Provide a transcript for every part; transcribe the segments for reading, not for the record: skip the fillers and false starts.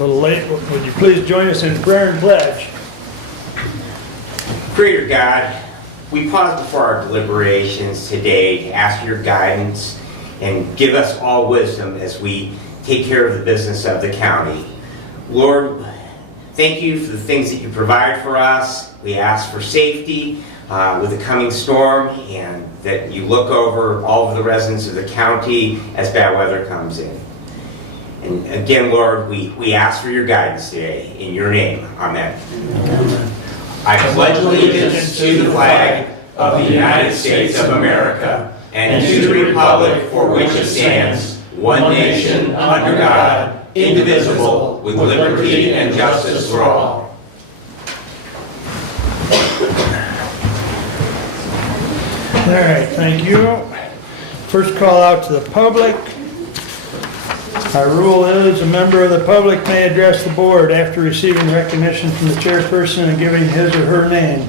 little late. Would you please join us in prayer and pledge? Creator God, we pause before our deliberations today to ask your guidance and give us all wisdom as we take care of the business of the county. Lord, thank you for the things that you provide for us. We ask for safety with the coming storm, and that you look over all of the residents of the county as bad weather comes in. And again, Lord, we ask for your guidance today. In your name, amen. Amen. I pledge allegiance to the flag of the United States of America and to the republic for which it stands, one nation, under God, indivisible, with liberty and justice for all. All right, thank you. First call out to the public. Our rule is a member of the public may address the board after receiving recognition from the chairperson and giving his or her name.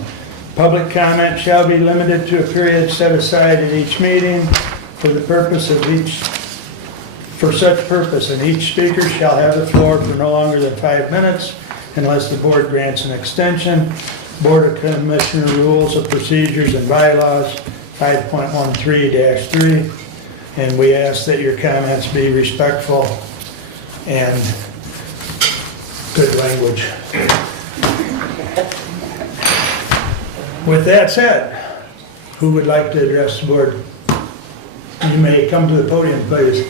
Public comment shall be limited to a period set aside at each meeting for such purpose, and each speaker shall have the floor for no longer than 5 minutes unless the board grants an extension. Board of Commissioner Rules of Procedures and Bylaws 5.13-3, and we ask that your comments be respectful and good language. With that said, who would like to address the board? You may come to the podium, please.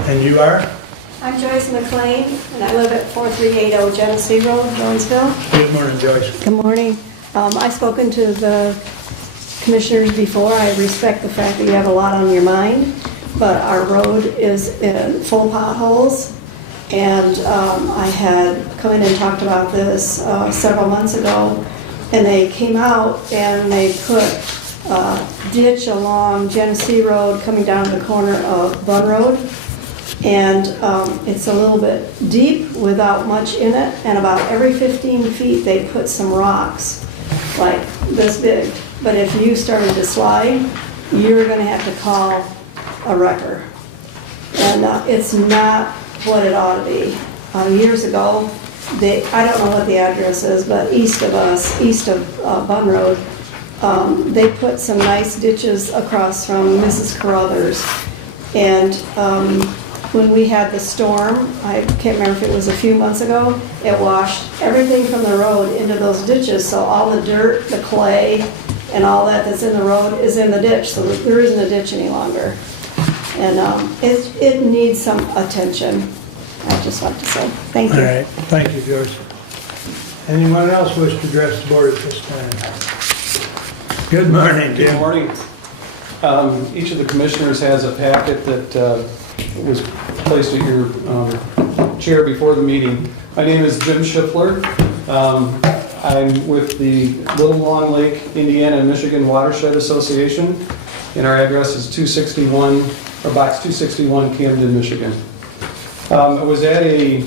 And you are? I'm Joyce McLean, and I live at 4380 Genesee Road, Jonesville. Good morning, Joyce. Good morning. I've spoken to the commissioners before. I respect the fact that you have a lot on your mind, but our road is in full potholes, and I had come in and talked about this several months ago, and they came out and they put a ditch along Genesee Road coming down to the corner of Bun Road. And it's a little bit deep without much in it, and about every 15 feet they put some rocks like this big. But if you started to slide, you're going to have to call a wrecker. And it's not what it ought to be. Years ago, I don't know what the address is, but east of us, east of Bun Road, they put some nice ditches across from Mrs. Carruthers. And when we had the storm, I can't remember if it was a few months ago, it washed everything from the road into those ditches, so all the dirt, the clay, and all that's in the road is in the ditch, so there isn't a ditch any longer. And it needs some attention, I'd just like to say. Thank you. All right, thank you, Joyce. Anyone else wish to address the board at this time? Good morning, Jim. Good morning. Each of the commissioners has a packet that was placed at your chair before the meeting. My name is Jim Schiffler. I'm with the Little Long Lake, Indiana and Michigan Watershed Association, and our address is 261, or box 261, Camden, Michigan. I was at a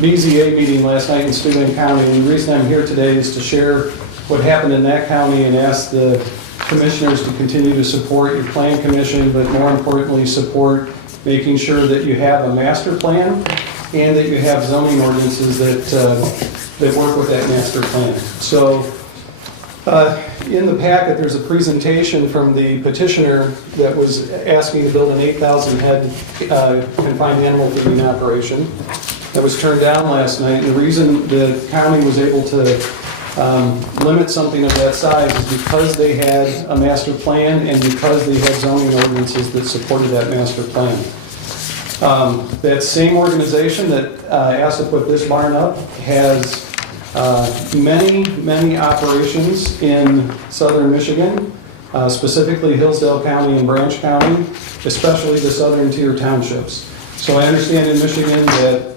BZA meeting last night in Steuben County, and the reason I'm here today is to share what happened in that county and ask the commissioners to continue to support your plan commission, but more importantly, support making sure that you have a master plan and that you have zoning ordinances that work with that master plan. So in the packet, there's a presentation from the petitioner that was asking to build an 8,000 head confined animal feeding operation that was turned down last night. And the reason the county was able to limit something of that size is because they had a master plan and because they had zoning ordinances that supported that master plan. That same organization that asked to put this barn up has many operations in southern Michigan, specifically Hillsdale County and Branch County, especially the southern tier townships. So I understand in Michigan that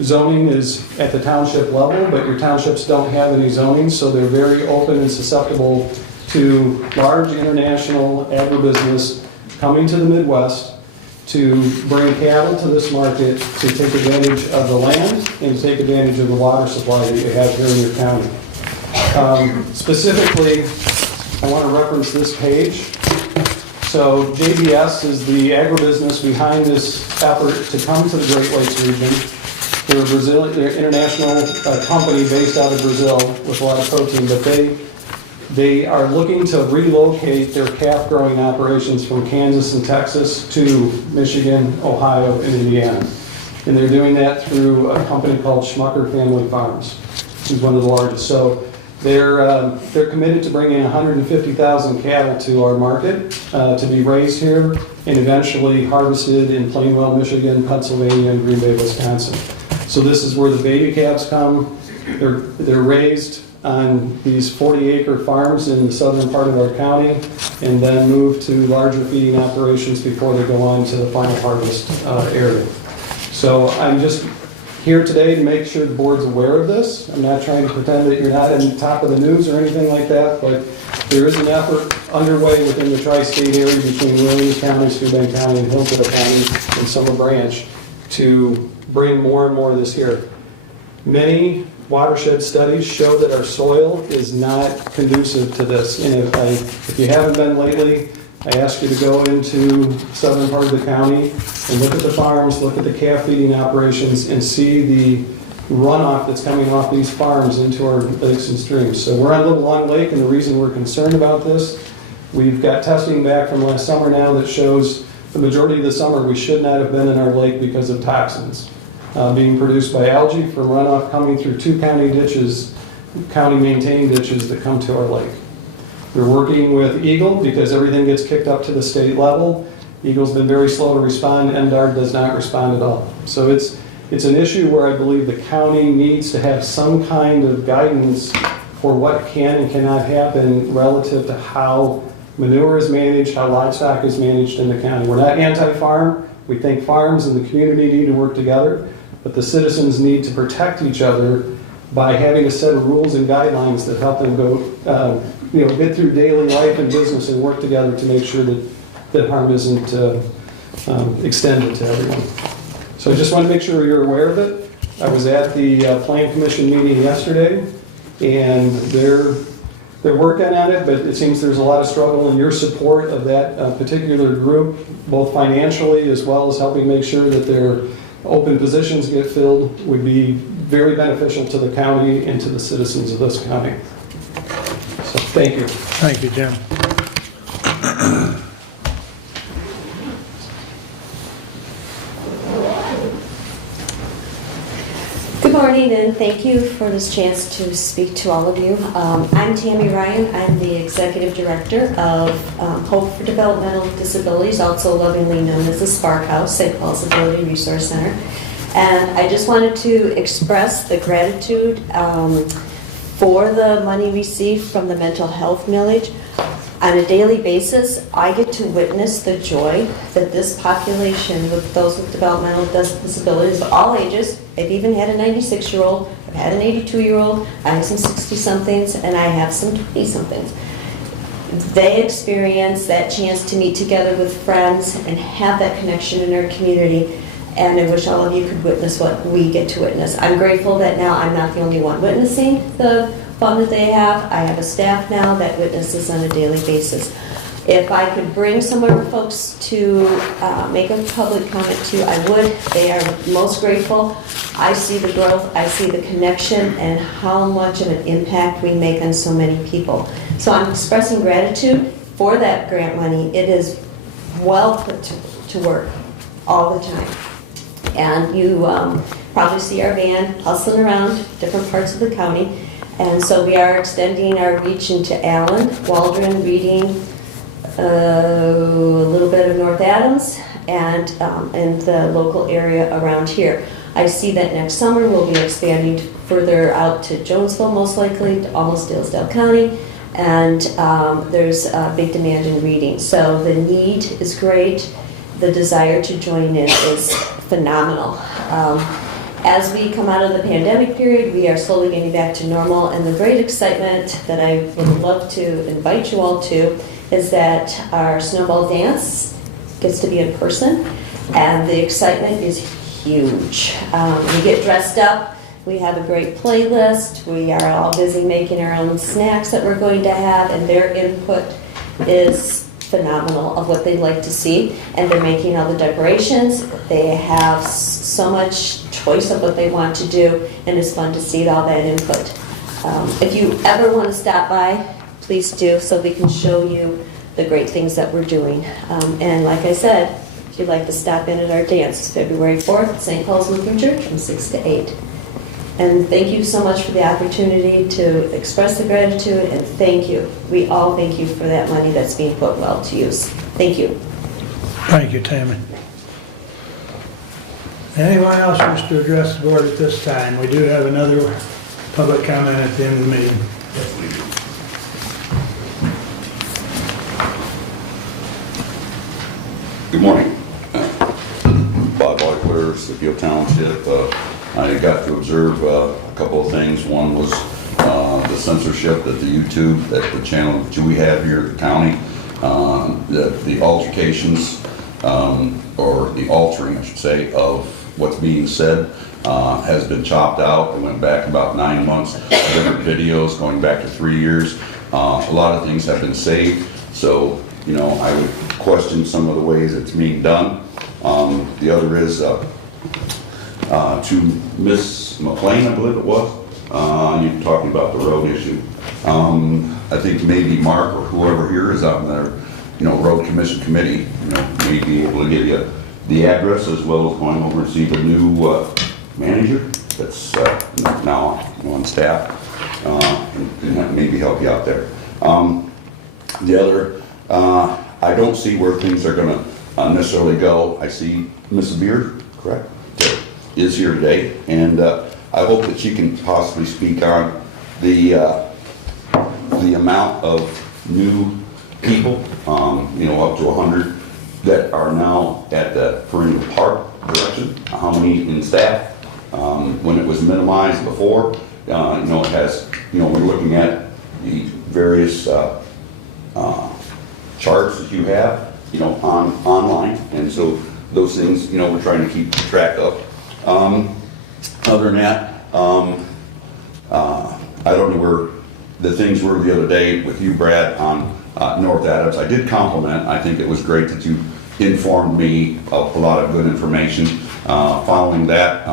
zoning is at the township level, but your townships don't have any zoning, so they're very open and susceptible to large international agribusiness coming to the Midwest to bring cattle to this market to take advantage of the land and to take advantage of the water supply that you have here in your county. Specifically, I want to reference this page. So JBS is the agribusiness behind this effort to come to the Great Lakes region. They're an international company based out of Brazil with a lot of protein, but they are looking to relocate their calf growing operations from Kansas and Texas to Michigan, Ohio, and Indiana. And they're doing that through a company called Schmucker Family Farms, who's one of the largest. So they're committed to bringing 150,000 cattle to our market to be raised here and eventually harvested in Plainwell, Michigan, Pennsylvania, and Green Bay, Wisconsin. So this is where the baby calves come. They're raised on these 40-acre farms in the southern part of our county and then move to larger feeding operations before they go on to the final harvest area. So I'm just here today to make sure the board's aware of this. I'm not trying to pretend that you're not in the top of the news or anything like that, but there is an effort underway within the tri-state area between Williams County, Steuben County, and Hillsdale County and Summer Branch to bring more and more of this here. Many watershed studies show that our soil is not conducive to this. And if you haven't been lately, I ask you to go into the southern part of the county and look at the farms, look at the calf feeding operations, and see the runoff that's coming off these farms into our lakes and streams. So we're on Little Long Lake, and the reason we're concerned about this, we've got testing back from last summer now that shows the majority of the summer we should not have been in our lake because of toxins being produced by algae from runoff coming through 2 county ditches, county maintained ditches that come to our lake. We're working with Eagle because everything gets kicked up to the state level. Eagle's been very slow to respond. MDARD does not respond at all. So it's an issue where I believe the county needs to have some kind of guidance for what can and cannot happen relative to how manure is managed, how livestock is managed in the county. We're not anti-farm. We think farms and the community need to work together, but the citizens need to protect each other by having a set of rules and guidelines that help them go, get through daily life and business and work together to make sure that harm isn't extended to everyone. So I just want to make sure you're aware of it. I was at the Plan Commission meeting yesterday, and they're working on it, but it seems there's a lot of struggle, and your support of that particular group, both financially as well as helping make sure that their open positions get filled, would be very beneficial to the county and to the citizens of this county. So, thank you. Thank you, Jim. Good morning, and thank you for this chance to speak to all of you. I'm Tammy Ryan. I'm the Executive Director of Hope for Developmental Disabilities, also lovingly known as the Spark House, St. Paul's Ability Resource Center. And I just wanted to express the gratitude for the money received from the mental health millage. On a daily basis, I get to witness the joy that this population, with those with developmental disabilities of all ages, I've even had a 96-year-old, I've had an 82-year-old, I have some 60-somethings, and I have some 20-somethings. They experience that chance to meet together with friends and have that connection in our community, and I wish all of you could witness what we get to witness. I'm grateful that now I'm not the only one witnessing the fun that they have. I have a staff now that witnesses on a daily basis. If I could bring some of our folks to make a public comment to, I would. They are most grateful. I see the growth, I see the connection, and how much of an impact we make on so many people. So I'm expressing gratitude for that grant money. It is well put to work all the time. And you probably see our van hustling around different parts of the county. And so we are extending our reach into Allen, Waldron, Reading, a little bit of North Adams, and the local area around here. I see that next summer we'll be expanding further out to Jonesville, most likely, to almost Hillsdale County, and there's a big demand in Reading. So the need is great. The desire to join in is phenomenal. As we come out of the pandemic period, we are slowly getting back to normal, and the great excitement that I would love to invite you all to is that our snowball dance gets to be in person, and the excitement is huge. We get dressed up, we have a great playlist, we are all busy making our own snacks that we're going to have, and their input is phenomenal of what they'd like to see, and they're making all the decorations. They have so much choice of what they want to do, and it's fun to see all that input. If you ever want to stop by, please do, so we can show you the great things that we're doing. And like I said, if you'd like to stop in at our dance, it's February 4th at St. Paul's Lutheran Church from 6 to 8. And thank you so much for the opportunity to express the gratitude, and thank you. We all thank you for that money that's being put well to use. Thank you. Thank you, Tammy. Anyone else wish to address the board at this time? We do have another public comment at the end of the meeting. Good morning. Bob Locklear, Scipio Township. I got to observe a couple of things. One was the censorship that the YouTube, that the channel that we have here at the county, the altercations, or the altering, I should say, of what's being said has been chopped out. It went back about 9 months. Different videos going back to 3 years. A lot of things have been saved. So, you know, I would question some of the ways it's being done. The other is to Miss McLean, I believe it was. You're talking about the road issue. I think maybe Mark or whoever here is on their, you know, road commission committee, you know, may be able to give you the address as well as going over and see the new manager that's now on staff, and maybe help you out there. The other, I don't see where things are going to necessarily go. I see Ms. Beard, correct, is here today, and I hope that she can possibly speak on the amount of new people, you know, up to 100 that are now at the perennial park direction. How many in staff? When it was minimized before, you know, it has, you know, we're looking at the various charts that you have, you know, online, and so those things, you know, we're trying to keep track of. Other than that, I don't know where the things were the other day with you, Brad, on North Adams. I did compliment. I think it was great that you informed me of a lot of good information. Following that,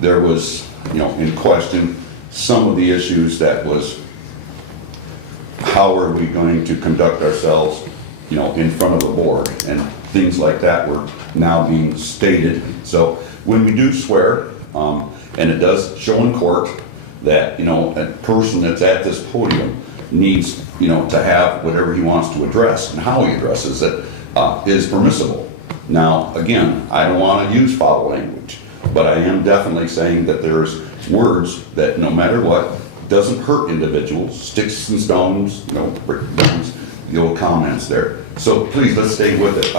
there was, you know, in question some of the issues that was, how are we going to conduct ourselves, you know, in front of the board, and things like that were now being stated. So when we do swear, and it does show in court that, you know, a person that's at this podium needs, you know, to have whatever he wants to address and how he addresses it is permissible. Now, again, I don't want to use foul language, but I am definitely saying that there's words that no matter what, doesn't hurt individuals, sticks and stones, you know, breakdowns, the old comments there. So please, let's stay with it.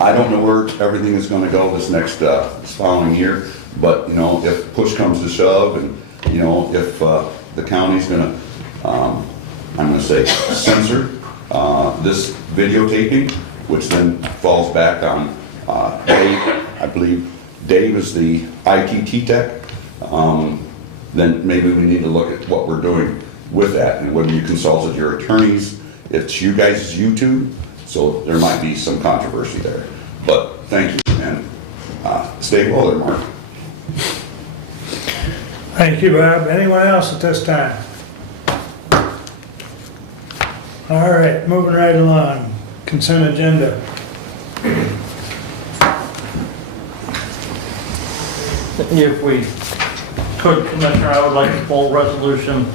I don't know where everything is going to go this next this following year, but, you know, if push comes to shove, and, you know, if the county's going to, I'm going to say, censor this videotaping, which then falls back on Dave. I believe Dave is the ITT tech. Then maybe we need to look at what we're doing with that, and whether you consulted your attorneys. It's you guys' YouTube, so there might be some controversy there. But thank you, and stay well there, Mark. Thank you, Bob. Anyone else at this time? All right, moving right along. Consent agenda. If we could, Commissioner, I would like to pull resolution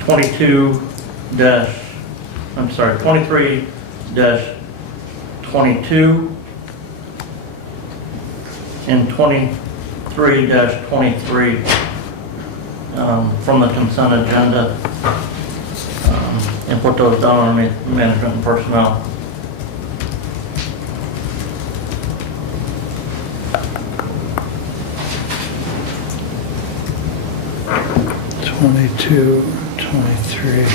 23-22 and 23-23 from the consent agenda, and put those down on management and personnel. '22, '23.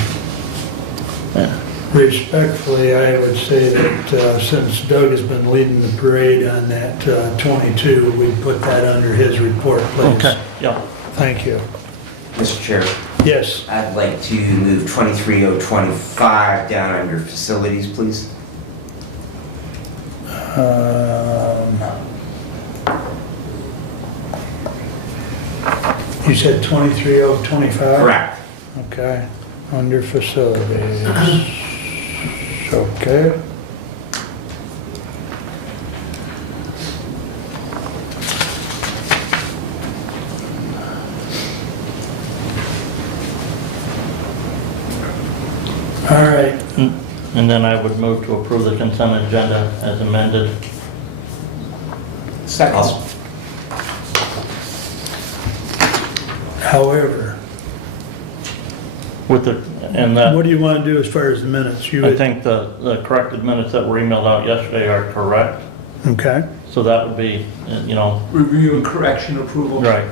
Respectfully, I would say that since Doug has been leading the parade on that 22, we put that under his report, please. Okay, yeah. Thank you. Mr. Chair, Yes. I'd like to move 23025 down under facilities, please. You said 23025? Correct. Okay, under facilities. Okay. All right, And then I would move to approve the consent agenda as amended. Second. however, With the, and that, what do you want to do as far as the minutes? You I would- think the corrected minutes that were emailed out yesterday are correct. Okay, So that would be, you know, Review and correction approval. right.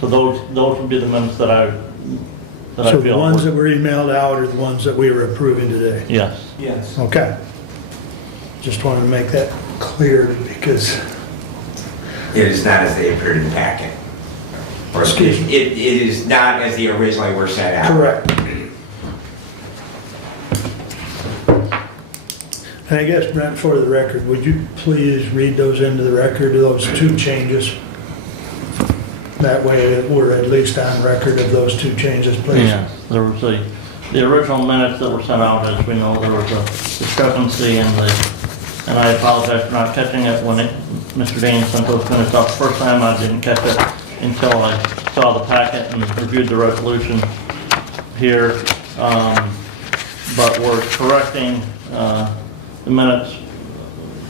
So those would be the minutes that I so the feel. ones were- that were emailed out are the ones that we were approving today? Yes. Yes. Okay. Just wanted to make that clear because, It is not as they appeared in the packet. Or Excuse me. It is not as they originally were sent out. correct. And I guess, Brent, for the record, would you please read those into the record, those two changes? That way we're at least on record of those two changes, please. Yeah, there was the original minutes that were sent out, as we know, there was a discrepancy in and I apologize for not catching it when Mr. Dane sent those minutes out the first time. I didn't catch it until I saw the packet and reviewed the resolution here. But we're correcting the minutes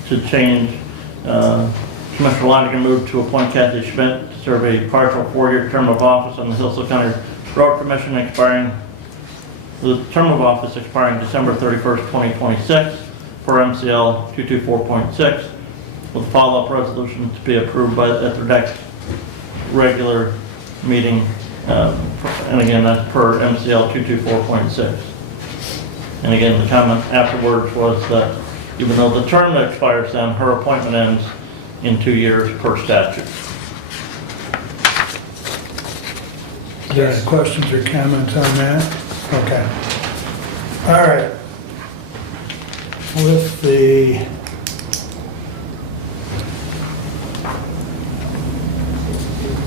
to change. Commissioner Lonergan moved to appoint Kathy Schmidt to serve a partial 4-year term of office on the Hillsdale County Road Commission the term of office expiring December 31st, 2026 for MCL 224.6 with follow-up resolution to be approved at the next regular meeting. And again, that's per MCL 224.6. And again, the comment afterwards was that even though the term expires then, her appointment ends in 2 years per statute. Is there any questions or comments on that? Okay. All right.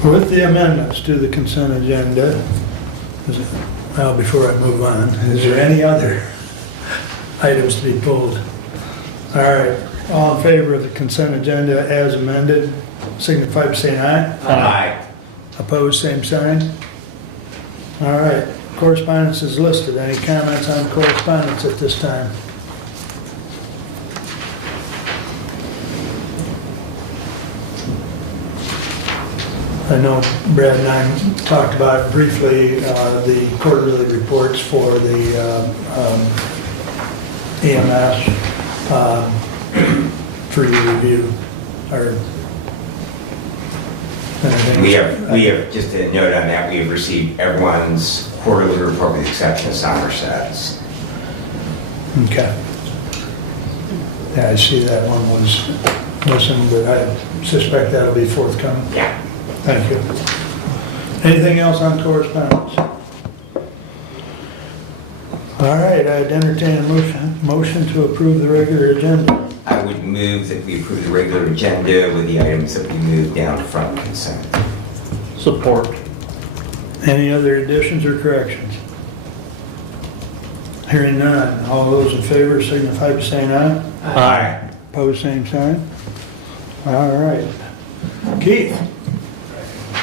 With the amendments to the consent agenda, well, before I move on, is there any other items to be pulled? All right, all in favor of the consent agenda as amended, signify by saying aye. Aye. Opposed, same sign. All right, correspondence is listed. Any comments on correspondence at this time? I know Brad and I talked about briefly the quarterly reports for the EMS for your review. Or anything? We have, just a note on that, we have received everyone's quarterly report with the exception of Somersets. Okay. Yeah, I see that one was missing, but I suspect that'll be forthcoming. Yeah. Thank you. Anything else on correspondence? All right, I'd entertain a motion to approve the regular agenda. I would move that we approve the regular agenda with the items that we moved down from consent. Support. Any other additions or corrections? Hearing none, all those in favor signify by saying aye. Aye. Opposed, same sign. All right. Keith,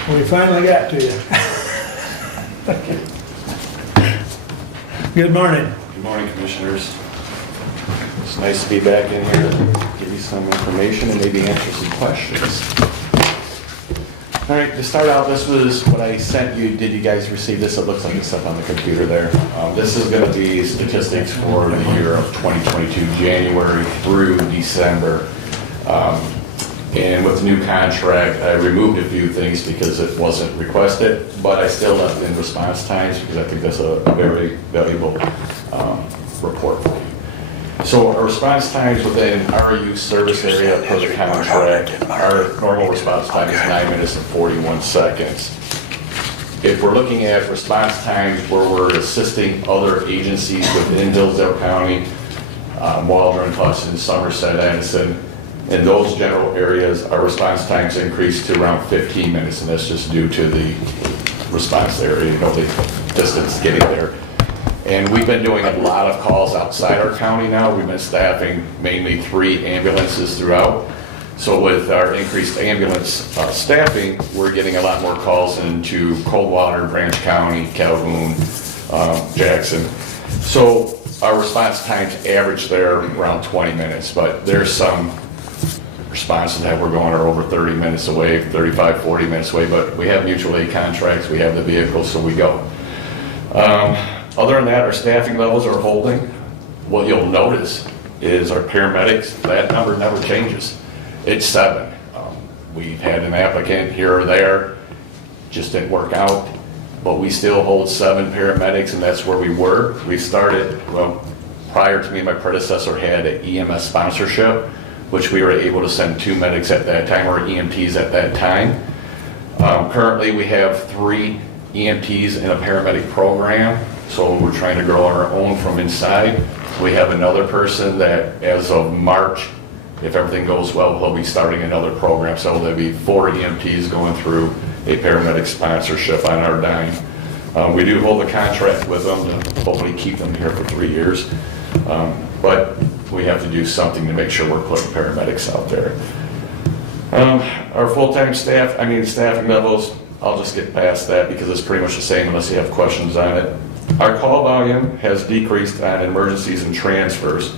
we finally got to you. Good morning. Good morning, Commissioners. It's nice to be back in here to give you some information and maybe answer some questions. All right, to start out, this was what I sent you. Did you guys receive this? It looks like it's up on the computer there. This is going to be statistics for the year of 2022, January through December. And with the new contract, I removed a few things because it wasn't requested, but I still left in response times because I think that's a very valuable report for you. So our response times within our youth service area per the contract, our normal response time is 9 minutes and 41 seconds. if we're looking at response times where we're assisting other agencies within Hillsdale County, Waldron, Tustin, Somerset, Addison, in those general areas, our response times increased to around 15 minutes, and that's just due to the response area, the distance getting there. And we've been doing a lot of calls outside our county now. We've been staffing mainly 3 ambulances throughout. So with our increased ambulance staffing, we're getting a lot more calls into Coldwater, Branch County, Calhoun, Jackson. So our response times average there around 20 minutes, but there's some responses that we're going are over 30 minutes away, 35, 40 minutes away, but we have mutual aid contracts, we have the vehicles, so we go. Other than that, our staffing levels are holding. What you'll notice is our paramedics, that number never changes. It's 7. We've had an applicant here or there, just didn't work out, but we still hold 7 paramedics, and that's where we were. We started, well, prior to me, my predecessor had an EMS sponsorship, which we were able to send 2 medics at that time, or EMTs at that time. Currently, we have 3 EMTs in a paramedic program, so we're trying to grow our own from inside. We have another person that, as of March, if everything goes well, he'll be starting another program, so there'll be 4 EMTs going through a paramedic sponsorship on our dime. We do hold a contract with them to hopefully keep them here for 3 years, but we have to do something to make sure we're putting paramedics out there. Our full-time staff, staffing levels, I'll just get past that because it's pretty much the same unless you have questions on it. Our call volume has decreased on emergencies and transfers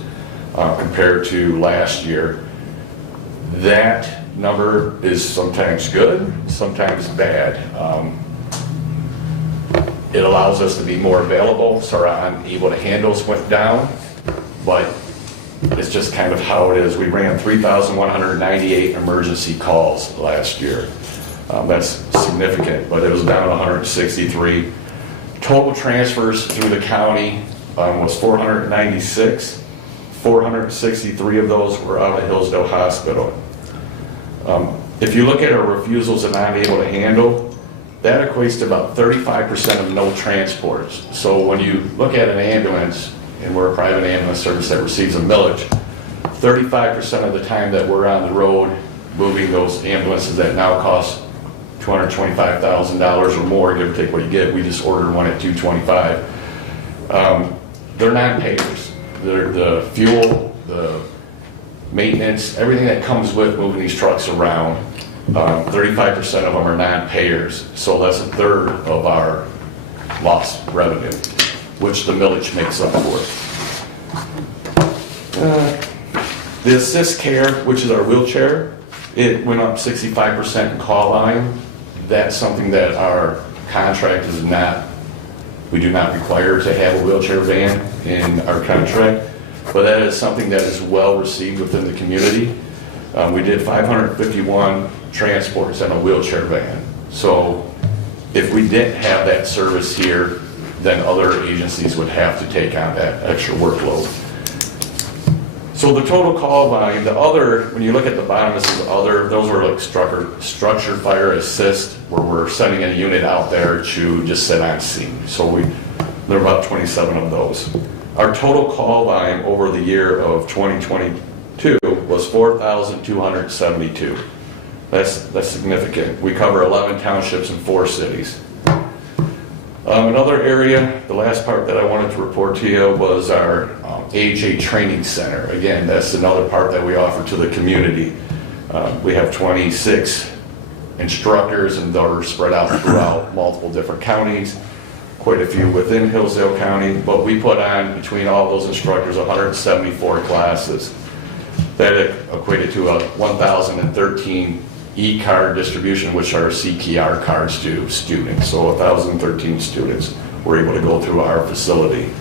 compared to last year. That number is sometimes good, sometimes bad. It allows us to be more available, so our unable to handles went down, but it's just kind of how it is. We ran 3,198 emergency calls last year. That's significant, but it was down to 163. Total transfers through the county was 496. 463 of those were out of Hillsdale Hospital. If you look at our refusals and not able to handle, that equates to about 35% of no transports. So when you look at an ambulance, and we're a private ambulance service that receives a millage, 35% of the time that we're on the road moving those ambulances that now cost $225,000 or more, give or take what you get, we just ordered one at $225,000. They're non-payers. They're the fuel, the maintenance, everything that comes with moving these trucks around. 35% of them are non-payers, so that's a third of our lost revenue, which the millage makes up for. The assist care, which is our wheelchair, it went up 65% in call volume. That's something that our contract is not, we do not require to have a wheelchair van in our contract, but that is something that is well received within the community. We did 551 transports in a wheelchair van. So if we didn't have that service here, then other agencies would have to take on that extra workload. So the total call volume, the other, when you look at the bottom, this is other, those are like structured fire assist, where we're sending a unit out there to just sit on scene. So there are about 27 of those. Our total call volume over the year of 2022 was 4,272. That's significant. We cover 11 townships and 4 cities. Another area, the last part that I wanted to report to you was our AHA Training Center. Again, that's another part that we offer to the community. We have 26 instructors, and they're spread out throughout multiple different counties, quite a few within Hillsdale County, but we put on, between all those instructors, 174 classes. That equated to a 1,013 e-card distribution, which are CPR cards to students. So 1,013 students were able to go through our facility.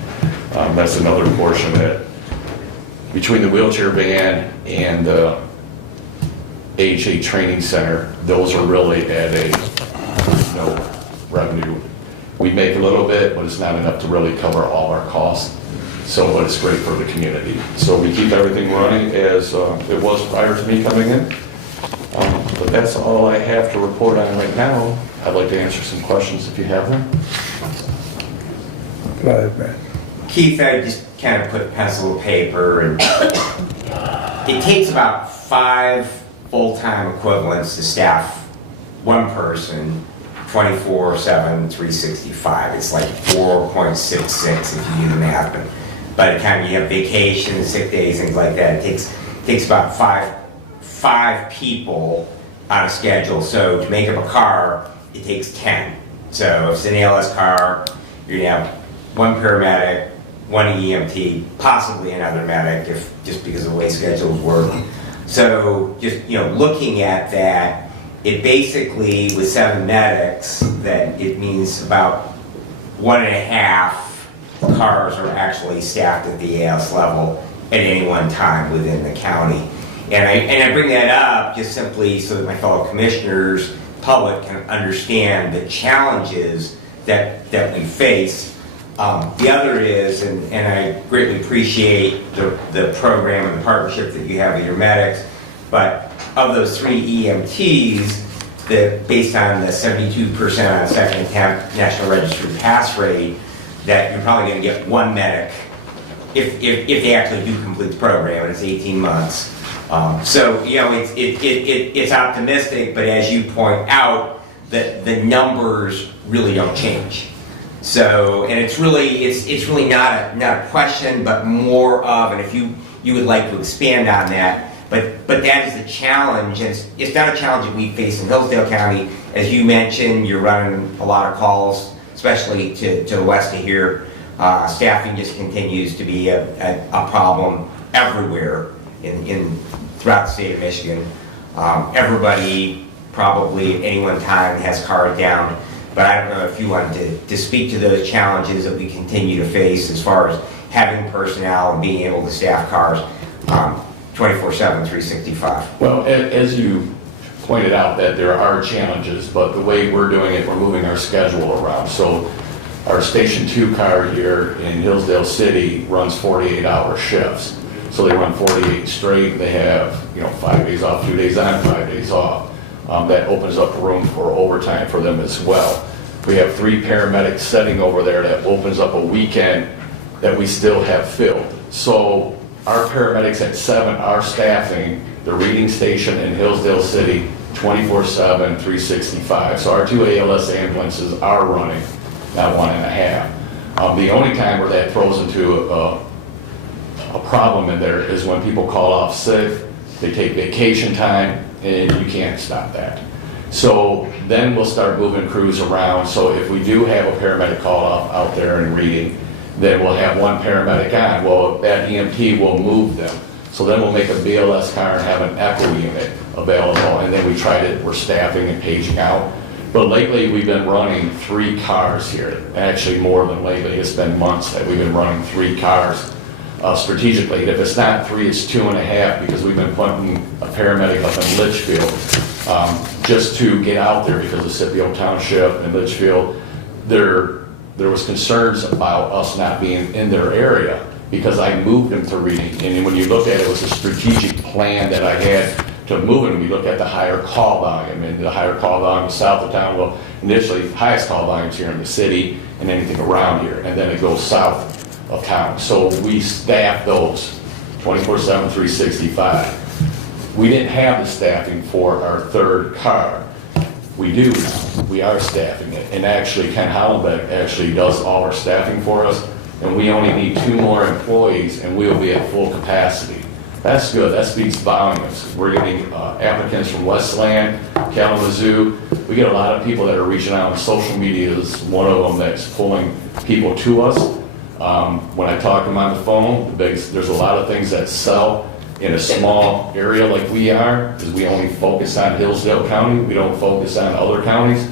That's another portion that, between the wheelchair van and the AHA Training Center, those are really at a no revenue. We make a little bit, but it's not enough to really cover all our costs. So, but it's great for the community. So we keep everything running as it was prior to me coming in. But that's all I have to report on right now. I'd like to answer some questions if you have them. Go ahead, Brad. Keith, I just kind of put pencil to paper, and it takes about 5 full-time equivalents to staff one person 24/7, 365. It's like 4.66 if you do the math, but by the time you have vacations, sick days, things like that, it takes about five people on a schedule. So to make up a car, it takes 10. So if it's an ALS car, you're gonna have one paramedic, one EMT, possibly another medic, if just because of the way schedules work. So just looking at that, it basically with 7 medics, that it means about 1.5 cars are actually staffed at the ALS level at any one time within the county. And I bring that up just simply so that my fellow commissioners, public, can understand the challenges that we face. The other is, and I greatly appreciate the program and the partnership that you have with your medics, but of those 3 EMTs, that based on the 72% on second attempt National Register pass rate, that you're probably going to get 1 medic if they actually do complete the program, and it's 18 months. So it's optimistic, but as you point out, the numbers really don't change. So, and it's really not a question, but more of, and if you would like to expand on that, but that is the challenge, and it's not a challenge that we face in Hillsdale County. As you mentioned, you're running a lot of calls, especially to the west of here. Staffing just continues to be a problem everywhere throughout the state of Michigan. Everybody probably at any one time has cars down, but I don't know if you wanted to speak to those challenges that we continue to face as far as having personnel and being able to staff cars 24/7, 365. Well, as you pointed out, that there are challenges, but the way we're doing it, we're moving our schedule around. So our Station 2 car here in Hillsdale City runs 48-hour shifts. So they run 48 straight. They have 5 days off, 2 days on, 5 days off. That opens up room for overtime for them as well. We have 3 paramedics sitting over there. That opens up a weekend that we still have filled. So our paramedics at 7 are staffing the reading station in Hillsdale City 24/7, 365. So our 2 ALS ambulances are running, not 1.5. The only time where that throws into a problem in there is when people call off sick, they take vacation time, and you can't stop that. So then we'll start moving crews around. So if we do have a paramedic call off out there and reading, then we'll have 1 paramedic on. Well, that EMT will move them. So then we'll make a BLS car and have an echo unit available, and then we're staffing and paging out. But lately, we've been running 3 cars here. Actually, more than lately. It's been months that we've been running 3 cars strategically. And if it's not 3, it's 2.5, because we've been putting a paramedic up in Litchfield just to get out there, because of Scipio Township and Litchfield, there was concerns about us not being in their area, because I moved them to reading. And when you look at it, it was a strategic plan that I had to move them. We look at the higher call volume, and the higher call volume south of town, well, initially, highest call volumes here in the city and anything around here, and then it goes south of town. So we staff those 24/7, 365. We didn't have the staffing for our 3rd car. We do now. We are staffing it. And actually, Ken Hollenbeck actually does all our staffing for us, and we only need 2 more employees, and we'll be at full capacity. That's good. That speaks volumes. We're getting applicants from Westland, Kalamazoo. We get a lot of people that are reaching out on social media. Is one of them that's pulling people to us. When I talk to them on the phone, there's a lot of things that sell in a small area like we are, because we only focus on Hillsdale County. We don't focus on other counties.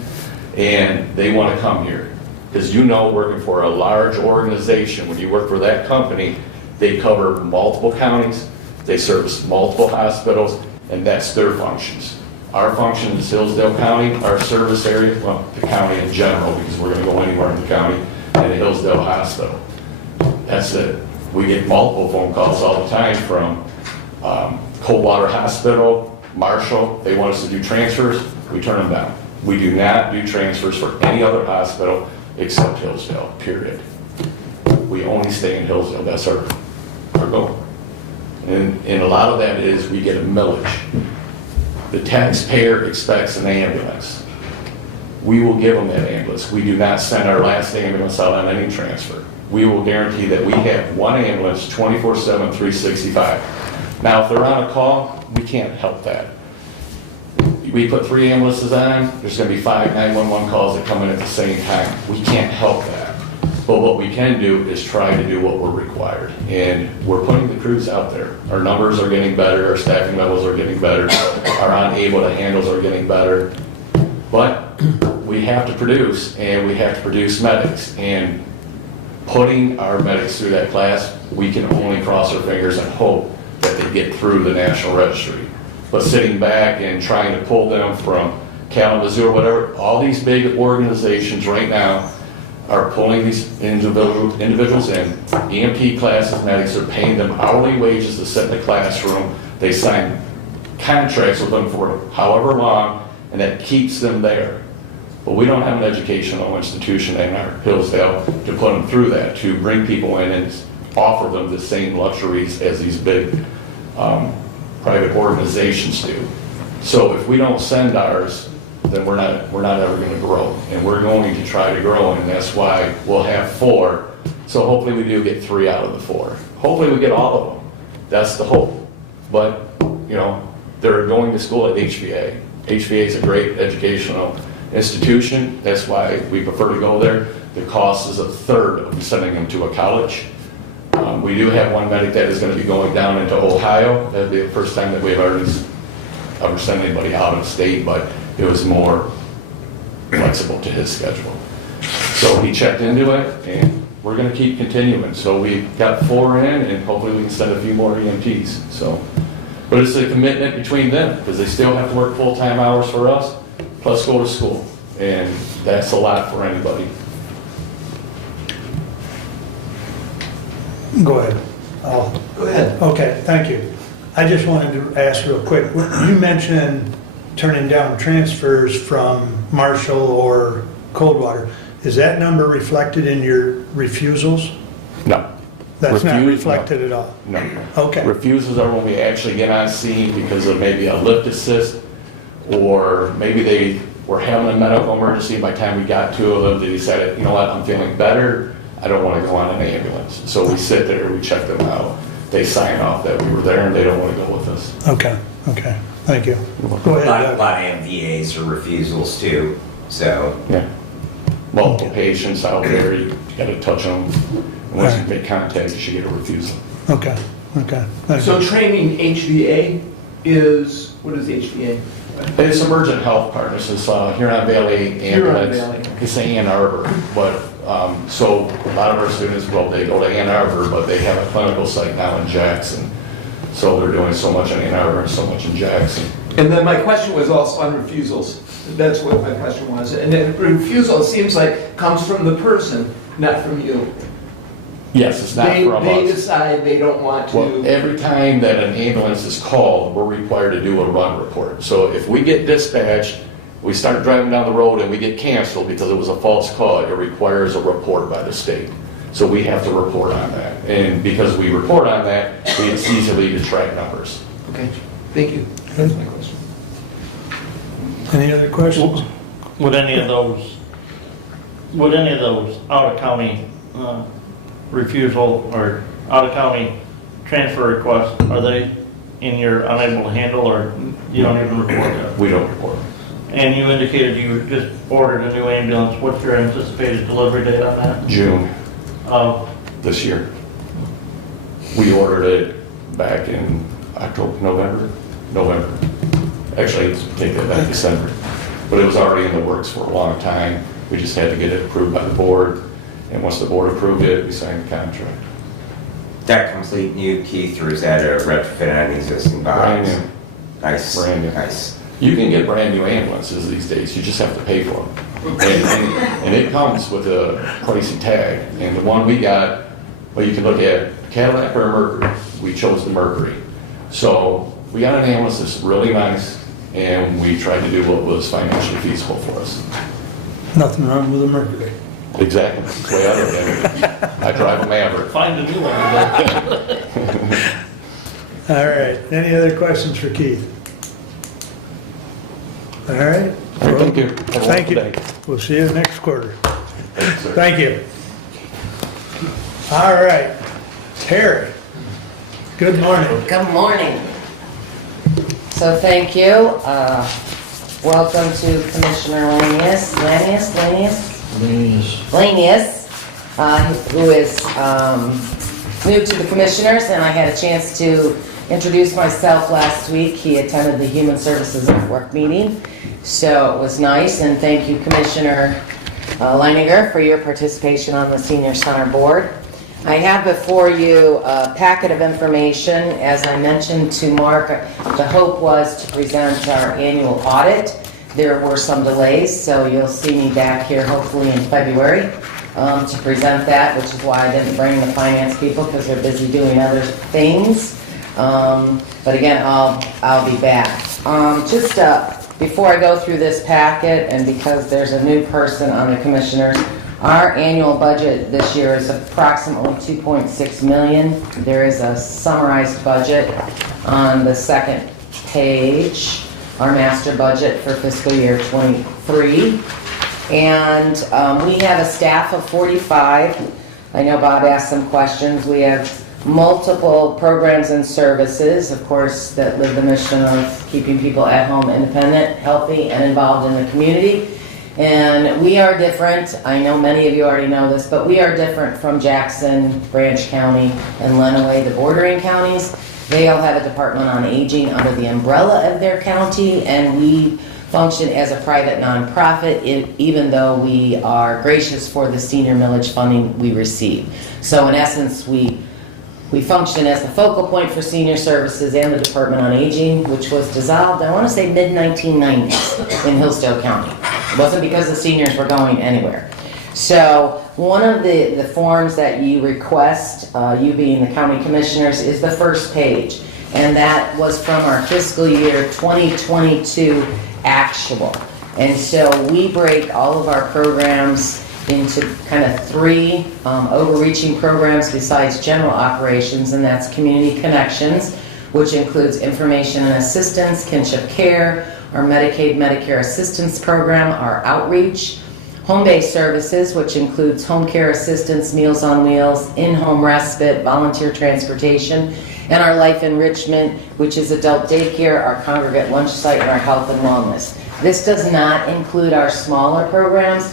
And they want to come here. Because working for a large organization, when you work for that company, they cover multiple counties, they service multiple hospitals, and that's their functions. Our function is Hillsdale County, our service area, well, the county in general, because we're going to go anywhere in the county, and the Hillsdale Hospital. That's it. We get multiple phone calls all the time from Coldwater Hospital, Marshall, they want us to do transfers, we turn them down. We do not do transfers for any other hospital except Hillsdale, period. We only stay in Hillsdale, that's our goal. And a lot of that is we get a millage. The taxpayer expects an ambulance. We will give them that ambulance. We do not send our last ambulance out on any transfer. We will guarantee that we have one ambulance 24/7, 365. Now, if they're on a call, we can't help that. We put 3 ambulances on, there's gonna be 5 911 calls that come in at the same time. We can't help that. But what we can do is try to do what we're required. And we're putting the crews out there. Our numbers are getting better, our staffing levels are getting better, our unable to handles are getting better. But we have to produce, and we have to produce medics. And putting our medics through that class, we can only cross our fingers and hope that they get through the National Registry. But sitting back and trying to pull them from Kalamazoo or whatever, all these big organizations right now are pulling these individuals in. EMT classes, medics are paying them hourly wages to sit in the classroom. They sign contracts with them for however long, and that keeps them there. But we don't have an educational institution in our Hillsdale to put them through that, to bring people in and offer them the same luxuries as these big private organizations do. So if we don't send ours, then we're not ever going to grow. And we're going to try to grow, and that's why we'll have 4. So hopefully we do get 3 out of the 4. Hopefully we get all of them. That's the hope. But, you know, they're going to school at HVA. HVA is a great educational institution. That's why we prefer to go there. The cost is 1/3 of sending them to a college. We do have one medic that is going to be going down into Ohio. That'll be the first time that we've ever sent anybody out of state, but it was more flexible to his schedule. So he checked into it, and we're going to keep continuing. So we got 4 in, and hopefully we can send a few more EMTs. So, but it's a commitment between them, because they still have to work full-time hours for us, plus go to school, and that's a lot for anybody. Go ahead. Go ahead. Okay, thank you. I just wanted to ask real quick, you mentioned turning down transfers from Marshall or Coldwater. Is that number reflected in your refusals? No. That's not Refuse, reflected at all? No. Okay. Refusals are when we actually get on scene because of maybe a lift assist, or maybe they were having a medical emergency. By the time we got to them, they decided, you know what, I'm feeling better. I don't want to go on an ambulance. So we sit there, we check them out. They sign off that we were there, and they don't want to go with us. Okay, thank you. Go A ahead, lot Doug. of MVAs are refusals too, so. Yeah. Multiple patients out there, you got to touch them. Once you make contact, you should get a refusal. Okay, thank So you. training HVA is, what is HVA? It's Emergent Health Partners, it's Huron Valley Huron Ambulance. Valley. It's Ann Arbor, but, so a lot of our students, well, they go to Ann Arbor, but they have a clinical site now in Jackson. So they're doing so much in Ann Arbor and so much in Jackson. And then my question was also on refusals. That's what my question was. And then refusal, it seems like, comes from the person, not from you. Yes, it's not from They us. decide they don't want Well, to. every time that an ambulance is called, we're required to do a run report. So if we get dispatched, we start driving down the road and we get canceled because it was a false call, it requires a report by the state. So we have to report on that. And because we report on that, it's easily to track numbers. Okay, thank you. That's my question. Any other questions? Would any of those out-of-county refusal or out-of-county transfer requests, are they in your unable to handle, or you don't even report that? We don't report. And you indicated you just ordered a new ambulance. What's your anticipated delivery date on that? June Of this year. We ordered it back in November. Actually, take that back, December. But it was already in the works for a long time. We just had to get it approved by the board. And once the board approved it, we signed the contract. That complete new Keith, or is that a retrofit on an existing box? Brand new. Nice. Brand new. Nice. You can get brand new ambulances these days, you just have to pay for them. And it comes with a pricey tag. And the one we got, well, you can look at Cadillac or Mercury. We chose the Mercury. So we got an ambulance that's really nice, and we tried to do what was financially feasible for us. Nothing wrong with a Mercury. Exactly, that's the way I look at it. I drive a Maverick. Find a new one. All right, any other questions for Keith? All right. Thank you. Have a Thank wonderful you. day. We'll see you next quarter. Thanks, sir. Thank you. All right, Terry, good morning. Good morning. So thank you. Welcome to Commissioner Lanius, who is new to the commissioners, and I had a chance to introduce myself last week. He attended the Human Services Network meeting, so it was nice, and thank you, Commissioner Leininger, for your participation on the Senior Center Board. I have before you a packet of information. As I mentioned to Mark, the hope was to present our annual audit. There were some delays, so you'll see me back here hopefully in February to present that, which is why I didn't bring the finance people, because they're busy doing other things. But again, I'll be back. Before I go through this packet, and because there's a new person on the commissioners, our annual budget this year is approximately $2.6 million. There is a summarized budget on the second page, our master budget for fiscal year 23. And we have a staff of 45. I know Bob asked some questions. We have multiple programs and services, of course, that live the mission of keeping people at home independent, healthy, and involved in the community. And we are different. I know many of you already know this, but we are different from Jackson, Branch County, and Lenawee, the bordering counties. They all have a Department on Aging under the umbrella of their county, and we function as a private nonprofit, even though we are gracious for the senior millage funding we receive. So in essence, we function as the focal point for senior services and the Department on Aging, which was dissolved, I want to say mid-1990s in Hillsdale County. It wasn't because the seniors were going anywhere. So one of the forms that you request, you being the county commissioners, is the first page. And that was from our fiscal year 2022 actual. And so we break all of our programs into kind of three overreaching programs besides general operations, and that's community connections, which includes information and assistance, kinship care, our Medicaid, Medicare assistance program, our outreach, home-based services, which includes home care assistance, Meals on Wheels, in-home respite, volunteer transportation, and our life enrichment, which is adult daycare, our congregate lunch site, and our health and wellness. This does not include our smaller programs.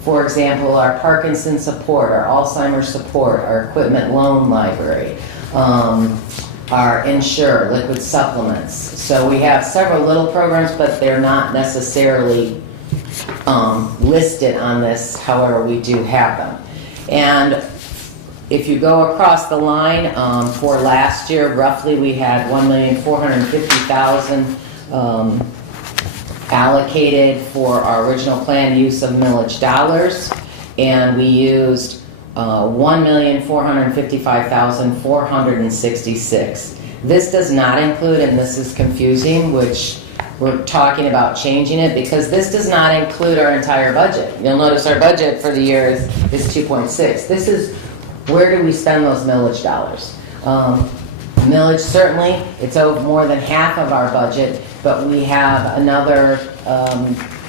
For example, our Parkinson's support, our Alzheimer's support, our equipment loan library, our Insure, liquid supplements. So we have several little programs, but they're not necessarily listed on this, however we do have them. And if you go across the line, for last year, roughly we had $1,450,000 allocated for our original planned use of millage dollars, and we used $1,455,466. This does not include, and this is confusing, which we're talking about changing it, because this does not include our entire budget. You'll notice our budget for the year is 2.6. This is where do we spend those millage dollars. Millage, certainly, it's over more than half of our budget, but we have another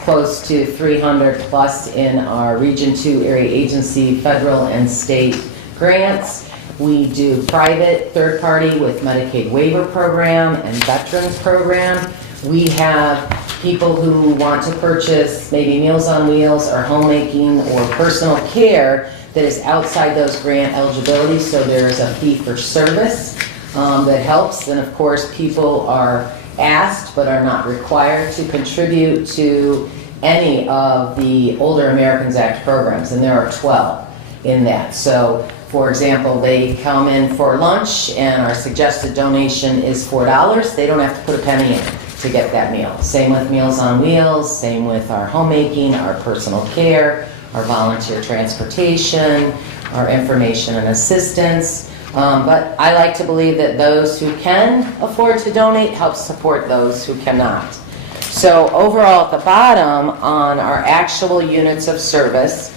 close to 300 plus in our Region 2 area agency, federal and state grants. We do private, third party with Medicaid waiver program and veterans program. We have people who want to purchase maybe Meals on Wheels or homemaking or personal care that is outside those grant eligibilities, so there's a fee for service that helps. And of course, people are asked but are not required to contribute to any of the Older Americans Act programs, and there are 12 in that. So for example, they come in for lunch and our suggested donation is $4. They don't have to put a penny in to get that meal. Same with Meals on Wheels, same with our homemaking, our personal care, our volunteer transportation, our information and assistance. But I like to believe that those who can afford to donate help support those who cannot. So overall at the bottom on our actual units of service,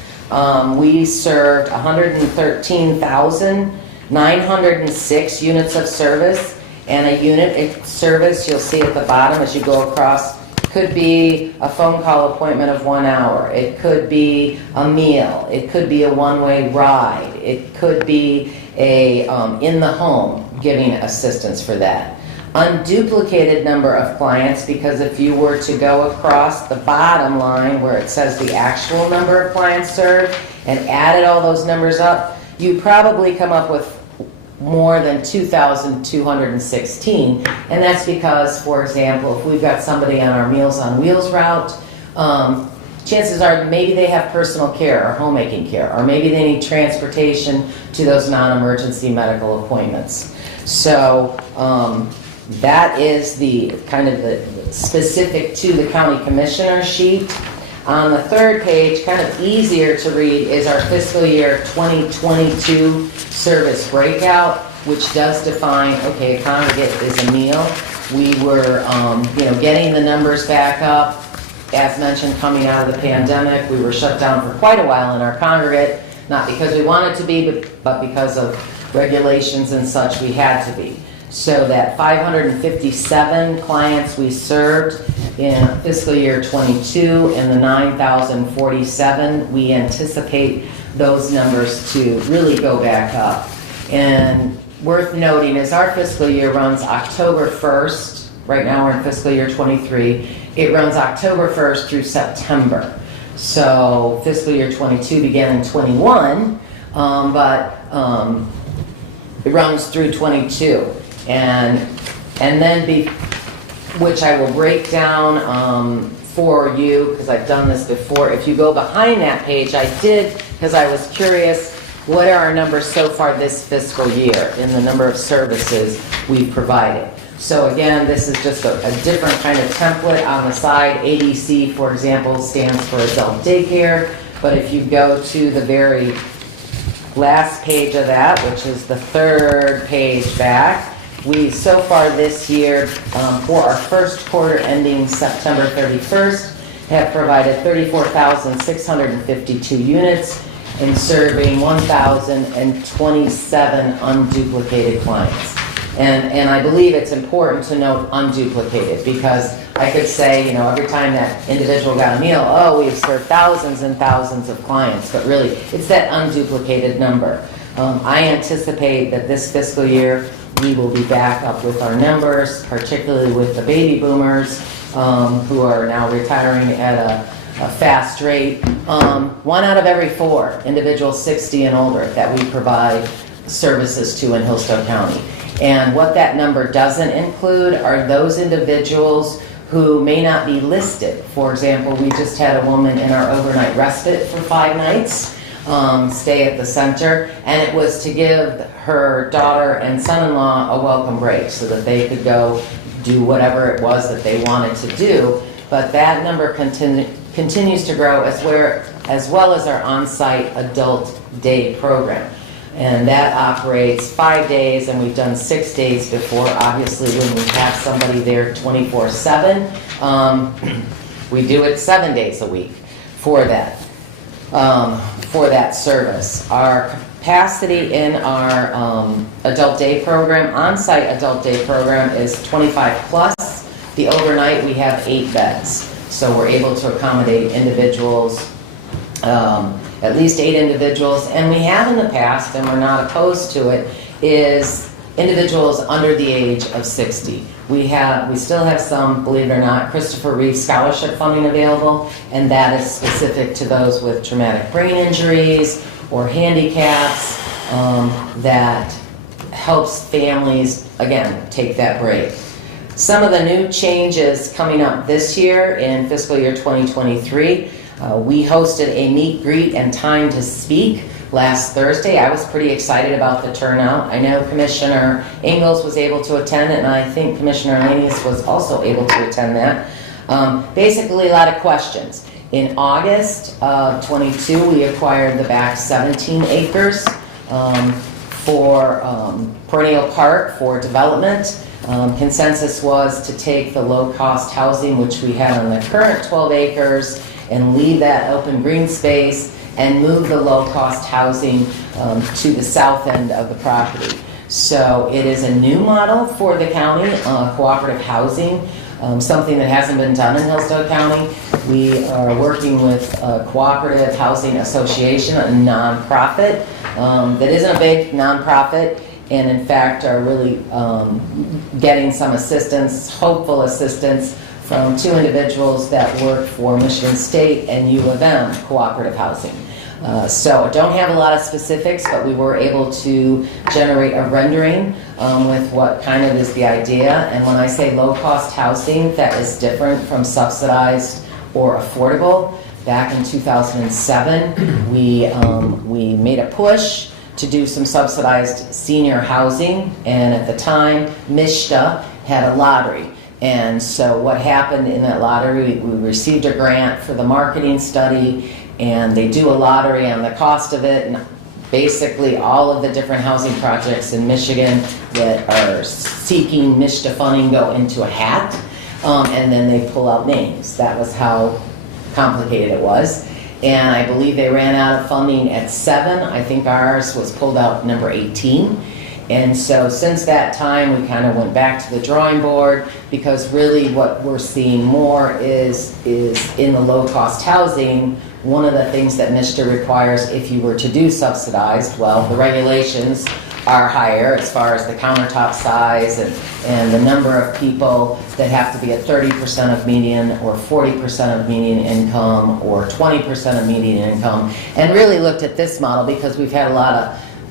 we served 113,906 units of service, and a unit of service you'll see at the bottom as you go across could be a phone call appointment of 1 hour. It could be a meal. It could be a one-way ride. It could be a in the home giving assistance for that. Unduplicated number of clients, because if you were to go across the bottom line where it says the actual number of clients served and added all those numbers up, you probably come up with more than 2,216. And that's because, for example, if we've got somebody on our Meals on Wheels route, chances are maybe they have personal care or homemaking care, or maybe they need transportation to those non-emergency medical appointments. So that is the kind of the specific to the county commissioner sheet. On the third page, kind of easier to read, is our fiscal year 2022 service breakout, which does define, okay, a congregate is a meal. We were, getting the numbers back up. As mentioned, coming out of the pandemic, we were shut down for quite a while in our congregate, not because we wanted to be, but because of regulations and such, we had to be. So that 557 clients we served in fiscal year 22 and the 9,047, we anticipate those numbers to really go back up. And worth noting is our fiscal year runs October 1st. Right now we're in fiscal year 23. It runs October 1st through September. So fiscal year 22 began in 21, but it runs through 22. And then, which I will break down for you, because I've done this before. If you go behind that page, I did, because I was curious, what are our numbers so far this fiscal year in the number of services we've provided. So again, this is just a different kind of template on the side. ADC, for example, stands for adult daycare, but if you go to the very last page of that, which is the third page back, we so far this year, for our first quarter ending September 31st, have provided 34,652 units and serving 1,027 unduplicated clients. And I believe it's important to note unduplicated, because I could say, every time that individual got a meal, oh, we've served thousands and thousands of clients, but really it's that unduplicated number. I anticipate that this fiscal year we will be back up with our numbers, particularly with the baby boomers who are now retiring at a fast rate. 1 out of every 4 individuals 60 and older that we provide services to in Hillsdale County. And what that number doesn't include are those individuals who may not be listed. For example, we just had a woman in our overnight respite for 5 nights. Stay at the center, and it was to give her daughter and son-in-law a welcome break so that they could go do whatever it was that they wanted to do. But that number continues to grow, as well as our on-site adult day program. And that operates 5 days, and we've done 6 days before. Obviously, when we have somebody there 24/7, we do it 7 days a week for that service. Our capacity in our adult day program, on-site adult day program, is 25 plus. The overnight, we have 8 beds. So we're able to accommodate individuals, at least 8 individuals. And we have in the past, and we're not opposed to it, is individuals under the age of 60. We still have some, believe it or not, Christopher Reeve scholarship funding available, and that is specific to those with traumatic brain injuries or handicaps, that helps families, again, take that break. Some of the new changes coming up this year in fiscal year 2023, we hosted a meet, greet, and time to speak last Thursday. I was pretty excited about the turnout. I know Commissioner Ingalls was able to attend it, and I think Commissioner Lanius was also able to attend that. Basically, a lot of questions. In August of 22, we acquired the back 17 acres for perennial park for development. Consensus was to take the low-cost housing, which we had on the current 12 acres, and leave that open green space and move the low-cost housing to the south end of the property. So it is a new model for the county, cooperative housing, something that hasn't been done in Hillsdale County. We are working with a Cooperative Housing Association, a nonprofit that isn't a big nonprofit, and in fact are really getting some assistance, hopeful assistance, from two individuals that work for Michigan State and U of M Cooperative Housing. So I don't have a lot of specifics, but we were able to generate a rendering with what kind of is the idea. And when I say low-cost housing, that is different from subsidized or affordable. Back in 2007, we made a push to do some subsidized senior housing, and at the time, MISHDA had a lottery. And so what happened in that lottery, we received a grant for the marketing study, and they do a lottery on the cost of it, and basically all of the different housing projects in Michigan that are seeking MISHDA funding go into a hat, and then they pull out names. That was how complicated it was. And I believe they ran out of funding at 7. I think ours was pulled out number 18. And so since that time, we kind of went back to the drawing board, because really what we're seeing more is in the low-cost housing. One of the things that MISHDA requires, if you were to do subsidized, well, the regulations are higher as far as the countertop size and the number of people that have to be at 30% of median or 40% of median income or 20% of median income, and really looked at this model because we've had a lot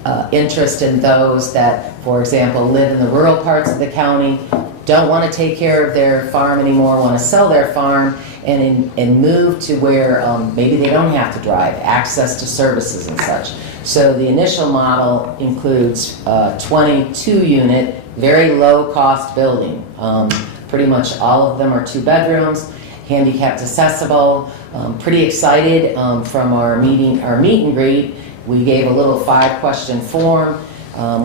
of interest in those that, for example, live in the rural parts of the county, don't want to take care of their farm anymore, want to sell their farm, and move to where maybe they don't have to drive, access to services and such. So the initial model includes 22-unit, very low-cost building. Pretty much all of them are 2 bedrooms, handicapped accessible. Pretty excited from our meet and greet. We gave a little 5-question form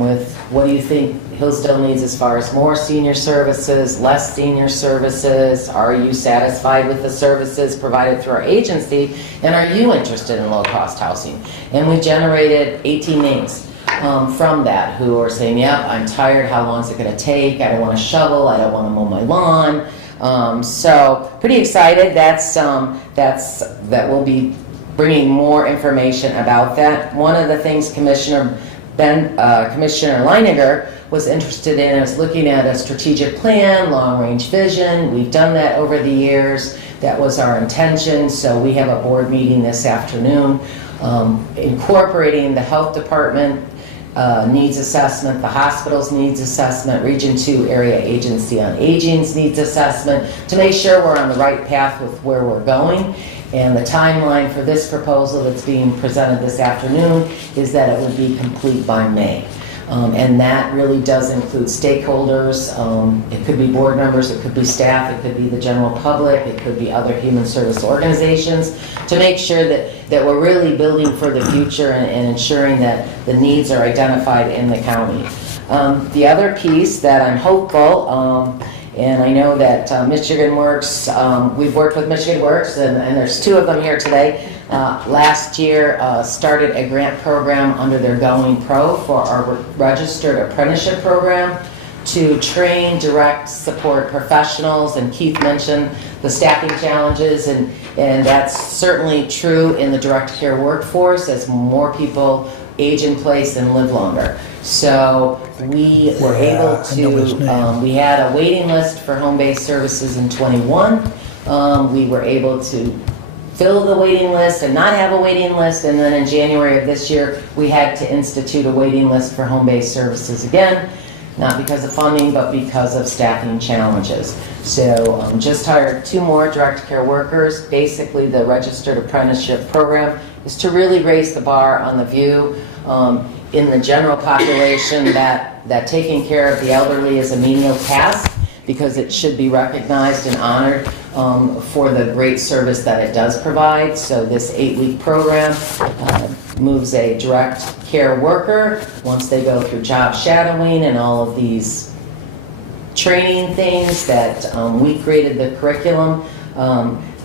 with what do you think Hillsdale needs as far as more senior services, less senior services, are you satisfied with the services provided through our agency, and are you interested in low-cost housing? And we generated 18 names from that who are saying, yep, I'm tired, how long is it going to take, I don't want to shovel, I don't want to mow my lawn. So pretty excited. That will be bringing more information about that. One of the things Commissioner Leininger was interested in is looking at a strategic plan, long-range vision. We've done that over the years. That was our intention. So we have a board meeting this afternoon incorporating the health department needs assessment, the hospital's needs assessment, Region 2 Area Agency on Aging's needs assessment, to make sure we're on the right path with where we're going. And the timeline for this proposal that's being presented this afternoon is that it would be complete by May. And that really does include stakeholders. It could be board members, it could be staff, it could be the general public, it could be other human service organizations, to make sure that we're really building for the future and ensuring that the needs are identified in the county. The other piece that I'm hopeful, and I know that Michigan Works, we've worked with Michigan Works, and there's 2 of them here today. Last year started a grant program under their Going Pro for our registered apprenticeship program to train, direct, support professionals, and Keith mentioned the staffing challenges, and that's certainly true in the direct care workforce as more people age in place and live longer. So we were able to, we had a waiting list for home-based services in 21. We were able to fill the waiting list and not have a waiting list, and then in January of this year, we had to institute a waiting list for home-based services again, not because of funding, but because of staffing challenges. So just hired 2 more direct care workers. Basically, the registered apprenticeship program is to really raise the bar on the view in the general population that taking care of the elderly is a menial task, because it should be recognized and honored for the great service that it does provide. So this 8-week program moves a direct care worker. Once they go through job shadowing and all of these training things that we created the curriculum,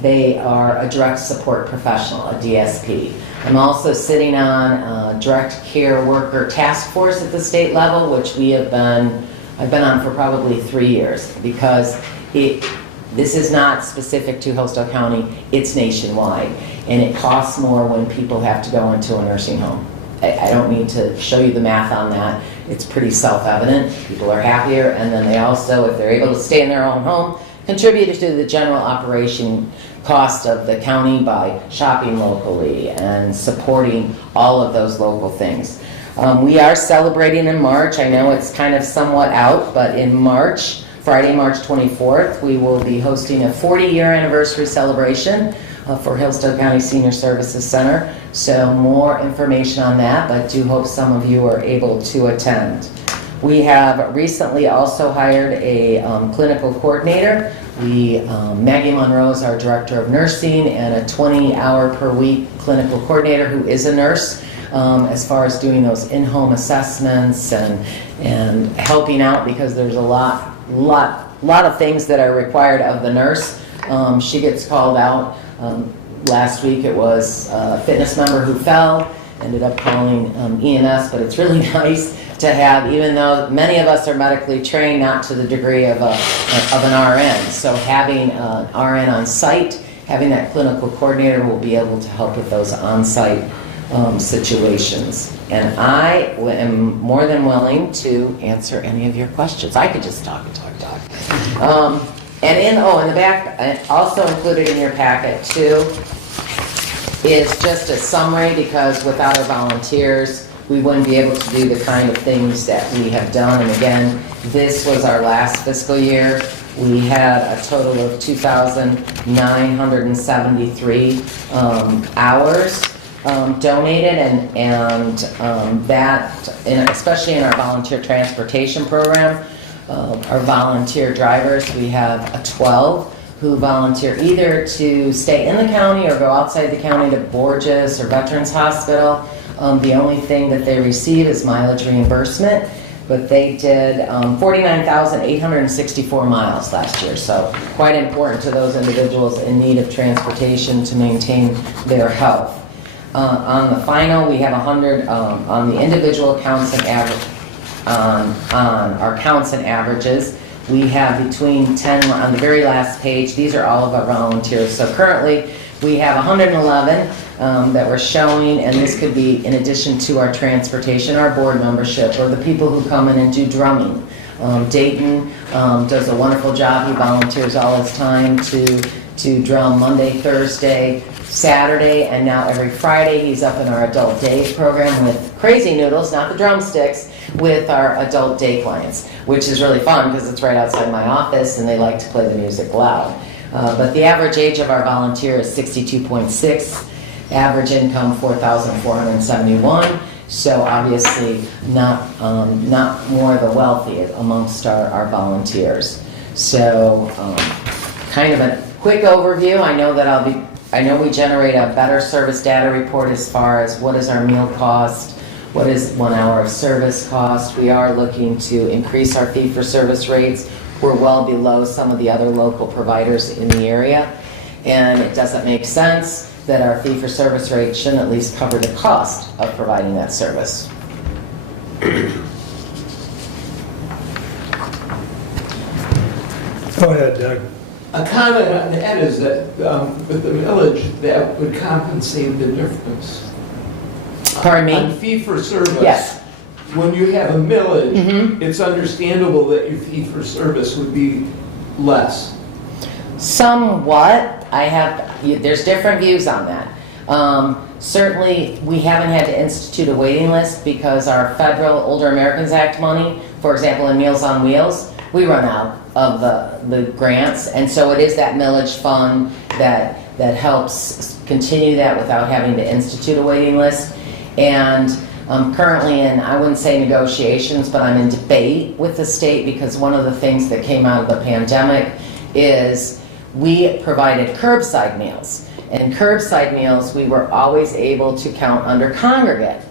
they are a direct support professional, a DSP. I'm also sitting on a direct care worker task force at the state level, which I've been on for probably 3 years, because this is not specific to Hillsdale County, it's nationwide. And it costs more when people have to go into a nursing home. I don't need to show you the math on that. It's pretty self-evident. People are happier, and then they also, if they're able to stay in their own home, contribute to the general operation cost of the county by shopping locally and supporting all of those local things. We are celebrating in March. I know it's kind of somewhat out, but in March, Friday, March 24th, we will be hosting a 40-year anniversary celebration for Hillsdale County Senior Services Center. So more information on that, but do hope some of you are able to attend. We have recently also hired a clinical coordinator. Maggie Monroe is our director of nursing, and a 20-hour per week clinical coordinator who is a nurse, as far as doing those in-home assessments and helping out, because there's a lot of things that are required of the nurse. She gets called out. Last week it was a fitness member who fell, ended up calling EMS, but it's really nice to have, even though many of us are medically trained, not to the degree of an RN. So having an RN on site, having that clinical coordinator will be able to help with those on-site situations. And I am more than willing to answer any of your questions. I could just talk. And in the back, also included in your packet too, is just a summary, because without our volunteers, we wouldn't be able to do the kind of things that we have done. And again, this was our last fiscal year. We had a total of 2,973 hours donated, and that, especially in our volunteer transportation program, our volunteer drivers, we have 12 who volunteer either to stay in the county or go outside the county to Borges or Veterans Hospital. The only thing that they receive is mileage reimbursement, but they did 49,864 miles last year, so quite important to those individuals in need of transportation to maintain their health. On the final, we have 100 on the individual counts and average. On our counts and averages, we have between 10, on the very last page, these are all of our volunteers. So currently, we have 111 that we're showing, and this could be in addition to our transportation, our board membership, or the people who come in and do drumming. Dayton does a wonderful job. He volunteers all his time to drum Monday, Thursday, Saturday, and now every Friday he's up in our adult day program with Crazy Noodles, not the drumsticks, with our adult day clients, which is really fun because it's right outside my office and they like to play the music loud. But the average age of our volunteer is 62.6, average income 4,471, so obviously not more the wealthy amongst our volunteers. So kind of a quick overview. I know we generate a better service data report as far as what is our meal cost, what is 1 hour of service cost. We are looking to increase our fee-for-service rates. We're well below some of the other local providers in the area, and it doesn't make sense that our fee-for-service rate shouldn't at least cover the cost of providing that service. Go ahead, Doug. A comment on that is that with the millage, that would compensate the difference. Pardon me? On fee-for-service. Yes. When you have a millage, it's understandable that your fee-for-service would be less. Somewhat. There's different views on that. Certainly, we haven't had to institute a waiting list because our federal Older Americans Act money, for example, in Meals on Wheels, we run out of the grants, and so it is that millage fund that helps continue that without having to institute a waiting list. And I'm currently in, I wouldn't say negotiations, but I'm in debate with the state, because one of the things that came out of the pandemic is we provided curbside meals. And curbside meals, we were always able to count under congregate.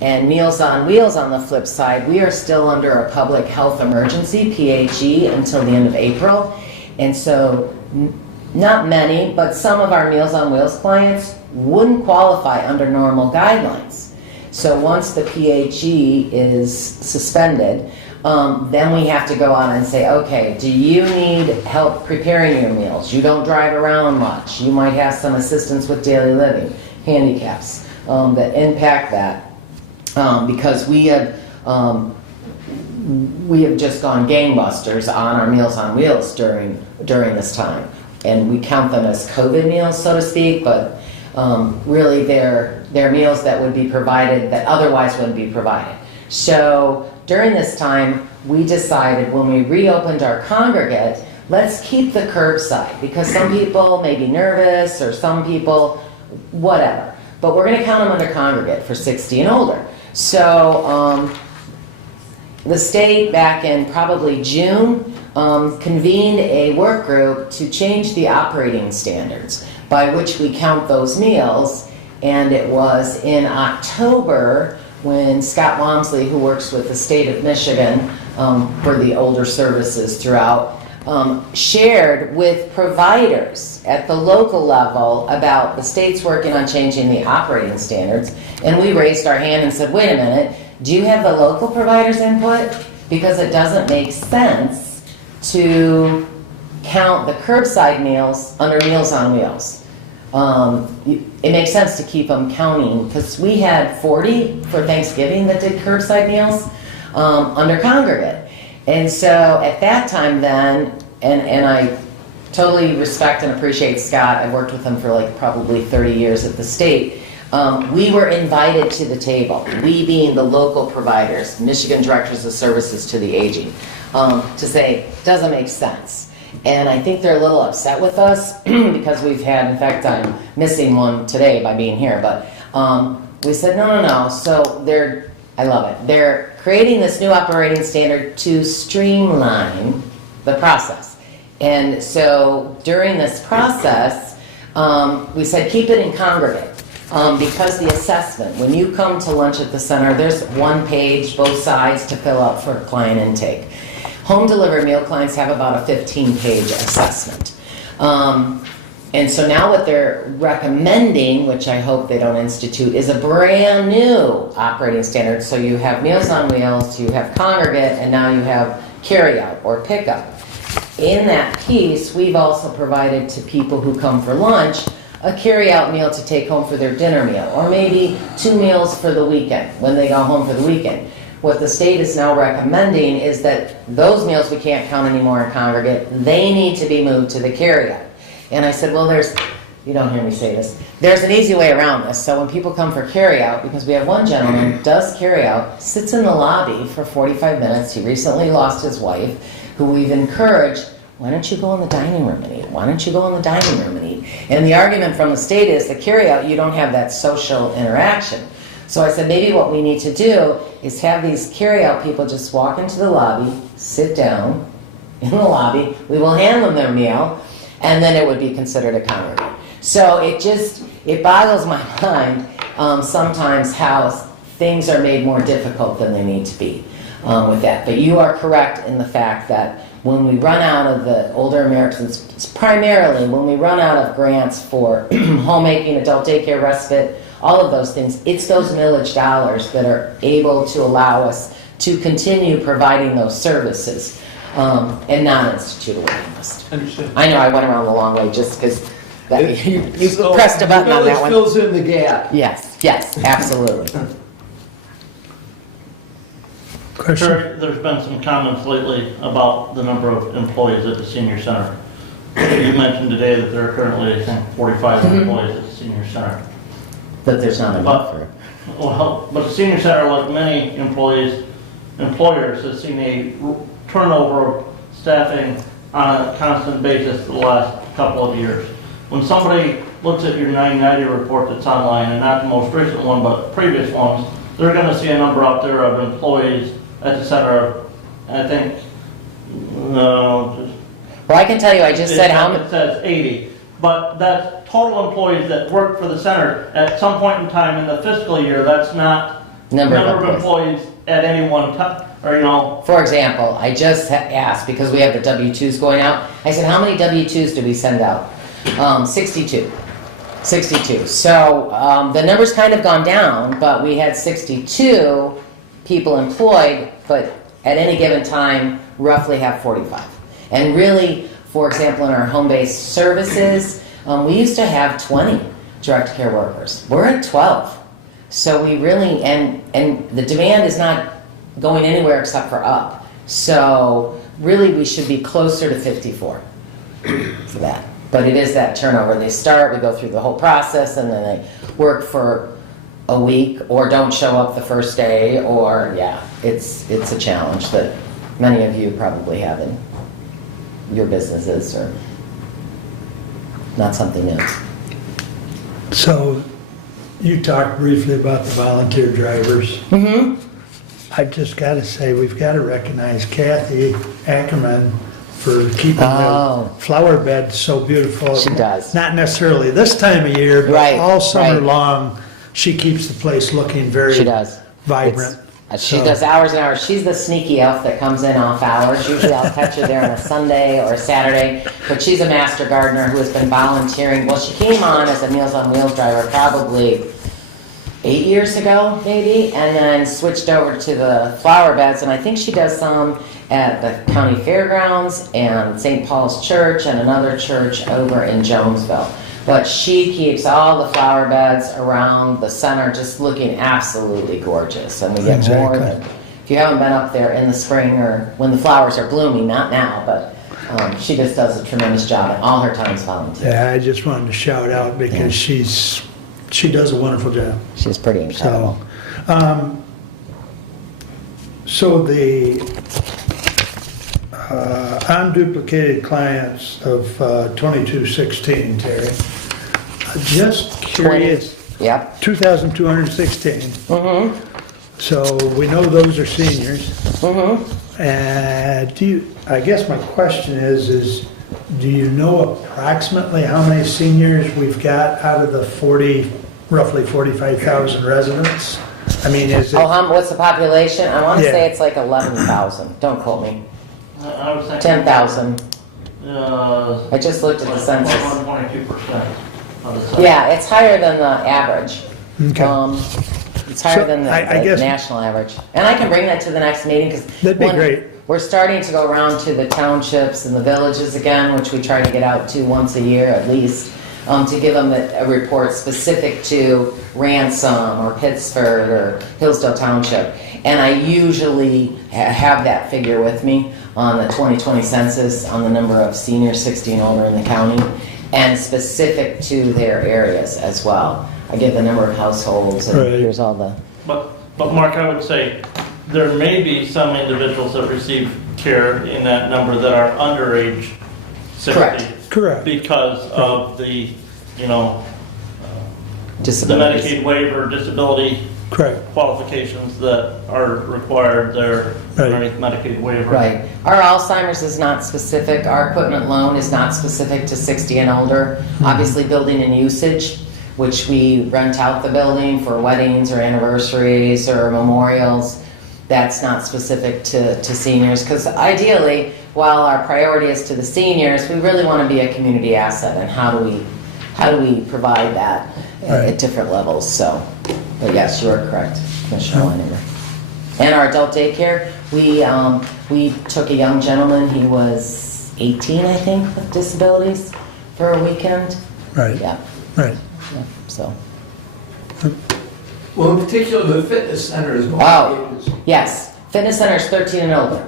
And Meals on Wheels, on the flip side, we are still under a public health emergency, PHE, until the end of April. And so, not many, but some of our Meals on Wheels clients wouldn't qualify under normal guidelines. So once the PHE is suspended, then we have to go on and say, okay, do you need help preparing your meals? You don't drive around much. You might have some assistance with daily living, handicaps that impact that. Because we have just gone gangbusters on our Meals on Wheels during this time. And we count them as COVID meals, so to speak, but really they're meals that would be provided that otherwise wouldn't be provided. So during this time, we decided when we reopened our congregate, let's keep the curbside, because some people may be nervous or some people, whatever. But we're going to count them under congregate for 60 and older. So the state back in probably June convened a work group to change the operating standards by which we count those meals, and it was in October when Scott Walmsley, who works with the state of Michigan for the older services throughout, shared with providers at the local level about the state's working on changing the operating standards, and we raised our hand and said, wait a minute, do you have the local providers' input? Because it doesn't make sense to count the curbside meals under Meals on Wheels. It makes sense to keep them counting, because we had 40 for Thanksgiving that did curbside meals under congregate. And so at that time then, and I totally respect and appreciate Scott, I worked with him for like probably 30 years at the state, we were invited to the table, we being the local providers, Michigan Directors of Services to the Aging, to say, doesn't make sense. And I think they're a little upset with us because we've had, in fact, I'm missing one today by being here, but we said, no. So I love it. They're creating this new operating standard to streamline the process. And so during this process, we said keep it in congregate. Because the assessment, when you come to lunch at the center, there's one page, both sides to fill out for client intake. Home delivered meal clients have about a 15-page assessment. And so now what they're recommending, which I hope they don't institute, is a brand new operating standard. So you have Meals on Wheels, you have congregate, and now you have carryout or pickup. In that piece, we've also provided to people who come for lunch a carryout meal to take home for their dinner meal, or maybe 2 meals for the weekend when they go home for the weekend. What the state is now recommending is that those meals we can't count anymore in congregate, they need to be moved to the carryout. And I said, well, you don't hear me say this, there's an easy way around this. So when people come for carryout, because we have one gentleman does carryout, sits in the lobby for 45 minutes, he recently lost his wife, who we've encouraged, why don't you go in the dining room and eat? Why don't you go in the dining room and eat? And the argument from the state is the carryout, you don't have that social interaction. So I said, maybe what we need to do is have these carryout people just walk into the lobby, sit down in the lobby, we will hand them their meal, and then it would be considered a congregate. So it boggles my mind sometimes how things are made more difficult than they need to be with that. But you are correct in the fact that when we run out of the older Americans, primarily when we run out of grants for homemaking, adult daycare, respite, all of those things, it's those millage dollars that are able to allow us to continue providing those services and not institute a waiting list. Understood. I know I went around the long way just because you pressed a button on that one. The village fills in the gap. Yes, absolutely. Question? Sure, there's been some comments lately about the number of employees at the senior center. You mentioned today that there are currently, I think, 45 employees at the senior center. But there's not enough for it. Well, but the senior center, like many employers, has seen a turnover of staffing on a constant basis for the last couple of years. When somebody looks at your 990 report that's online, and not the most recent one, but previous ones, they're going to see a number out there of employees at the center, I think, Well, I can tell you, I just said how many. It says 80, but that's total employees that work for the center at some point in time in the fiscal year. That's not Number of number of employees at any one time, or you know. For example, I just asked, because we have the W-2s going out, I said, how many W-2s do we send out? 62. 62. So the number's kind of gone down, but we had 62 people employed, but at any given time, roughly have 45. And really, for example, in our home-based services, we used to have 20 direct care workers. We're at 12. So we really, and the demand is not going anywhere except for up. So really, we should be closer to 54 for that. But it is that turnover. They start, we go through the whole process, and then they work for a week or don't show up the first day, or yeah, it's a challenge that many of you probably have in your businesses, or not something new. So you talked briefly about the volunteer drivers. Mm-hmm. I just got to say, we've got to recognize Kathy Ackerman for keeping the flower beds so beautiful. She does. Not necessarily this time of year, but Right, all summer right. long, she keeps the place looking very She does. vibrant. She So- does hours and hours. She's the sneaky elf that comes in off hours. Usually I'll catch her there on a Sunday or a Saturday. But she's a master gardener who has been volunteering. Well, she came on as a Meals on Wheels driver probably 8 years ago, maybe, and then switched over to the flower beds. And I think she does some at the county fairgrounds and St. Paul's Church and another church over in Jonesville. But she keeps all the flower beds around the center just looking absolutely gorgeous. And we get more Exactly. than, if you haven't been up there in the spring or when the flowers are blooming, not now, but she just does a tremendous job, and all her time's volunteer. Yeah, I just wanted to shout out because she does a wonderful job. She's pretty incredible. So the unduplicated clients of 2216, Terry, just curious, Yep. 2,216. Mm-hmm. So we know those are seniors. Mm-hmm. And I guess my question is do you know approximately how many seniors we've got out of the roughly 45,000 residents? I mean, is it? Oh, what's the population? I want to Yeah. say it's like 11,000. Don't quote me. I was thinking 10,000. I just looked at the census. 1.2% of the census. Yeah, it's higher than the average. Okay. It's higher So, than the I guess- national average. And I can bring that to the next meeting because That'd be great. We're starting to go around to the townships and the villages again, which we try to get out to once a year at least, to give them a report specific to Ransom or Pittsford or Hillsdale Township. And I usually have that figure with me on the 2020 census on the number of seniors 60 and older in the county, and specific to their areas as well. I give the number of households, and Right. here's all the... But Mark, I would say there may be some individuals that receive care in that number that are under age 60. Correct. Because of the, the disabilities. Medicaid waiver, disability Correct. qualifications that are required there Right. underneath Medicaid waiver. Right. Our Alzheimer's is not specific. Our equipment loan is not specific to 60 and older. Obviously, building and usage, which we rent out the building for weddings or anniversaries or memorials, that's not specific to seniors. Because ideally, while our priority is to the seniors, we really want to be a community asset. And how do we provide that Right. at different levels? So, but yes, you are correct, Commissioner Leininger. And our adult daycare, we took a young gentleman, he was 18, I think, with disabilities for a weekend. Right. Yeah, Right. yeah, so. Well, in particular, the fitness center is more Oh, ages. yes, fitness center is 13 and older.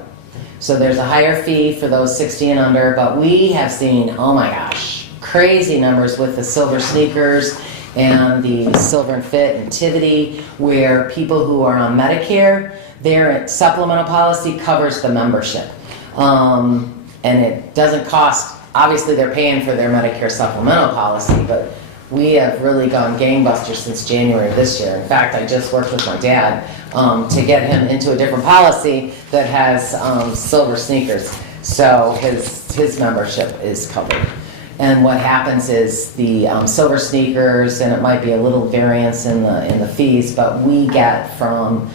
So there's a higher fee for those 60 and under, but we have seen, oh my gosh, crazy numbers with the silver sneakers and the Silver and Fit and Tivity, where people who are on Medicare, their supplemental policy covers the membership. And it doesn't cost, obviously they're paying for their Medicare supplemental policy, but we have really gone gangbusters since January of this year. In fact, I just worked with my dad to get him into a different policy that has silver sneakers. So his his membership is covered. And what happens is the silver sneakers, and it might be a little variance in the fees, but we get from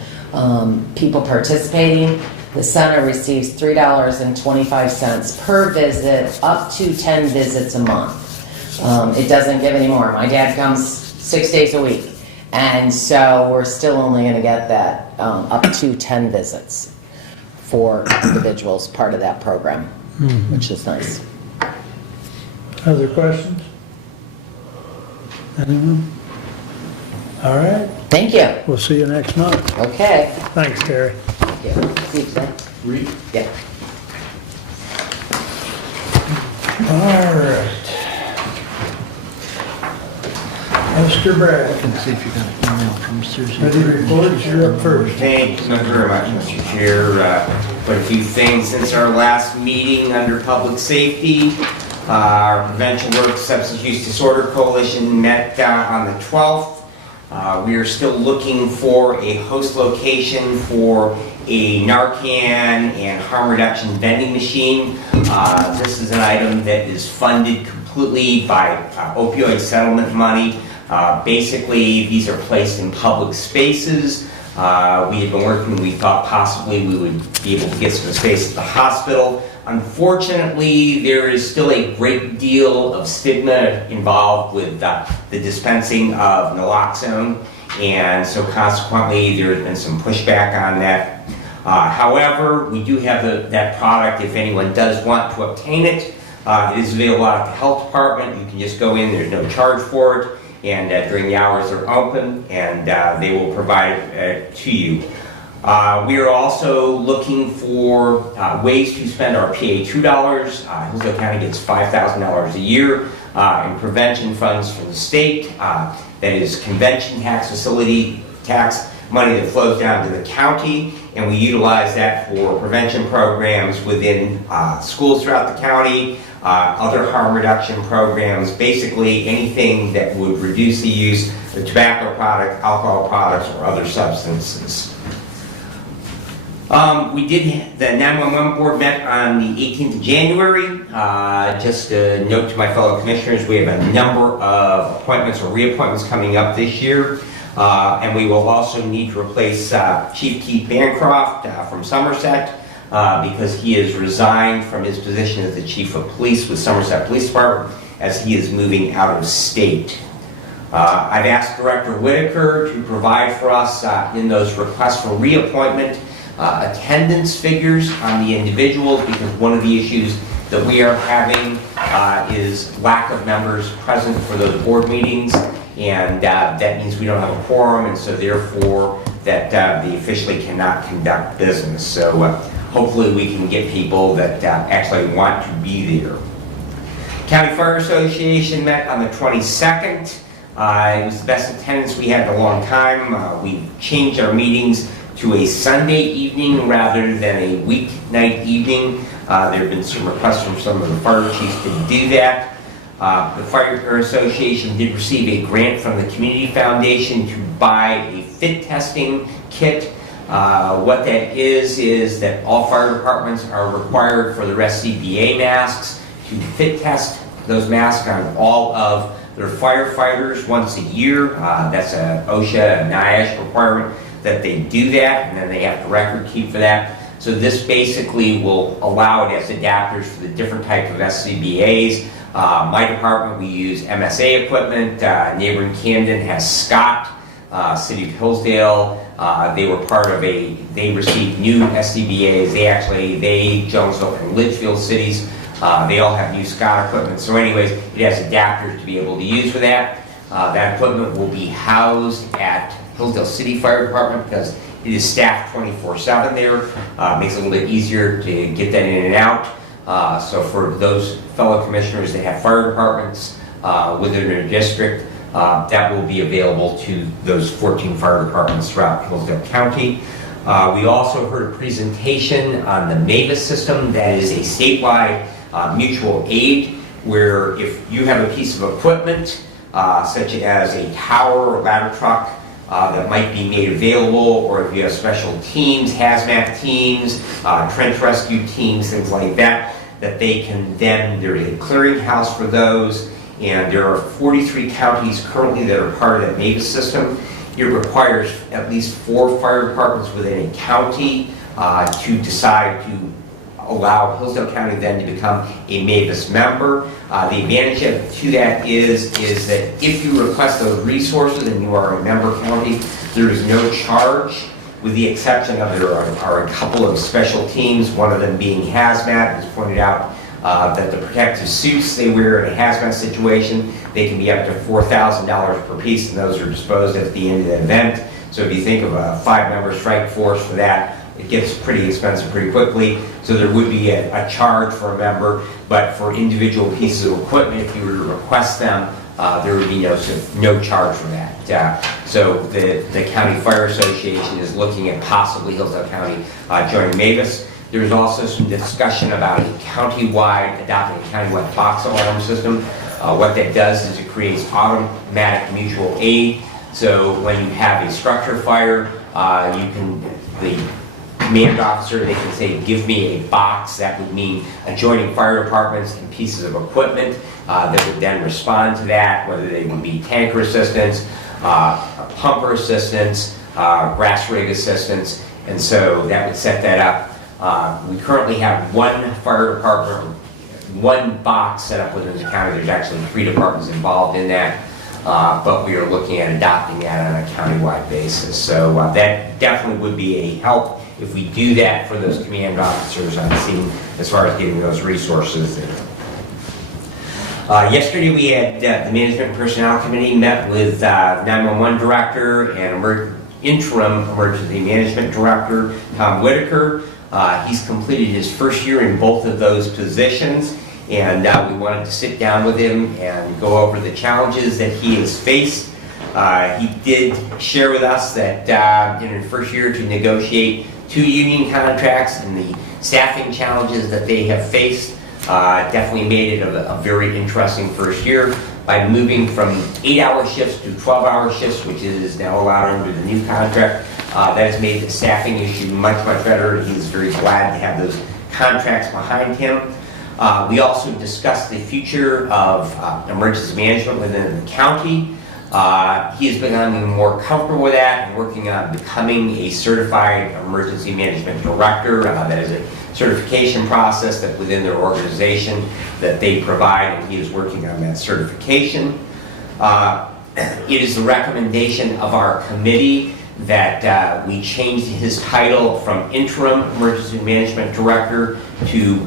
people participating, the center receives $3.25 per visit, up to 10 visits a month. It doesn't give any more. My dad comes 6 days a week, and so we're still only going to get that up to 10 visits for individuals, part of that program, which is nice. Other questions? Anyone? All right, Thank you. we'll see you next month. Okay. Thanks, Terry. Thank you. See you today. Read. Yeah. All right. Mr. Brad, See if you got an email from Susie. ready reports, you're up first. Thank you very much, Mr. Chair. Quite a few things since our last meeting under public safety. Our Prevention Work Substance Use Disorder Coalition met on the 12th. We are still looking for a host location for a Narcan and harm reduction vending machine. This is an item that is funded completely by opioid settlement money. Basically, these are placed in public spaces. We had been working, we thought possibly we would be able to get some space at the hospital. Unfortunately, there is still a great deal of stigma involved with the dispensing of naloxone, and so consequently there has been some pushback on that. However, we do have that product if anyone does want to obtain it. It is available at the health department. You can just go in, there's no charge for it, and during the hours they're open, and they will provide it to you. We are also looking for ways to spend our PA2 dollars. Hillsdale County gets $5,000 a year in prevention funds from the state. That is convention tax, facility tax money that flows down to the county, and we utilize that for prevention programs within schools throughout the county, other harm reduction programs, basically anything that would reduce the use of tobacco product, alcohol products, or other substances. The 911 board met on the 18th of January. Just a note to my fellow commissioners, we have a number of appointments or reappointments coming up this year. And we will also need to replace Chief Keith Bancroft from Somerset because he has resigned from his position as the Chief of Police with Somerset Police Department as he is moving out of state. I've asked Director Whitaker to provide for us in those requests for reappointment attendance figures on the individuals, because one of the issues that we are having is lack of members present for those board meetings, and that means we don't have a quorum, and so therefore that they officially cannot conduct business. So hopefully we can get people that actually want to be there. County Fire Association met on the 22nd. It was the best attendance we had in a long time. We've changed our meetings to a Sunday evening rather than a weeknight evening. There have been some requests from some of the fire chiefs to do that. The Fire Association did receive a grant from the Community Foundation to buy a fit testing kit. What that is that all fire departments are required for their SCBA masks to fit test those masks on all of their firefighters once a year. That's a OSHA and NIOSH requirement that they do that, and then they have to record keep for that. So this basically will allow it as adapters for the different type of SCBAs. My department, we use MSA equipment. Neighboring Camden has Scott. City of Hillsdale, they were part of they received new SCBAs. They, Jonesville and Litchfield cities, they all have new Scott equipment. So anyways, it has adapters to be able to use for that. That equipment will be housed at Hillsdale City Fire Department because it is staffed 24/7 there. Makes it a little bit easier to get that in and out. So for those fellow commissioners that have fire departments within their district, that will be available to those 14 fire departments throughout Hillsdale County. We also heard a presentation on the MAVIS system. That is a statewide mutual aid where if you have a piece of equipment, such as a tower or ladder truck, that might be made available, or if you have special teams, hazmat teams, trench rescue teams, things like that, that they can then, there's a clearinghouse for those, and there are 43 counties currently that are part of that Mavis system. It requires at least 4 fire departments within a county to decide to allow Hillsdale County then to become a Mavis member. The advantage to that is that if you request those resources and you are a member county, there is no charge, with the exception of there are a couple of special teams, one of them being hazmat. As pointed out, that the protective suits they wear in a hazmat situation, they can be up to $4,000 per piece, and those are disposed at the end of the event. So if you think of a 5-member strike force for that, it gets pretty expensive pretty quickly. So there would be a charge for a member, but for individual pieces of equipment, if you were to request them, there would be no charge for that. So the County Fire Association is looking at possibly Hillsdale County joining Mavis. There's also some discussion about adopting a countywide box alarm system. What that does is it creates automatic mutual aid. So when you have a structure fire, the command officer, they can say, give me a box. That would mean adjoining fire departments and pieces of equipment that would then respond to that, whether they would be tanker assistance, pumper assistance, grass rig assistance, and so that would set that up. We currently have 1 fire department, 1 box set up within the county. There's actually 3 departments involved in that, but we are looking at adopting that on a countywide basis. So that definitely would be a help if we do that for those command officers on scene as far as getting those resources there. Yesterday we had the Management and Personnel Committee met with 911 Director and Interim Emergency Management Director, Tom Whitaker. He's completed his first year in both of those positions, and we wanted to sit down with him and go over the challenges that he has faced. He did share with us that in his first year to negotiate 2 union contracts and the staffing challenges that they have faced definitely made it a very interesting first year by moving from 8-hour shifts to 12-hour shifts, which is now allowed under the new contract. That has made the staffing issue much better. He's very glad to have those contracts behind him. We also discussed the future of emergency management within the county. He has become more comfortable with that and working on becoming a certified emergency management director. That is a certification process that within their organization that they provide, and he is working on that certification. It is the recommendation of our committee that we changed his title from interim emergency management director to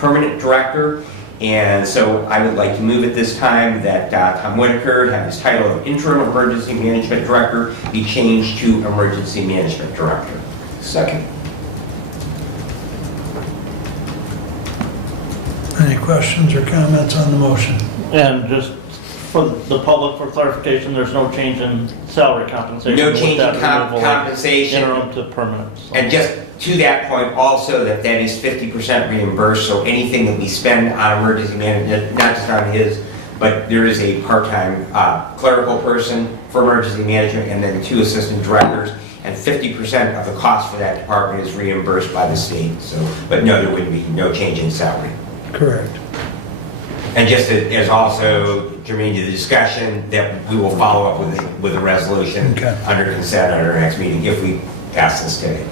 permanent director. And so I would like to move at this time that Tom Whitaker have his title of interim emergency management director be changed to emergency management director. Second. Any questions or comments on the motion? And just for the public, for clarification, there's no change in salary compensation. No with change that in removal of compensation. Interim to permanent. So. And just to that point also, that is 50% reimbursed, so anything that we spend on emergency management, not just on his, but there is a part-time clerical person for emergency management and then 2 assistant directors, and 50% of the cost for that department is reimbursed by the state. So, but no, there would be no change in salary. Correct. And just as also germane to the discussion, that we will follow up with a resolution under consent at our next meeting if we pass this today.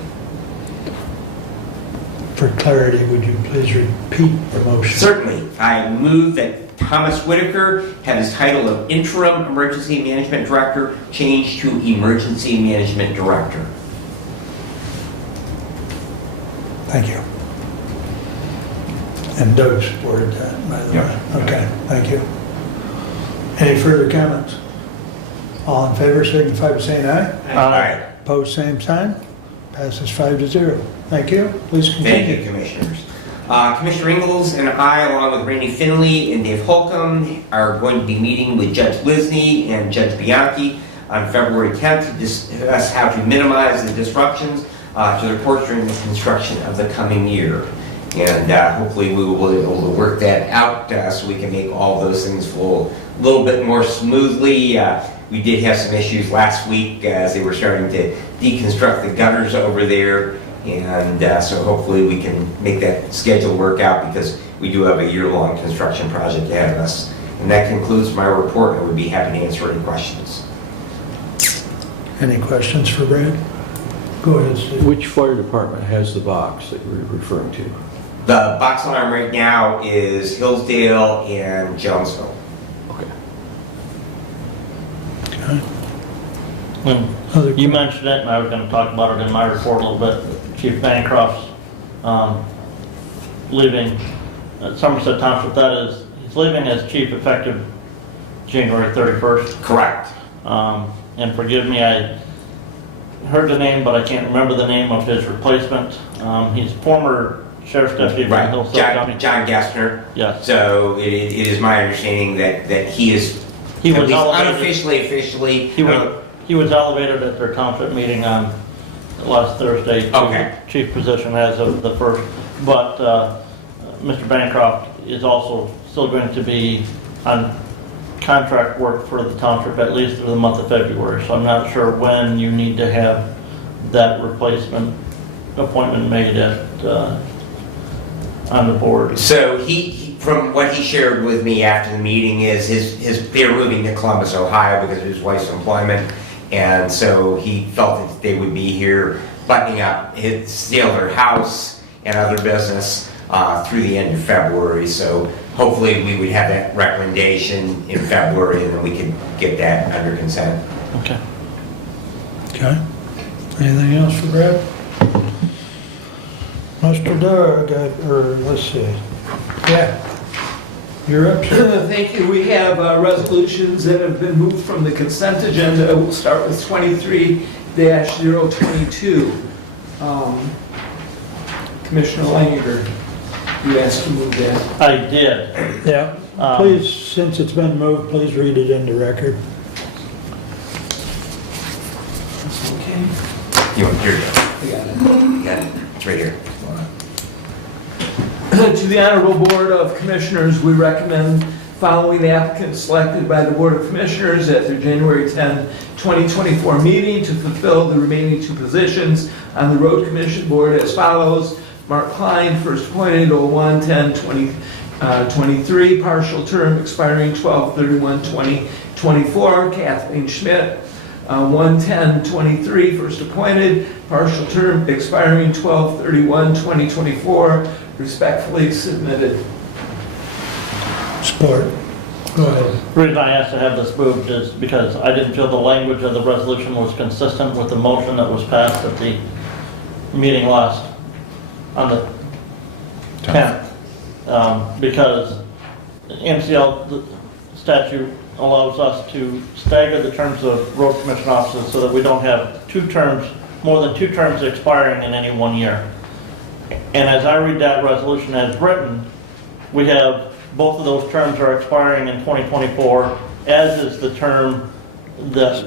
For clarity, would you please repeat the motion? Certainly. I move that Thomas Whitaker have his title of interim emergency management director changed to emergency management director. Thank you. And Doug supported that, by the way. Okay, thank you. Any further comments? All in favor, signify by saying aye. Aye. Opposed, same sign. Passes 5-0. Thank you. Please continue. Thank you, Commissioners. Commissioner Ingalls and I, along with Randy Finley and Dave Holcomb, are going to be meeting with Judge Lisney and Judge Bianchi on February 10th to discuss how to minimize the disruptions to the courts during the construction of the coming year. And hopefully we will be able to work that out so we can make all those things flow a little bit more smoothly. We did have some issues last week as they were starting to deconstruct the gutters over there. And so hopefully we can make that schedule work out, because we do have a year-long construction project ahead of us. And that concludes my report. I would be happy to answer any questions. Any questions for Brad? Go ahead, Steve. Which fire department has the box that you're referring to? The box alarm right now is Hillsdale and Jonesville. Okay. Okay. When you mentioned it, and I was going to talk about it in my report a little bit, Chief Bancroft's leaving Somerset Township. That is, he's leaving as chief effective January 31st. Correct. And forgive me, I heard the name, but I can't remember the name of his replacement. He's former sheriff's deputy from Right, Hillsdale County. John Gessner. Yes. So it is my understanding that he is, He at was least elevated. unofficially, officially. He was elevated at their township meeting on last Thursday Okay. to chief position as of the first. But Mr. Bancroft is also still going to be on contract work for the township at least through the month of February. So I'm not sure when you need to have that replacement appointment made at on the board. So he, from what he shared with me after the meeting is they're moving to Columbus, Ohio because of his wife's employment. And so he felt that they would be here buttoning up his their house and other business through the end of February. So hopefully we would have that recommendation in February and then we can get that under consent. Okay. Okay. Anything else for Brad? Mr. Doug, or let's see. Yeah. You're up, sir. Thank you. We have resolutions that have been moved from the consent agenda. We'll start with 23-022. Commissioner Langer, you asked to move that. I did. Yeah. Please, since it's been moved, please read it into record. Okay. Here you go. I got it. You got it. It's right here. To the Honorable Board of Commissioners, we recommend following the applicants selected by the Board of Commissioners at their January 10, 2024 meeting to fulfill the remaining two positions on the Road Commission Board as follows. Mark Klein, first appointed 01/10/2023, partial term expiring 12/31/2024. Kathleen Schmidt, 1/10/23, first appointed, partial term expiring 12/31/2024. Respectfully submitted. Support. Go ahead. The reason I asked to have this moved is because I didn't feel the language of the resolution was consistent with the motion that was passed at the meeting last, on the 10th. Because MCL statute allows us to stagger the terms of road commission officers so that we don't have more than two terms expiring in any 1 year. And as I read that resolution as written, we have both of those terms are expiring in 2024, as is the term that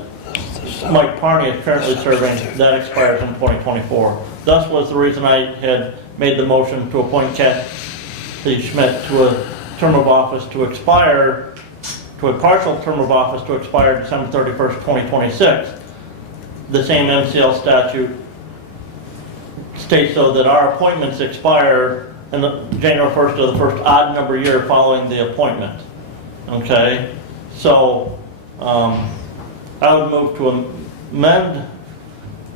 Mike Parney is currently serving, that expires in 2024. Thus was the reason I had made the motion to appoint Kathy Schmidt to a term of office to expire, to a partial term of office to expire December 31st, 2026. The same MCL statute states so that our appointments expire in the January 1st of the first odd number year following the appointment. Okay? So, I would move to amend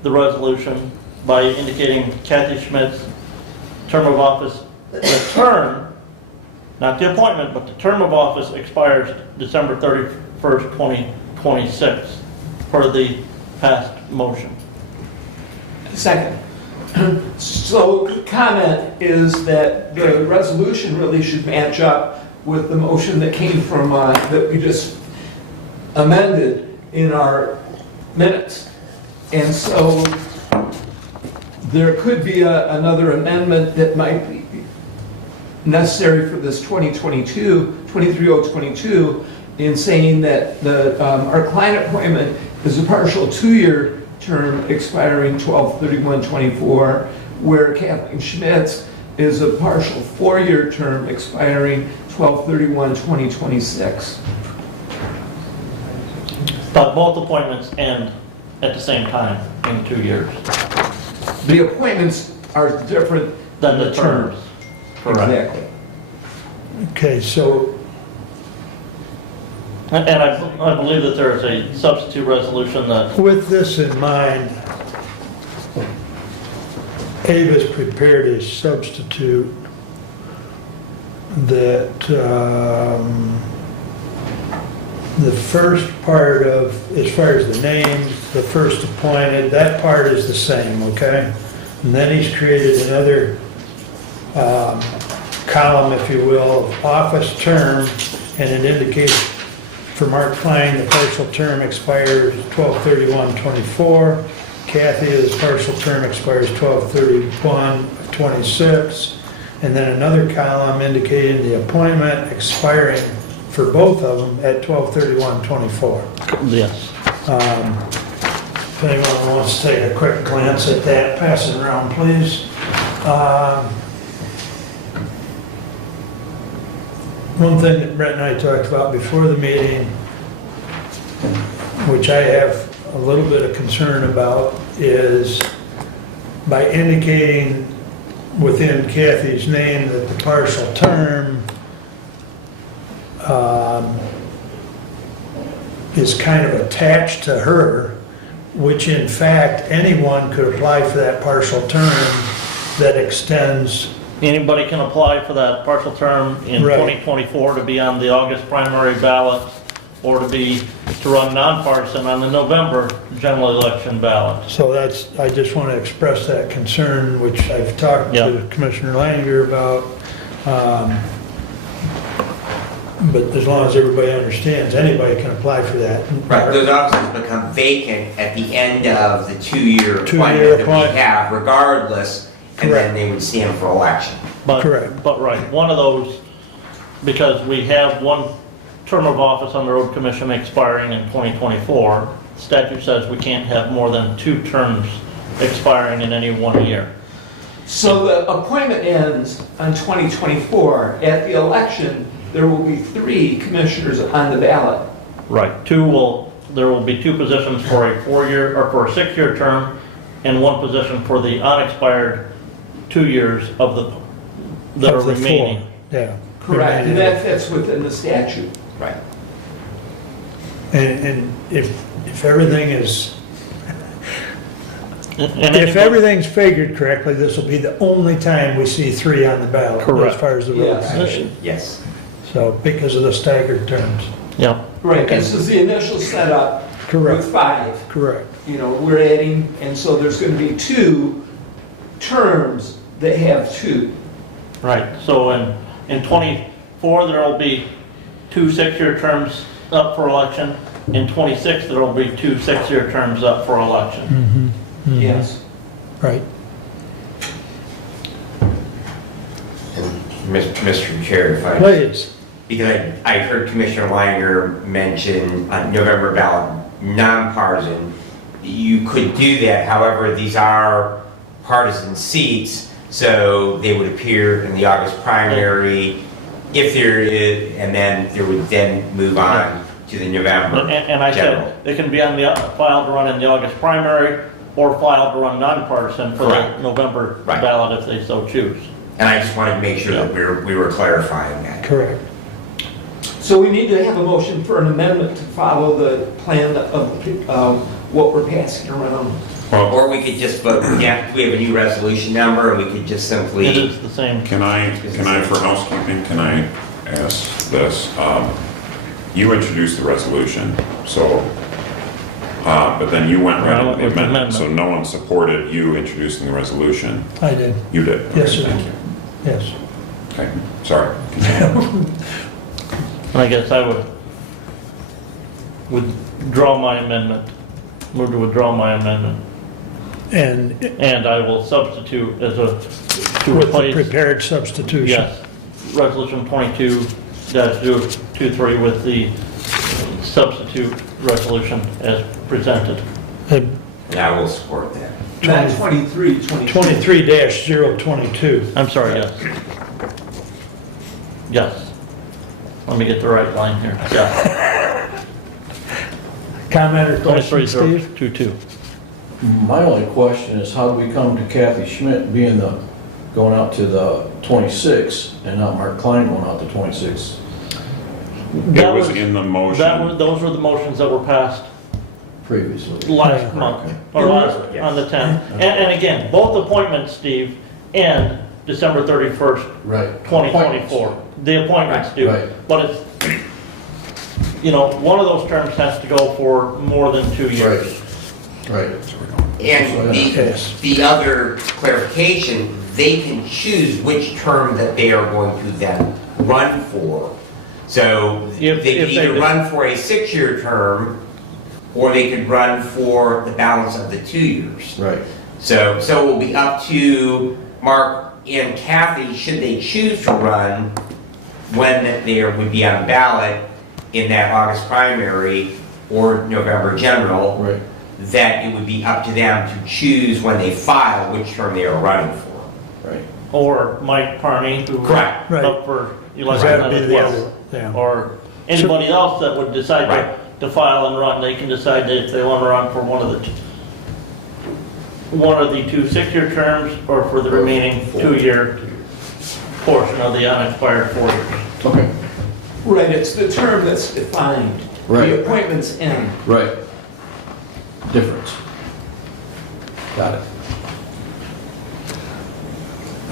the resolution by indicating Kathy Schmidt's term of office, the term, not the appointment, but the term of office expires December 31st, 2026 for the past motion. Second. So comment is that the resolution really should match up with the motion that came from, that we just amended in our minutes. And so there could be another amendment that might be necessary for this 23-022 in saying that our client appointment is a partial 2-year term expiring 12/31/24, where Kathleen Schmidt is a partial 4-year term expiring 12/31/2026. But both appointments end at the same time in 2 years. The appointments are different Than the terms. Correct. Exactly. Okay, so, And I believe that there is a substitute resolution that, with this in mind, Ava's prepared a substitute that, the first part of, as far as the names, the first appointed, that part is the same, okay? And then he's created another column, if you will, of office term, and it indicates for Mark Klein, the partial term expires 12/31/24. Kathy's partial term expires 12/31/26. And then another column indicating the appointment expiring for both of them at 12/31/24. yes. If anyone wants to take a quick glance at that, pass it around, please. One thing that Brett and I talked about before the meeting, which I have a little bit of concern about, is by indicating within Kathy's name that the partial term is kind of attached to her, which in fact, anyone could apply for that partial term that extends. Anybody can apply for that partial term in Right. 2024 to be on the August primary ballot or to run nonpartisan on the November general election ballot. So that's, I just want to express that concern, which I've talked Yeah. to Commissioner Langer about. But as long as everybody understands, anybody can apply for that. Right, those offices become vacant at the end of the two-year Two-year appointment that appointment. we have regardless, and then Correct. they would stand for election. Correct. But right, one of those, because we have one term of office on the road commission expiring in 2024, statute says we can't have more than 2 terms expiring in any 1 year. So the appointment ends on 2024. At the election, there will be 3 commissioners on the ballot. Right, there will be 2 positions for a 4-year, or for a 6-year term, and 1 position for the unexpired 2 years that are Of the four. remaining. Yeah. Correct, and Remaining. that's within the statute. Right. And if everything is, And if anybody- everything's figured correctly, this will be the only time we see 3 on the ballot. Correct. As far as the road Yes. commission. Yes. So, because of the staggered terms. Yeah, Right, this is the initial setup Correct. with 5. Correct. You know, we're adding, and so there's going to be 2 terms that have 2. right, so in 24, there will be 2 6-year terms up for election. In 26, there will be 2 6-year terms up for election. Yes. Right. Mr. Chair, if I, Please. because I heard Commissioner Langer mention on November ballot, nonpartisan, you could do that, however, these are partisan seats, so they would appear in the August primary, if there is, and then there would then move on to the November And I general. said, they can be on the, filed to run in the August primary, or filed to run nonpartisan for the Correct. November Right. ballot if they so choose. And I just wanted to make sure that we were clarifying that. Correct. So we need to have a motion for an amendment to follow the plan of what we're passing around. Or we could just vote, yeah, we have a new resolution number, and we could just It simply, is the same. Can I, for housekeeping, can I ask this? You introduced the resolution, so, but then you went right No, into the it was the amendment, so amendment. no one supported you introducing the resolution. I did. You did? Yes, Okay, sir. Thank you. Yes. Okay, sorry. And I guess I would withdraw my amendment, move to withdraw my amendment, And and I will substitute as to with the replace, prepared substitution. yes, Resolution 22-023 with the substitute resolution as presented. And and I will support that. Not 23, 22. 23-022. I'm sorry, yes. Yes. Let me get the right line here. Yeah, Comment or question, Steve? 23-022. My only question is how do we come to Kathy Schmidt being the going out to the 26 and not Mark Klein going out to 26. It was in the motion. Those were the motions that were passed Previously. last month, or on the 10th. And again, both appointments, Steve, end December 31st, Right. 2024. The appointments do. Right. But it's, one of those terms has to go for more than 2 years. Right. And the other clarification, they can choose which term that they are going to then run for. So If they could they either do. run for a 6-year term, or they could run for the balance of the 2 years. Right. So it will be up to Mark and Kathy, should they choose to run, when they would be on ballot in that August primary or November general, Right. that it would be up to them to choose when they file which term they are running for. Right. Or Mike Parney, who Correct. Right. up for Because election that'd be as the well. other, yeah. Or anybody else that would decide Right. to file and run, they can decide that if they want to run for one of the two 6-year terms, or for the remaining 2-year portion of the unexpired 4 years. Okay. Right, it's the term that's defined. Right. The appointments end. Right. Difference. Got it.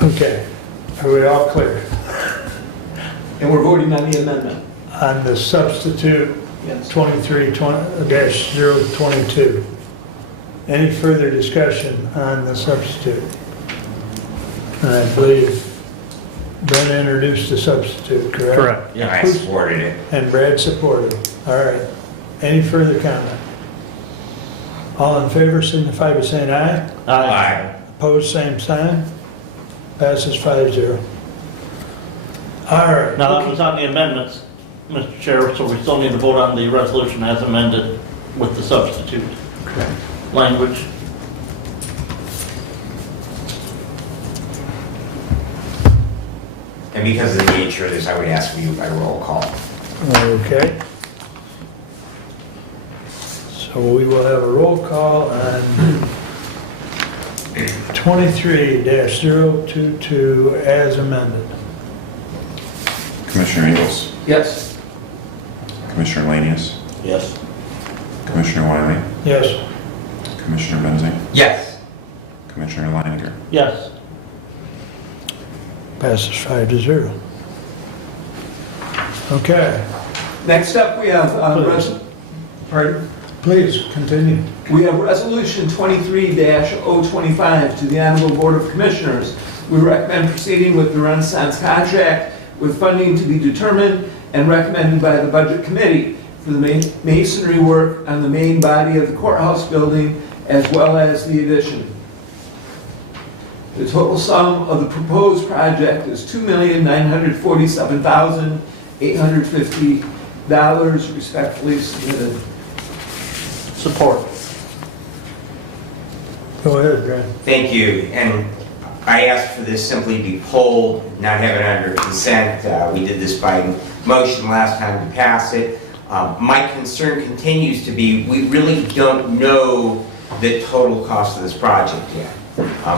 Okay, are we all clear? And we're voting on the amendment. On the substitute Yes. 23-022. Any further discussion on the substitute? And I believe Brenda introduced the substitute, correct? And I supported it. And Brad supported. All right. Any further comment? All in favor signify by saying aye. Aye. Opposed, same sign. Passes 5-0. All right. Now, that was on the amendments, Mr. Chair, so we still need to vote on the resolution as amended with the substitute language. And because of the nature of this, I would ask you by roll call. Okay. So we will have a roll call on 23-022 as amended. Commissioner Ingles, Yes. Commissioner Lanius, Yes. Commissioner Wiley, Yes. Commissioner Benzing, Yes. Commissioner Leininger. Yes. Passes 5-0. Okay, Next up, we have, pardon? please continue. We have Resolution 23-025 to the Honorable Board of Commissioners. We recommend proceeding with the Renaissance contract with funding to be determined and recommended by the Budget Committee for the masonry work on the main body of the courthouse building as well as the addition. The total sum of the proposed project is $2,947,850, respectfully submitted. Support. Go ahead, Brad. Thank you. And I asked for this simply to be pulled, not have it under consent. We did this by motion last time to pass it. My concern continues to be, we really don't know the total cost of this project yet.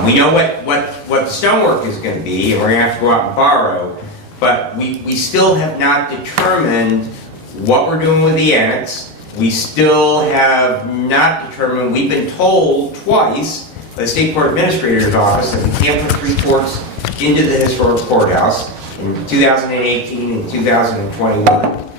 We know what the stonework is going to be, and we're going to have to go out and borrow, but we still have not determined what we're doing with the annex. We still have not determined, we've been told twice by the State Court Administrator's Office that we can't put 3 courts into the historic courthouse in 2018 and 2021.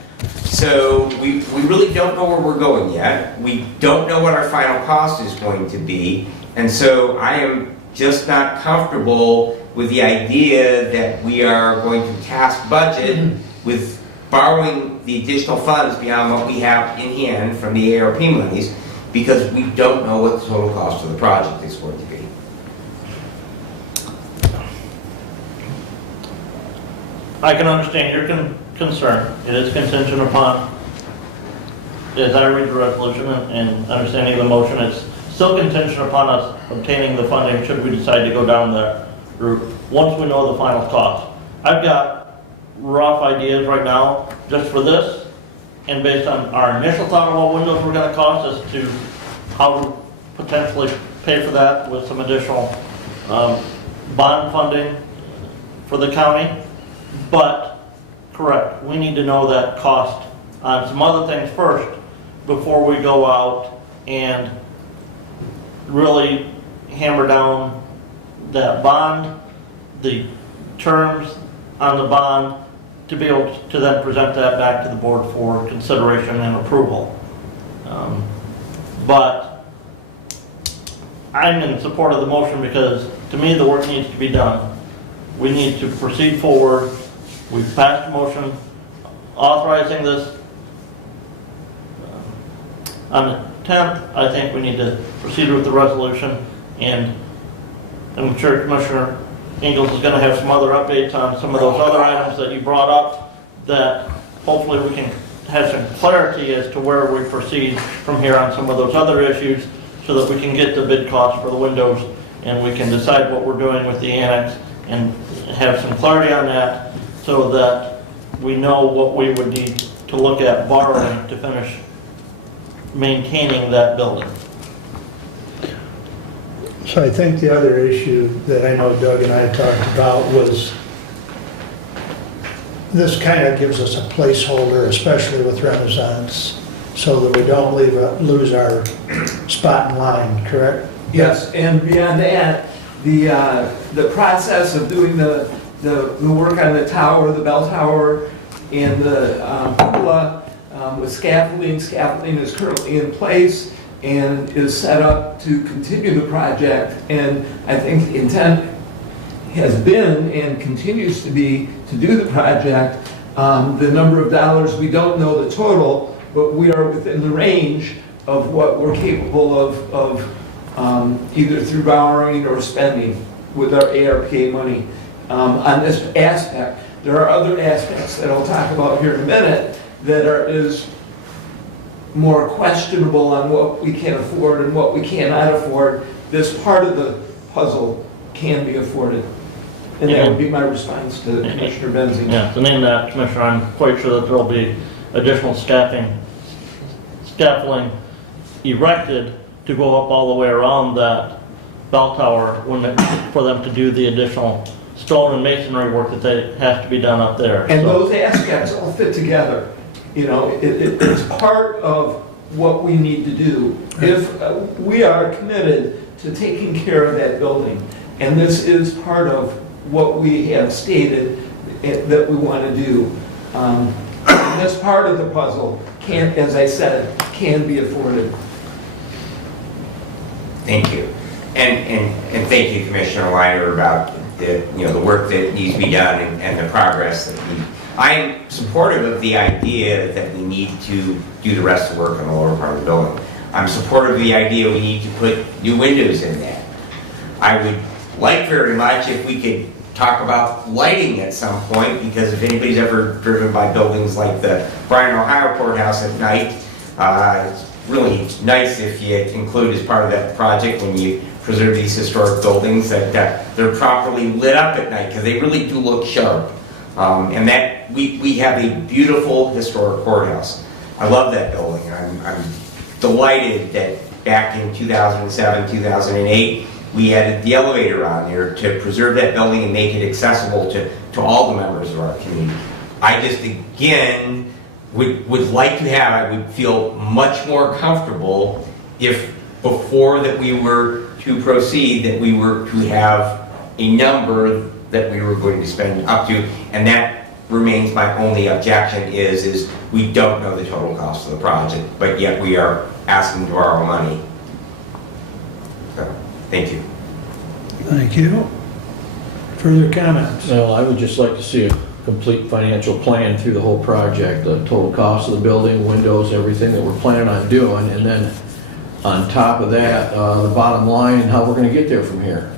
So we really don't know where we're going yet. We don't know what our final cost is going to be. And so I am just not comfortable with the idea that we are going to task budget with borrowing the additional funds beyond what we have in hand from the ARP monies, because we don't know what the total cost of the project is going to be. I can understand your concern. It is contingent upon, as I read the resolution and understanding the motion, it's still contingent upon us obtaining the funding should we decide to go down that route, once we know the final cost. I've got rough ideas right now, just for this, and based on our initial thought of what windows were gonna cost as to how to potentially pay for that with some additional bond funding for the county, but correct, we need to know that cost on some other things first before we go out and really hammer down that bond, the terms on the bond, to be able to then present that back to the board for consideration and approval. But I'm in support of the motion because to me the work needs to be done. We need to proceed forward. We've passed a motion authorizing this on the 10th. I think we need to proceed with the resolution, and I'm sure Commissioner Ingles is going to have some other updates on some of those other items that you brought up, that hopefully we can have some clarity as to where we proceed from here on some of those other issues, so that we can get the bid cost for the windows and we can decide what we're doing with the annex and have some clarity on that, so that we know what we would need to look at borrowing to finish maintaining that building. So I think the other issue that I know Doug and I talked about was, this kind of gives us a placeholder, especially with Renaissance, so that we don't lose our spot in line, correct? Yes, and beyond that, the process of doing the work on the tower, the bell tower, and the cupola with scaffolding is currently in place and is set up to continue the project. And I think the intent has been and continues to be to do the project. The number of dollars, we don't know the total, but we are within the range of what we're capable of either through borrowing or spending with our ARPA money on this aspect. There are other aspects that I'll talk about here in a minute that is more questionable on what we can afford and what we cannot afford. This part of the puzzle can be afforded. And that would be my response to Commissioner Benzing. Yeah, to name that, Commissioner, I'm quite sure that there'll be additional scaffolding erected to go up all the way around that bell tower for them to do the additional stone and masonry work that has to be done up there. And those aspects all fit together. You know, it's part of what we need to do. If we are committed to taking care of that building, and this is part of what we have stated that we want to do. This part of the puzzle can, as I said, can be afforded. Thank you. And thank you, Commissioner Weiner, about the work that needs to be done and the progress that we. I am supportive of the idea that we need to do the rest of the work on the lower part of the building. I'm supportive of the idea we need to put new windows in that. I would like very much if we could talk about lighting at some point, because if anybody's ever driven by buildings like the Bryan, Ohio courthouse at night, it's really nice if you include as part of that project, when you preserve these historic buildings, that they're properly lit up at night, because they really do look sharp. And that we have a beautiful historic courthouse. I love that building. I'm delighted that back in 2007, 2008, we added the elevator on there to preserve that building and make it accessible to all the members of our community. I just, again, would like to have, I would feel much more comfortable if before that we were to proceed, that we were to have a number that we were going to spend up to, and that remains my only objection is we don't know the total cost of the project, but yet we are asking to borrow money. So, thank you. Thank you. Further comments? Well, I would just like to see a complete financial plan through the whole project, the total cost of the building, windows, everything that we're planning on doing, and then on top of that, the bottom line and how we're going to get there from here.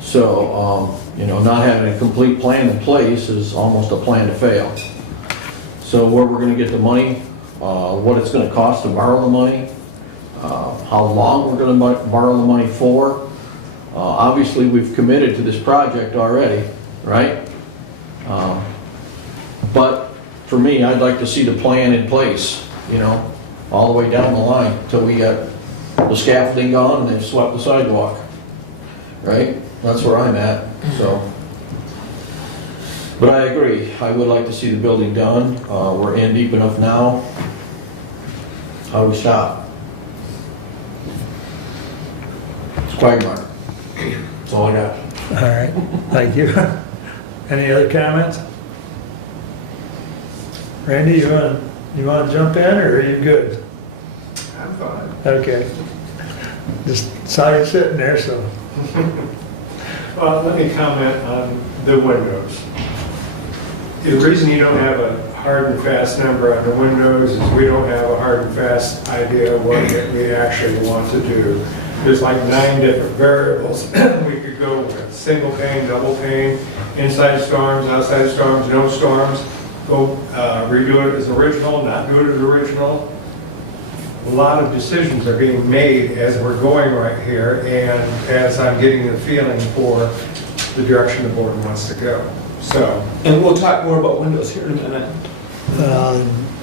So, not having a complete plan in place is almost a plan to fail. So where we're going to get the money, what it's going to cost to borrow the money, how long we're going to borrow the money for. Obviously, we've committed to this project already, right? But for me, I'd like to see the plan in place, all the way down the line until we got the scaffolding gone and they've swept the sidewalk. right? That's where I'm at, so. But I agree, I would like to see the building done. We're in deep enough now. How do we stop? It's quagmire. That's all I got. All right, thank you. Any other comments? Randy, you want to jump in, or are you good? I'm fine. Okay. Just saw you sitting there, so. Well, let me comment on the windows. The reason you don't have a hard and fast number on the windows is we don't have a hard and fast idea of what we actually want to do. There's like 9 different variables. We could go with single pane, double pane, inside storms, outside storms, no storms, go redo it as original, not do it as original. A lot of decisions are being made as we're going right here, and as I'm getting the feeling for the direction the board wants to go. So, And we'll talk more about windows here in a minute.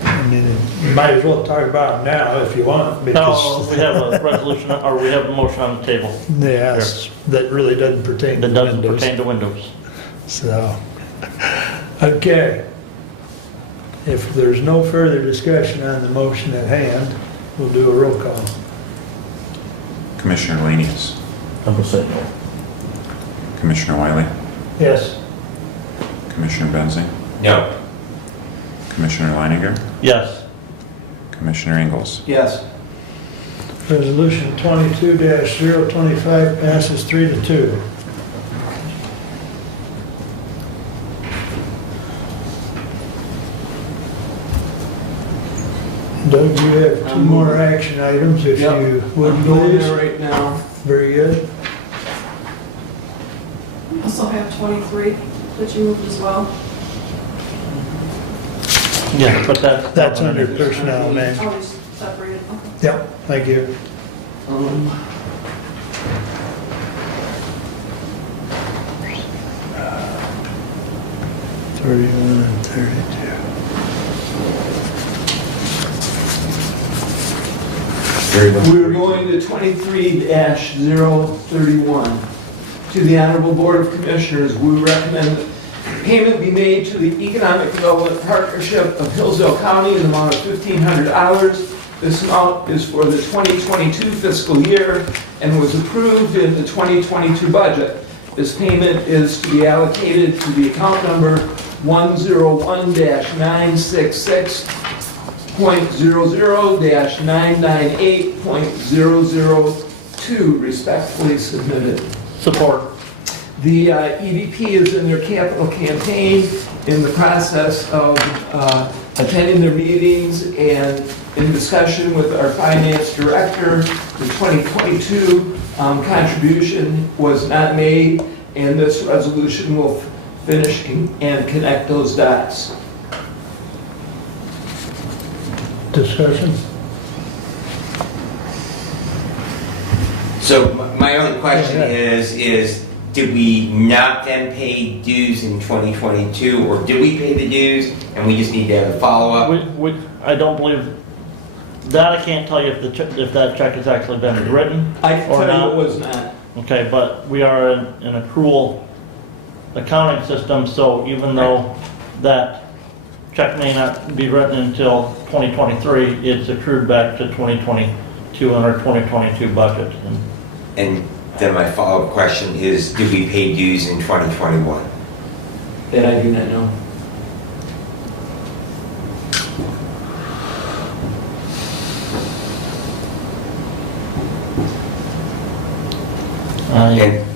I mean, you might as well talk about it now if you want, No, because. we have a resolution, or we have a motion on the table Yes, that really doesn't pertain to that doesn't windows. pertain to windows. So, okay. If there's no further discussion on the motion at hand, we'll do a roll call. Commissioner Lanius, I'm gonna say no. Commissioner Wiley, Yes. Commissioner Benzing, No. Commissioner Leininger, Yes. Commissioner Ingles. Yes. Resolution 22-025 passes 3-2. Doug, you have 2 more action items, if Yep. you would I'm going please. there right now. Very good. Also have 23 that you moved as well. Yeah, but That's under personnel, man. Oh, just separated, okay. Yep, thank you. 31 and 32. We're going to 23-031. To the Honorable Board of Commissioners, we recommend that payment be made to the Economic Development Partnership of Hillsdale County in the amount of $1,500. This amount is for the 2022 fiscal year and was approved in the 2022 budget. This payment is to be allocated to the account number 101-966.00-998.002, respectfully submitted. Support. The EDP is in their capital campaign, in the process of attending their meetings and in discussion with our finance director. The 2022 contribution was not made, and this resolution will finish and connect those dots. Discussion? So my only question is did we not then pay dues in 2022, or did we pay the dues and we just need to have a follow-up? I don't believe, that I can't tell you if that check has actually been written I can or tell you not. it was not. Okay, but we are in an accrual accounting system, so even though that check may not be written until 2023, it's accrued back to 2022 on our 2022 budget. And then my follow-up question is, did we pay dues in 2021? That I do not know.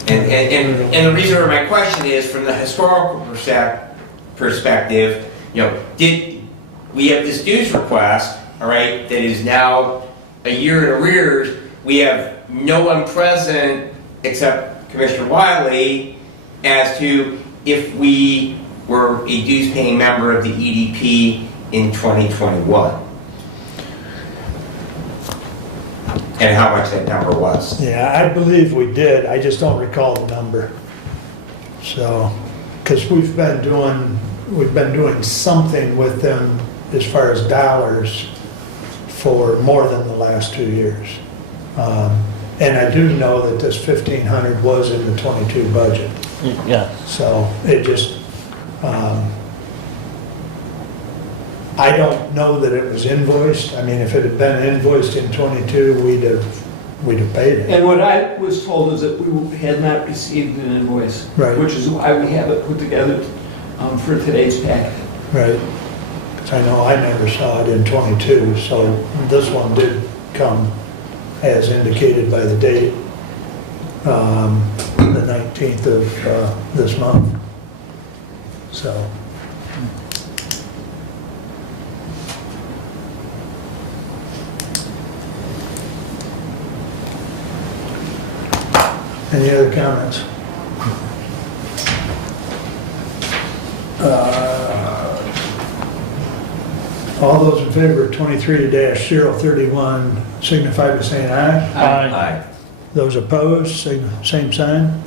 And the reason for my question is, from the historical perspective, did we have this dues request, all right, that is now a year in arrears? We have no one present except Commissioner Wiley as to if we were a dues-paying member of the EDP in 2021. And how much that number was. Yeah, I believe we did, I just don't recall the number. So, because we've been doing something with them as far as dollars for more than the last 2 years. And I do know that this 1,500 was in the 22 budget. Yeah, So it just, I don't know that it was invoiced. I mean, if it had been invoiced in 22, we'd have paid it. And what I was told is that we had not received an invoice. Right. Which is why we have it put together for today's packet. Right. 'Cause I know I never saw it in 22, so this one did come as indicated by the date, the 19th of this month. So. Any other comments? All those in favor of 23-031 signify by saying aye. Aye. Those opposed, same sign.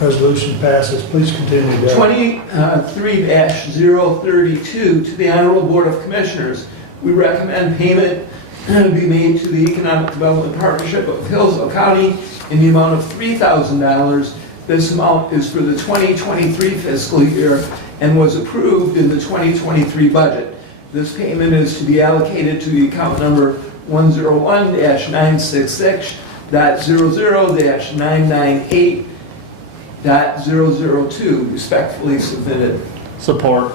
Resolution passes. Please continue, Deb. 23-032 to the Honorable Board of Commissioners. We recommend payment be made to the Economic Development Partnership of Hillsdale County in the amount of $3,000. This amount is for the 2023 fiscal year and was approved in the 2023 budget. This payment is to be allocated to the account number 101-966-00-998.002, respectfully submitted. support.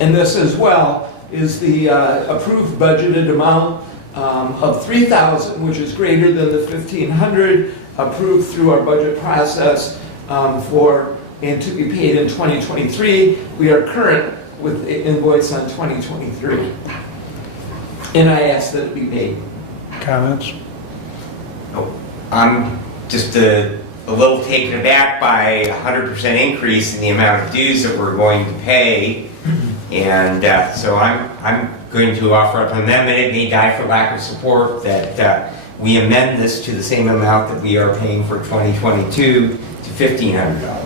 And this as well is the approved budgeted amount of $3,000, which is greater than the $1,500 approved through our budget process and to be paid in 2023. We are current with the invoice on 2023. And I ask that it be paid. Comments? I'm just a little taken aback by 100% increase in the amount of dues that we're going to pay. And so I'm going to offer up an amendment. It may die for lack of support that we amend this to the same amount that we are paying for 2022 to $1,500.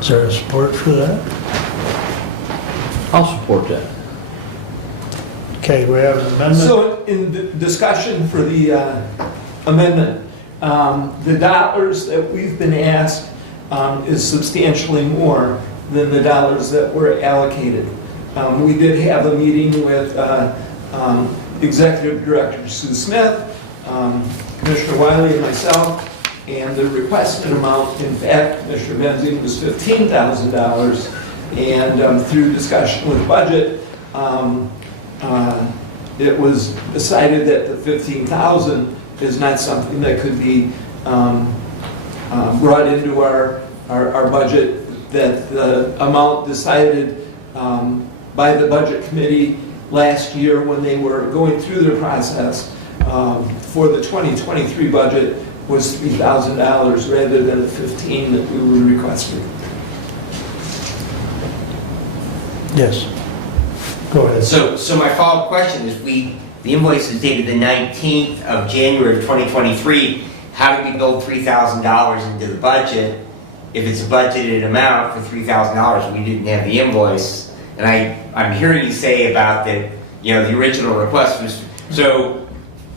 Is there a support for that? I'll support that. Okay, we have an amendment. So in the discussion for the amendment, the dollars that we've been asked is substantially more than the dollars that were allocated. We did have a meeting with Executive Director Sue Smith, Commissioner Wiley, and myself, and the requested amount, in fact, Commissioner Benzing, was $15,000. And through discussion with budget, it was decided that the $15,000 is not something that could be brought into our budget, that the amount decided by the budget committee last year when they were going through their process for the 2023 budget was $3,000 rather than the $15,000 that we were requesting. Yes. Go ahead. So my follow-up question is, the invoice is dated the 19th of January of 2023. How do we build $3,000 into the budget if it's a budgeted amount for $3,000? We didn't have the invoice. And I'm hearing you say about that, the original request was,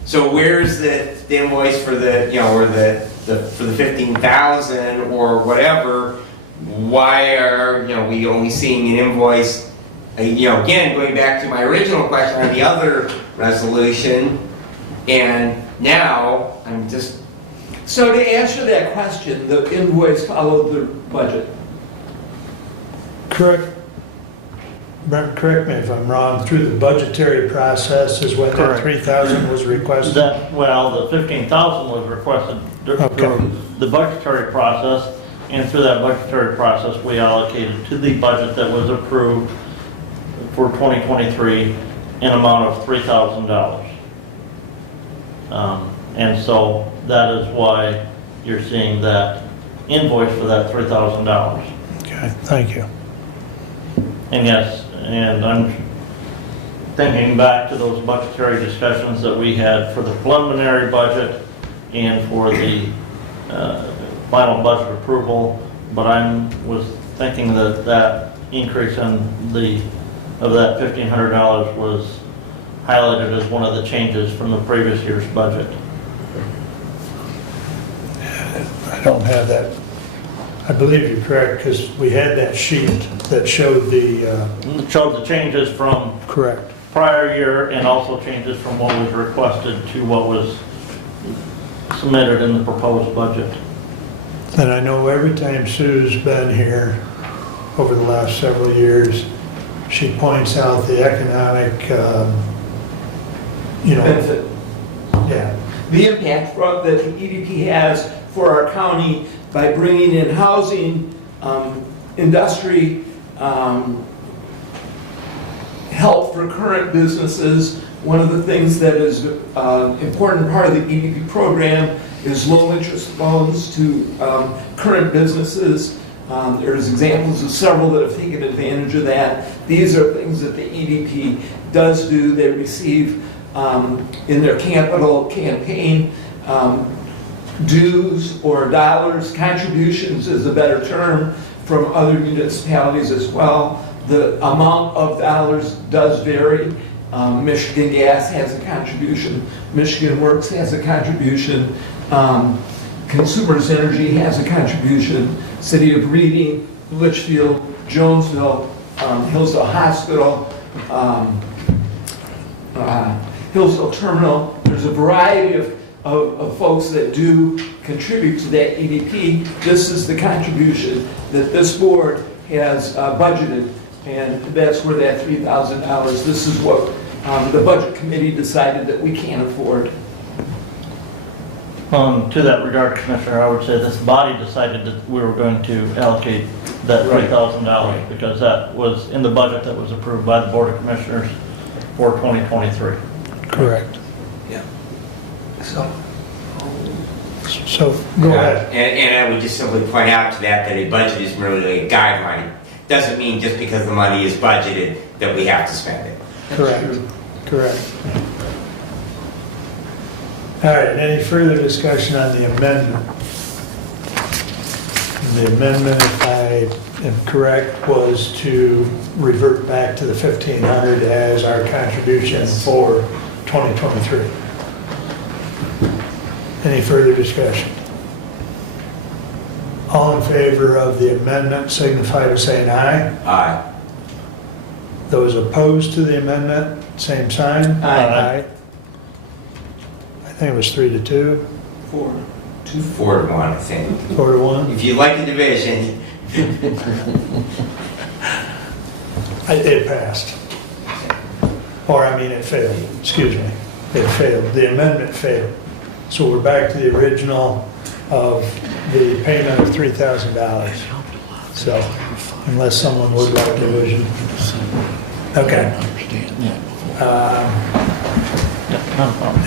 so where's the invoice for the, or for the $15,000 or whatever? Why are, we only seeing an invoice? Again, going back to my original question on the other resolution, and now I'm just... So to answer that question, the invoice followed the budget. Correct. Brent, correct me if I'm wrong, through the budgetary process is when that Correct. 3,000 was requested? The $15,000 was requested Okay. through the budgetary process, and through that budgetary process, we allocated to the budget that was approved for 2023 an amount of $3,000. And so that is why you're seeing that invoice for that $3,000. Okay, thank you. And yes, and I'm thinking back to those budgetary discussions that we had for the preliminary budget and for the final budget approval, but was thinking that increase in of that $1,500 was highlighted as one of the changes from the previous year's budget. I don't have that. I believe you're correct, because we had that sheet that showed the, It showed the changes from correct. prior year and also changes from what was requested to what was submitted in the proposed budget. And I know every time Sue's been here over the last several years, she points out the economic, Benefit. yeah, The impact that the EDP has for our county by bringing in housing, industry, help for current businesses. One of the things that is an important part of the EDP program is low interest loans to current businesses. There's examples of several that have taken advantage of that. These are things that the EDP does do. They receive in their capital campaign dues or dollars, contributions is a better term, from other municipalities as well. The amount of dollars does vary. Michigan Gas has a contribution. Michigan Works has a contribution. Consumers Energy has a contribution. City of Reading, Litchfield, Jonesville, Hillsdale Hospital, Hillsdale Terminal. There's a variety of folks that do contribute to that EDP. This is the contribution that this board has budgeted, and that's where that $3,000, this is what the budget committee decided that we can't afford. To that regard, Commissioner, I would say this body decided that we were going to allocate that $3,000 because that was in the budget that was approved by the Board of Commissioners for 2023. correct. Yeah. So, go ahead. And I would just simply point out to that a budget is merely a guideline. Doesn't mean just because the money is budgeted that we have to spend it. Correct, correct. All right, any further discussion on the amendment? The amendment, if I am correct, was to revert back to the 1,500 as our contribution for 2023. Any further discussion? All in favor of the amendment signify by saying aye. Aye. Those opposed to the amendment, same sign. Aye. I think it was 3-2, 4. 4-1, I think. 4-1. If you like the division, It passed. Or, I mean, it failed, excuse me. It failed, the amendment failed. So we're back to the original of the payment of $3,000. So, unless someone would like division. Okay.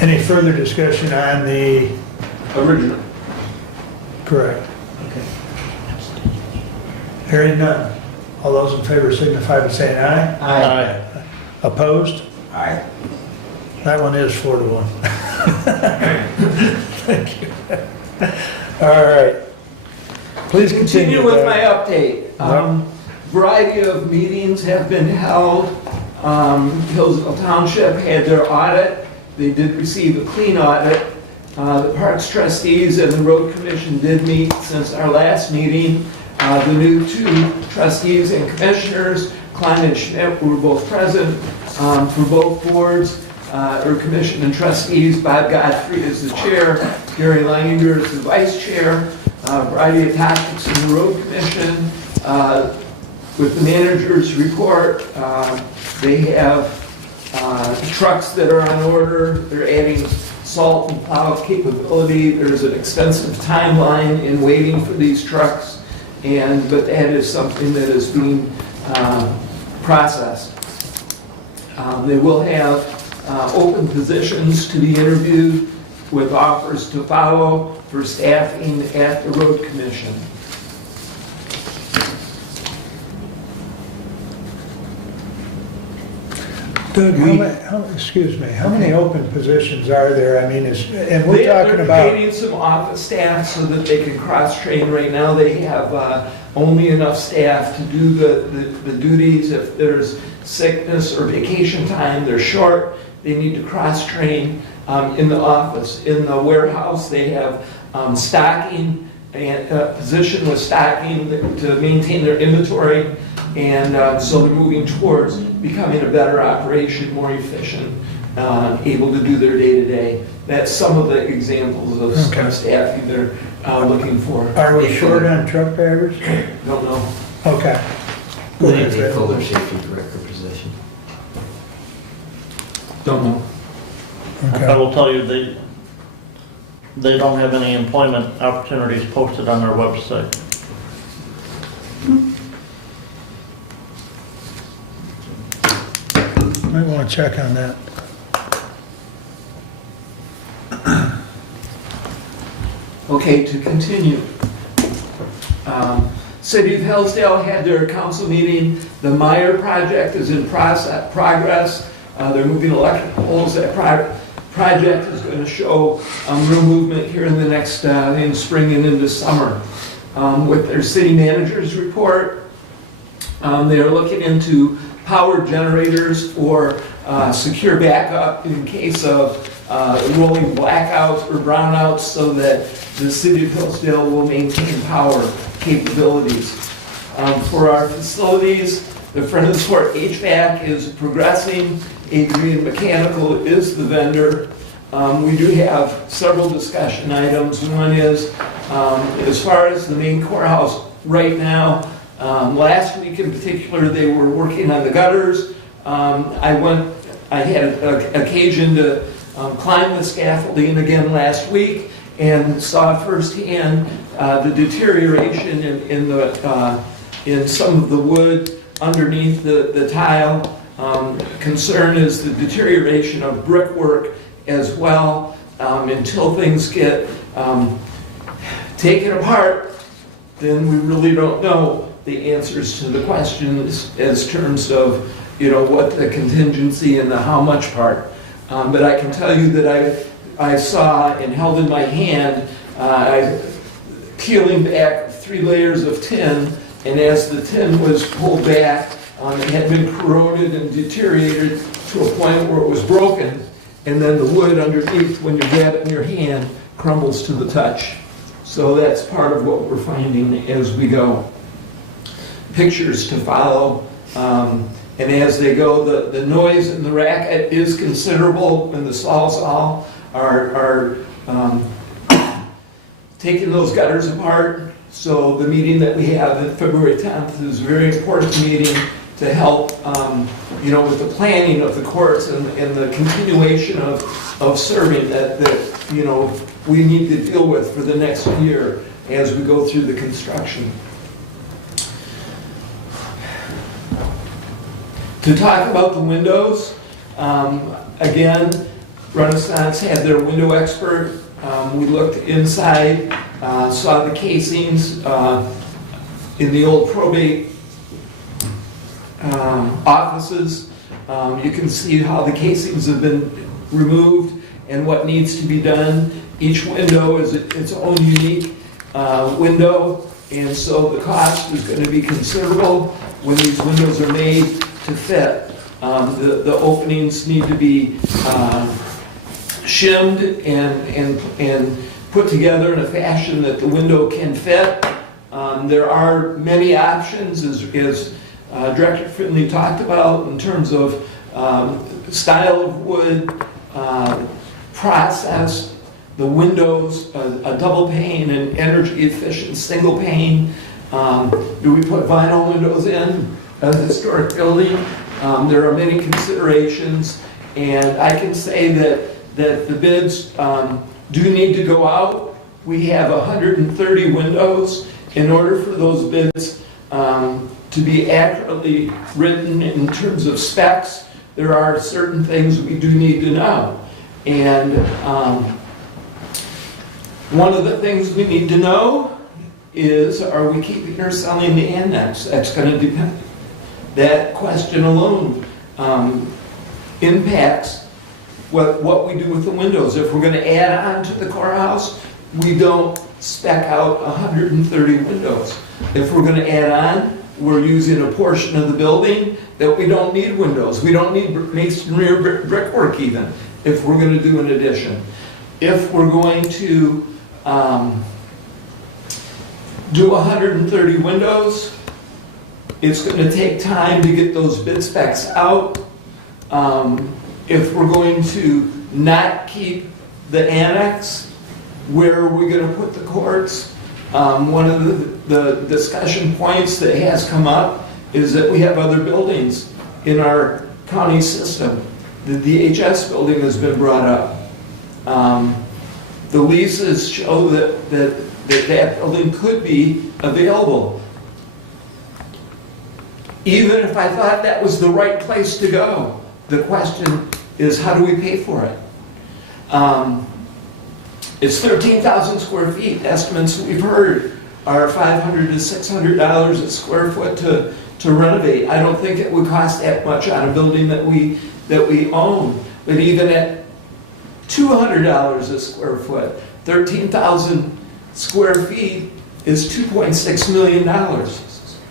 Any further discussion on the, Original. correct? Okay. Hearing none. All those in favor signify by saying aye. Aye. Opposed? aye. That one is 4-1. Thank you. All right. Please continue. Continue with my Doug. update. Yep. Variety of meetings have been held. Hillsdale Township had their audit. They did receive a clean audit. The Parks trustees and the Road Commission did meet since our last meeting. The new 2 trustees and commissioners, Klein and Schmidt, were both present for both boards, or commission and trustees. Bob Godfrey is the chair, Gary Langinger is the vice chair. Variety of topics in the Road Commission. With the manager's report, they have trucks that are on order. They're adding salt and plow capability. There's an extensive timeline in waiting for these trucks, but that is something that is being processed. They will have open positions to be interviewed with offers to follow for staffing at the Road Commission. Doug, how many open positions are there? I mean, and we're talking They're about, creating some office staff so that they can cross-train. Right now, they have only enough staff to do the duties. If there's sickness or vacation time, they're short. They need to cross-train in the office. In the warehouse, they have stocking and position with stocking to maintain their inventory. And so they're moving towards becoming a better operation, more efficient, able to do their day-to-day. That's some of the examples of staffing they're looking for. Are we short on truck drivers? Don't know. Okay. They need to fill their safety director position. Don't know. I Okay. will tell you, they don't have any employment opportunities posted on their website. Might want to check on that. Okay, to continue. City of Hillsdale had their council meeting. The Meyer project is in progress. They're moving electric poles. That project is going to show real movement here in the next, in spring and into summer. With their city manager's report, they are looking into power generators for secure backup in case of rolling blackouts or brownouts, so that the city of Hillsdale will maintain power capabilities. For our facilities, the Friend of the Sport HVAC is progressing. Adrian Mechanical is the vendor. We do have several discussion items. One is, as far as the main courthouse right now, last week in particular, they were working on the gutters. I had an occasion to climb the scaffolding again last week and saw firsthand the deterioration in some of the wood underneath the tile. Concern is the deterioration of brickwork as well. Until things get taken apart, then we really don't know the answers to the questions as terms of, what the contingency and the how much part. But I can tell you that I saw and held in my hand, peeling back 3 layers of tin, and as the tin was pulled back, it had been corroded and deteriorated to a point where it was broken, and then the wood underneath, when you grab it in your hand, crumbles to the touch. So that's part of what we're finding as we go. Pictures to follow, and as they go, the noise in the racket is considerable when the Sawzall are taking those gutters apart. So the meeting that we have on February 10th is a very important meeting to help, with the planning of the courts and the continuation of serving that we need to deal with for the next year as we go through the construction. To talk about the windows, again, Renaissance had their window expert. We looked inside, saw the casings in the old probate offices. You can see how the casings have been removed and what needs to be done. Each window is its own unique window, and so the cost is going to be considerable when these windows are made to fit. The openings need to be shimmed and put together in a fashion that the window can fit. There are many options, as Director Finley talked about, in terms of style of wood, process, the windows, a double pane and energy efficient single pane. Do we put vinyl windows in a historic building? There are many considerations, and I can say that the bids do need to go out. We have 130 windows. In order for those bids to be accurately written in terms of specs, there are certain things we do need to know. And one of the things we need to know is, are we keeping or selling the annex? That's going to depend. That question alone impacts what we do with the windows. If we're going to add on to the courthouse, we don't spec out 130 windows. If we're gonna add on, we're using a portion of the building that we don't need windows. We don't need masonry or brickwork even, if we're gonna do an addition. If we're going to do 130 windows, it's gonna take time to get those bid specs out. If we're going to not keep the annex, where are we gonna put the courts? One of the discussion points that has come up is that we have other buildings in our county system. The DHS building has been brought up. The leases show that building could be available. Even if I thought that was the right place to go, the question is, how do we pay for it? It's 13,000 square feet. Estimates we've heard are $500 to $600 a square foot to renovate. I don't think it would cost that much on a building that we own. But even at $200 a square foot, 13,000 square feet is $2.6 million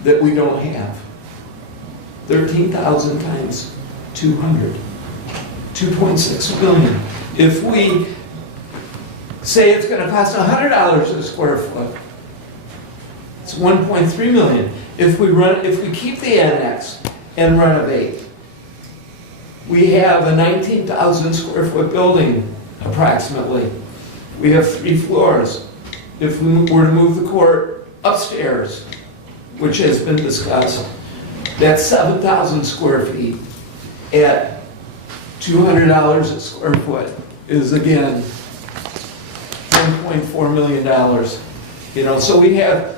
that we don't have. 13,000 times 200, 2.6 million. If we say it's going to cost $100 a square foot, it's 1.3 million. If we keep the annex and renovate, we have a 19,000 square foot building approximately. We have 3 floors. If we were to move the court upstairs, which has been discussed, that's 7,000 square feet at $200 a square foot is again $1.4 million. You know, so we have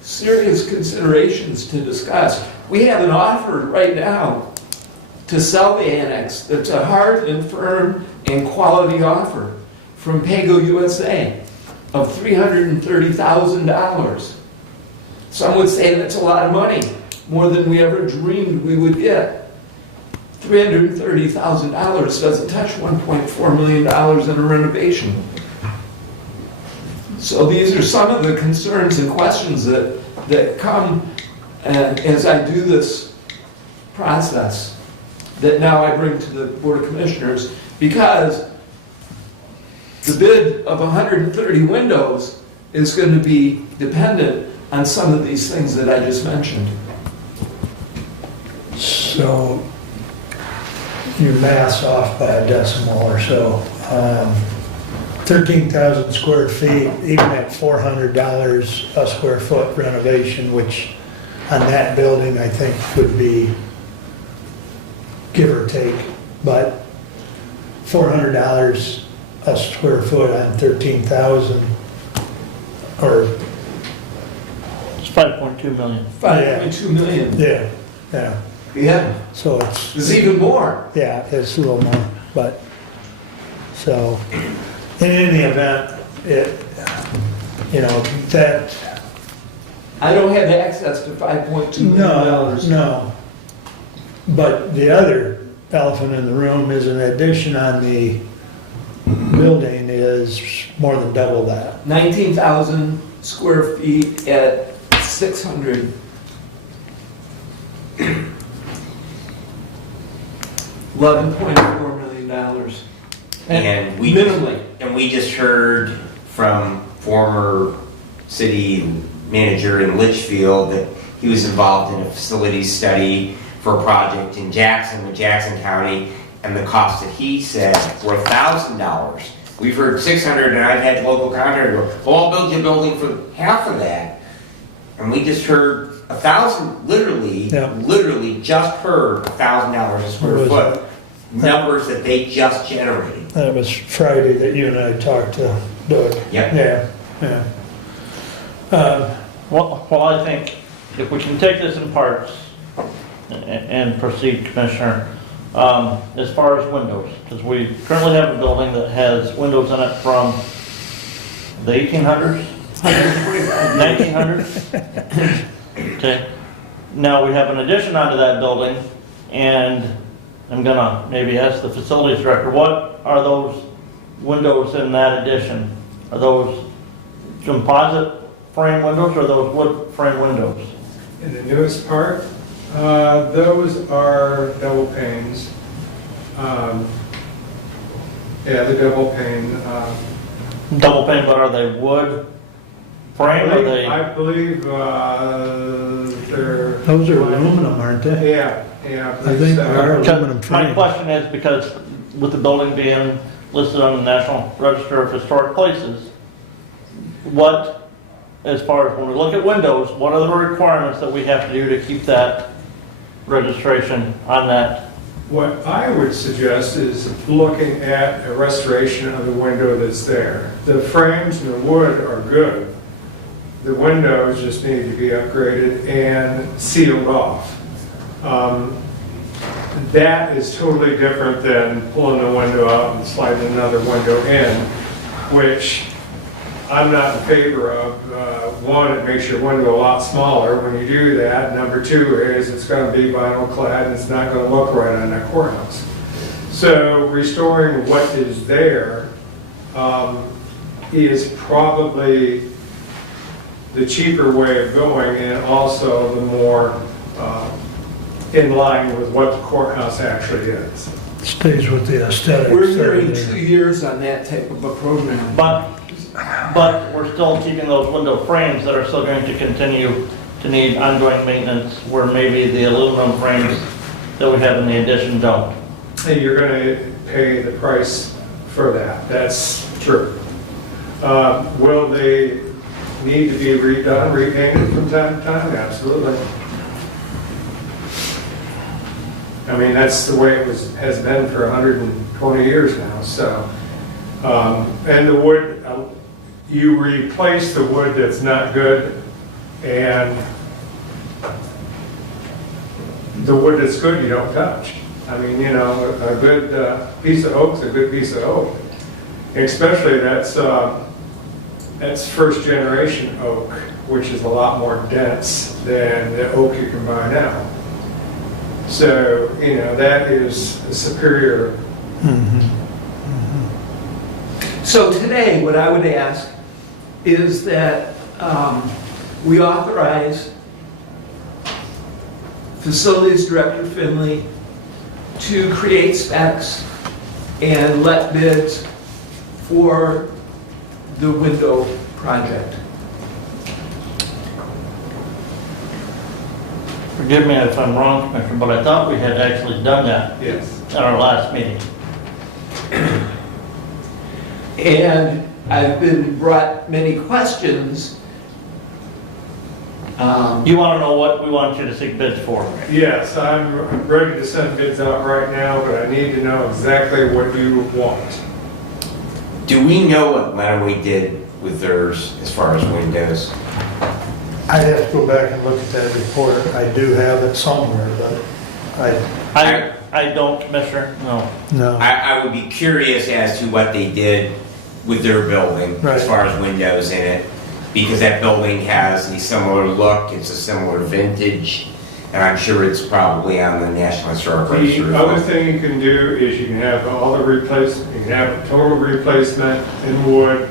serious considerations to discuss. We have an offer right now to sell the annex that's a hard and firm and quality offer from Pago USA of $330,000. Some would say that's a lot of money, more than we ever dreamed we would get. $330,000 doesn't touch $1.4 million in a renovation. So these are some of the concerns and questions that come as I do this process that now I bring to the Board of Commissioners, because the bid of 130 windows is going to be dependent on some of these things that I just mentioned. So your math's off by a decimal or so. 13,000 square feet, even at $400 a square foot renovation, which on that building I think would be give or take, but $400 a square foot on 13,000 or It's 5.2 million. 5.2 million. yeah, yeah. Yeah. So it's even more. Yeah, it's a little more, but so in any event, that. I don't have access to $5.2 million. No. But the other elephant in the room is an addition on the building is more than double that. 19,000 square feet at 600. $11.4 million. And we just heard from former city manager in Litchfield that he was involved in a facilities study for a project in Jackson with Jackson County, and the cost that he said were $1,000. We've heard $600, and I've had local contractors go, well, I'll build you a building for half of that. And we just heard $1,000, literally just heard $1,000 a square foot. Numbers that they just generated. That was Friday that you and I talked to Doug. Yep. Yeah. Well, I think if we can take this in parts and proceed, Commissioner, as far as windows, because we currently have a building that has windows in it from the 1800s, 1900s. Okay. Now we have an addition onto that building, and I'm gonna maybe ask the facilities director, what are those windows in that addition? Are those composite frame windows or those wood frame windows? In the newest part, those are double panes. Yeah, the double pane. Double pane, but are they wood frame or they? I believe they're. Those are aluminum, aren't they? Yeah, I think they are aluminum My frame. question is because with the building being listed on the National Register of Historic Places, what, as far as when we look at windows, what are the requirements that we have to do to keep that registration on that? What I would suggest is looking at a restoration of the window that's there. The frames and the wood are good. The windows just need to be upgraded and sealed off. That is totally different than pulling a window out and sliding another window in, which I'm not in favor of. One, it makes your window a lot smaller when you do that. Number two is it's going to be vinyl clad and it's not going to look right on that courthouse. So restoring what is there is probably the cheaper way of going and also the more in line with what the courthouse actually is. Stays with the aesthetics. We're nearing 2 years on that type of a program. But we're still keeping those window frames that are still going to continue to need ongoing maintenance where maybe the aluminum frames that we have in the addition don't. And you're going to pay the price for that. That's true. Will they need to be redone, repainted from time to time? Absolutely. I mean, that's the way it has been for 120 years now. So, and the wood, you replace the wood that's not good, and the wood that's good you don't touch. I mean, you know, a good piece of oak's a good piece of oak. Especially that's first generation oak, which is a lot more dense than the oak you can buy now. So, you know, that is a superior. So today, what I would ask is that we authorize Facilities Director Finley to create specs and let bids for the window project. Forgive me if I'm wrong, Commissioner, but I thought we had actually done that Yes. at our last meeting. And I've been brought many questions. You want to know what we want you to seek bids for? Yes, I'm ready to send bids out right now, but I need to know exactly what you want. Do we know what Lenawee did with theirs as far as windows? I'd have to go back and look at that report. I do have it somewhere, but I don't, Commissioner, no. no. I would be curious as to what they did with their building Right. as far as windows in it, because that building has a similar look, it's a similar vintage, and I'm sure it's probably on the National Historic Register. The other thing you can do is you can have all the replacement, you can have a total replacement in wood,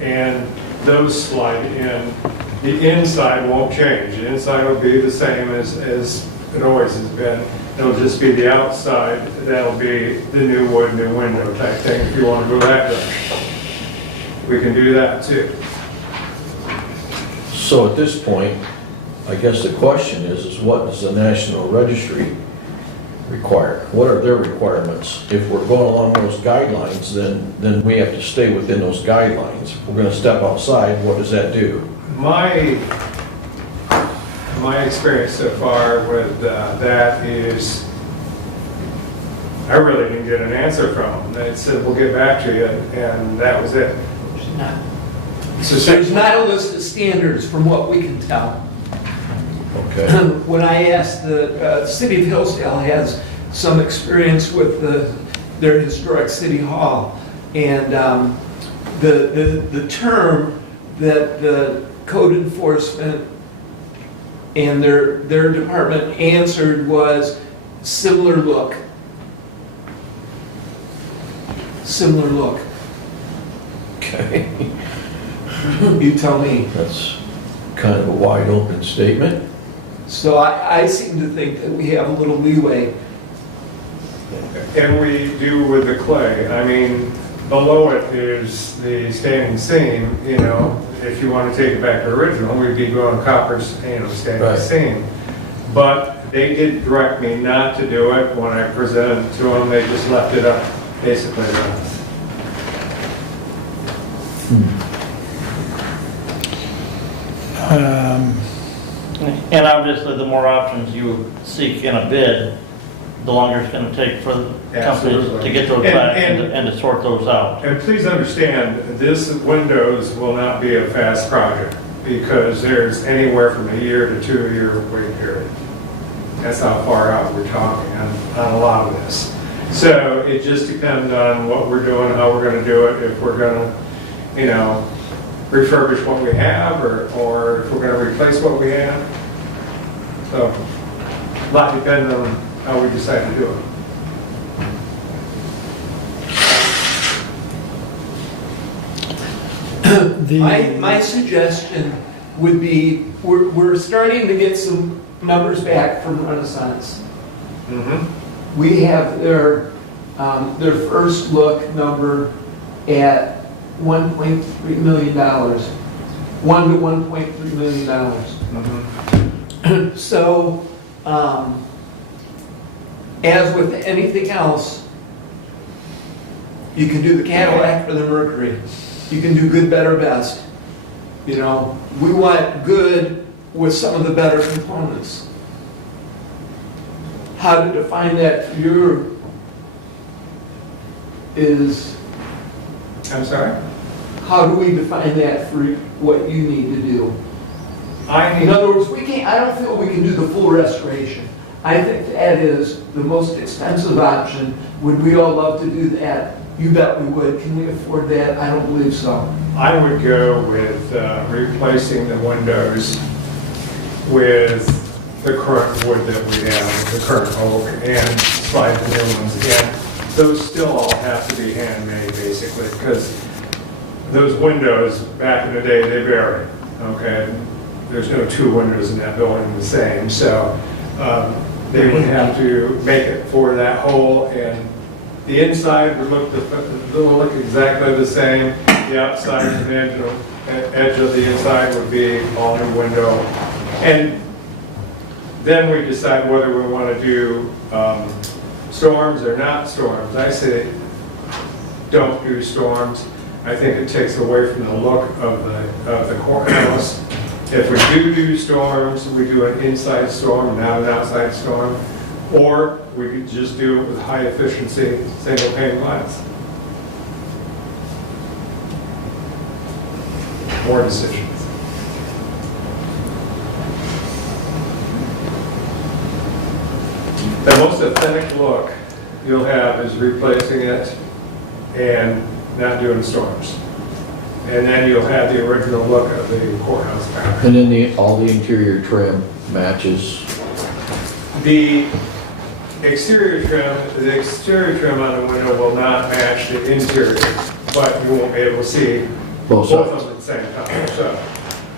and those slide in. The inside won't change. The inside will be the same as it always has been. It'll just be the outside, that'll be the new wood, new window type thing, if you want to go that direction. We can do that too. So at this point, I guess the question is what does the National Registry require? What are their requirements? If we're going along those guidelines, then we have to stay within those guidelines. If we're going to step outside, what does that do? My experience so far with that is, I really didn't get an answer from them. They said, we'll get back to you, and that was it. So there's not a list of standards from what we can tell. Okay. When I asked, the city of Hillsdale has some experience with their historic city hall, and the term that the code enforcement and their department answered was similar look. Similar look. Okay. You tell me. That's kind of a wide open statement. So I seem to think that we have a little leeway. And we do with the clay. I mean, below it is the standing seam, you know, if you want to take it back to original, we'd be going copper, you know, standing Right. seam. But they did direct me not to do it when I presented it to them. They just left it up basically to us. And obviously, the more options you seek in a bid, the longer it's gonna take for the companies Absolutely. to get those And- back and- and to sort those out. And please understand, this windows will not be a fast project because there's anywhere from a year to 2 year wait period. That's how far out we're talking on a lot of this. So it just depends on what we're doing, how we're gonna do it, if we're gonna, you know, refurbish what we have or if we're gonna replace what we have. So a lot depends on how we decide to do it. My suggestion would be, we're starting to get some numbers back from Renaissance. We have their first look number at $1.3 million. $1 to $1.3 million. So, as with anything else, you can do the Cadillac or the Mercury. You can do good, better, best. You know, we want good with some of the better components. How to define that for you is... I'm sorry? How do we define that for what you need to do? In other words, I don't feel we can do the full restoration. I think that is the most expensive option. Would we all love to do that? You bet we would. Can we afford that? I don't believe so. I would go with replacing the windows with the current wood that we have, the current oak, and slide the new ones in. Those still all have to be handmade, basically, because those windows, back in the day, they vary, okay? There's no two windows in that building the same, so they would have to make it for that hole, and the inside would look exactly the same. The outside and edge of the inside would be all new window. And then we decide whether we want to do storms or not storms. I say don't do storms. I think it takes away from the look of the courthouse. If we do storms, we do an inside storm, not an outside storm. Or we could just do it with high efficiency, single pane glass. More decisions. The most authentic look you'll have is replacing it and not doing storms. And then you'll have the original look of the courthouse back. And then all the interior trim matches. The exterior trim on the window will not match the interior, but you won't be able to see both of them at the same time. So.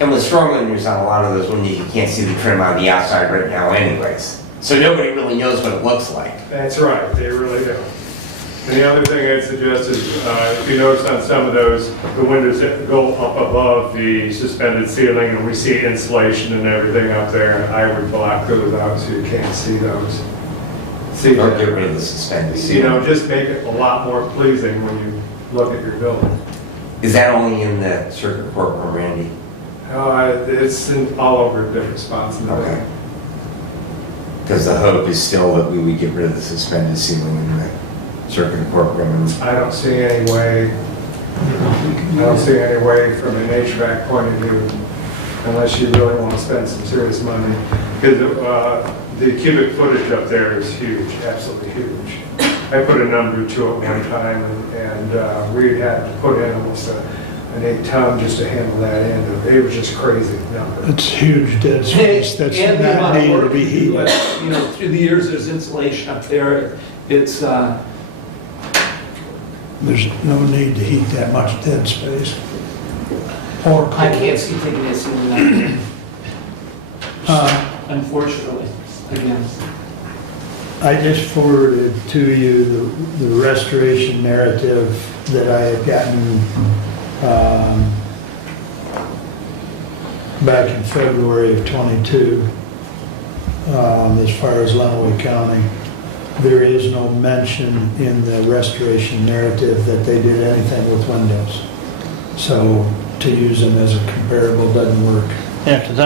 And with strong windows on a lot of those windows, you can't see the trim on the outside right now anyways. So nobody really knows what it looks like. That's right, they really do. And the other thing I'd suggest is, if you notice on some of those, the windows that go up above the suspended ceiling and we see insulation and everything up there, I would block those out so you can't see those. Or get rid of the suspended ceiling. You know, just make it a lot more pleasing when you look at your building. Is that only in the circuit courtroom, Randy? It's all over different spots in the building. Because the hope is still that we would get rid of the suspended ceiling in the circuit courtroom. I don't see any way from an HVAC point of view, unless you really want to spend some serious money. Because the cubic footage up there is huge, absolutely huge. I put a number to it one time, and we had to put in almost an 8-ton just to handle that end of it. It was just crazy number. It's huge dead space that's And the not amount of needed to work be we do, heated. you know, through the years, there's insulation up there. It's, There's no need to heat that much dead space. Or I can't see taking it sooner unfortunately, again. I just forwarded to you the restoration narrative that I had gotten back in February of '22, as far as Lenawee County. There is no mention in the restoration narrative that they did anything with windows. So to use them as a comparable doesn't work. Yeah, because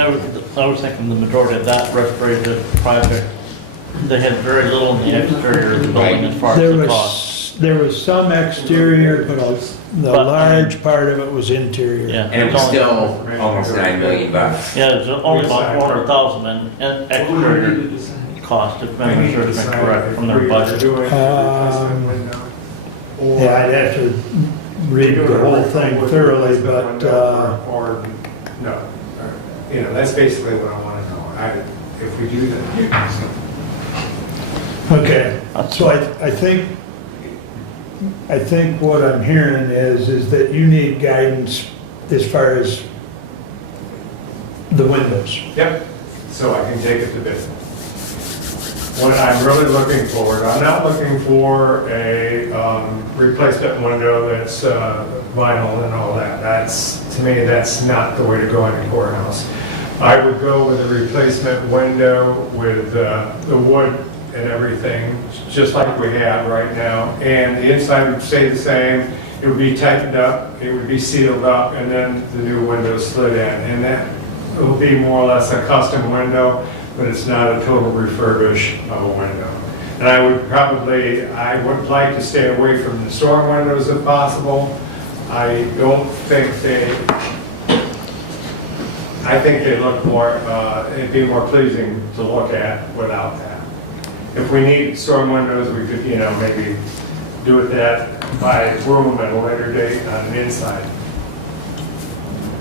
I was thinking the majority of that restoration project, they had very little in the exterior of the building as far as the cost. There was some exterior, but the large part of it was interior. Yeah. And it was still almost $9 million. Yeah, it's only about 400,000 in exterior cost, if memory serves me correct, from their budget. Yeah, I'd have to read the whole thing thoroughly, but, Or, no, that's basically what I want to know. If we do that. okay. So I think what I'm hearing is that you need guidance as far as the windows. Yep, so I can take it to bid. What I'm really looking for, I'm not looking for a replacement window that's vinyl and all that. To me, that's not the way to go in a courthouse. I would go with a replacement window with the wood and everything, just like we have right now. And the inside would stay the same. It would be tightened up, it would be sealed up, and then the new window slid in. And that will be more or less a custom window, but it's not a total refurbish of a window. And I would like to stay away from the storm windows if possible. I think they look more, it'd be more pleasing to look at without that. If we need storm windows, we could, maybe do it by room at a later date on the inside.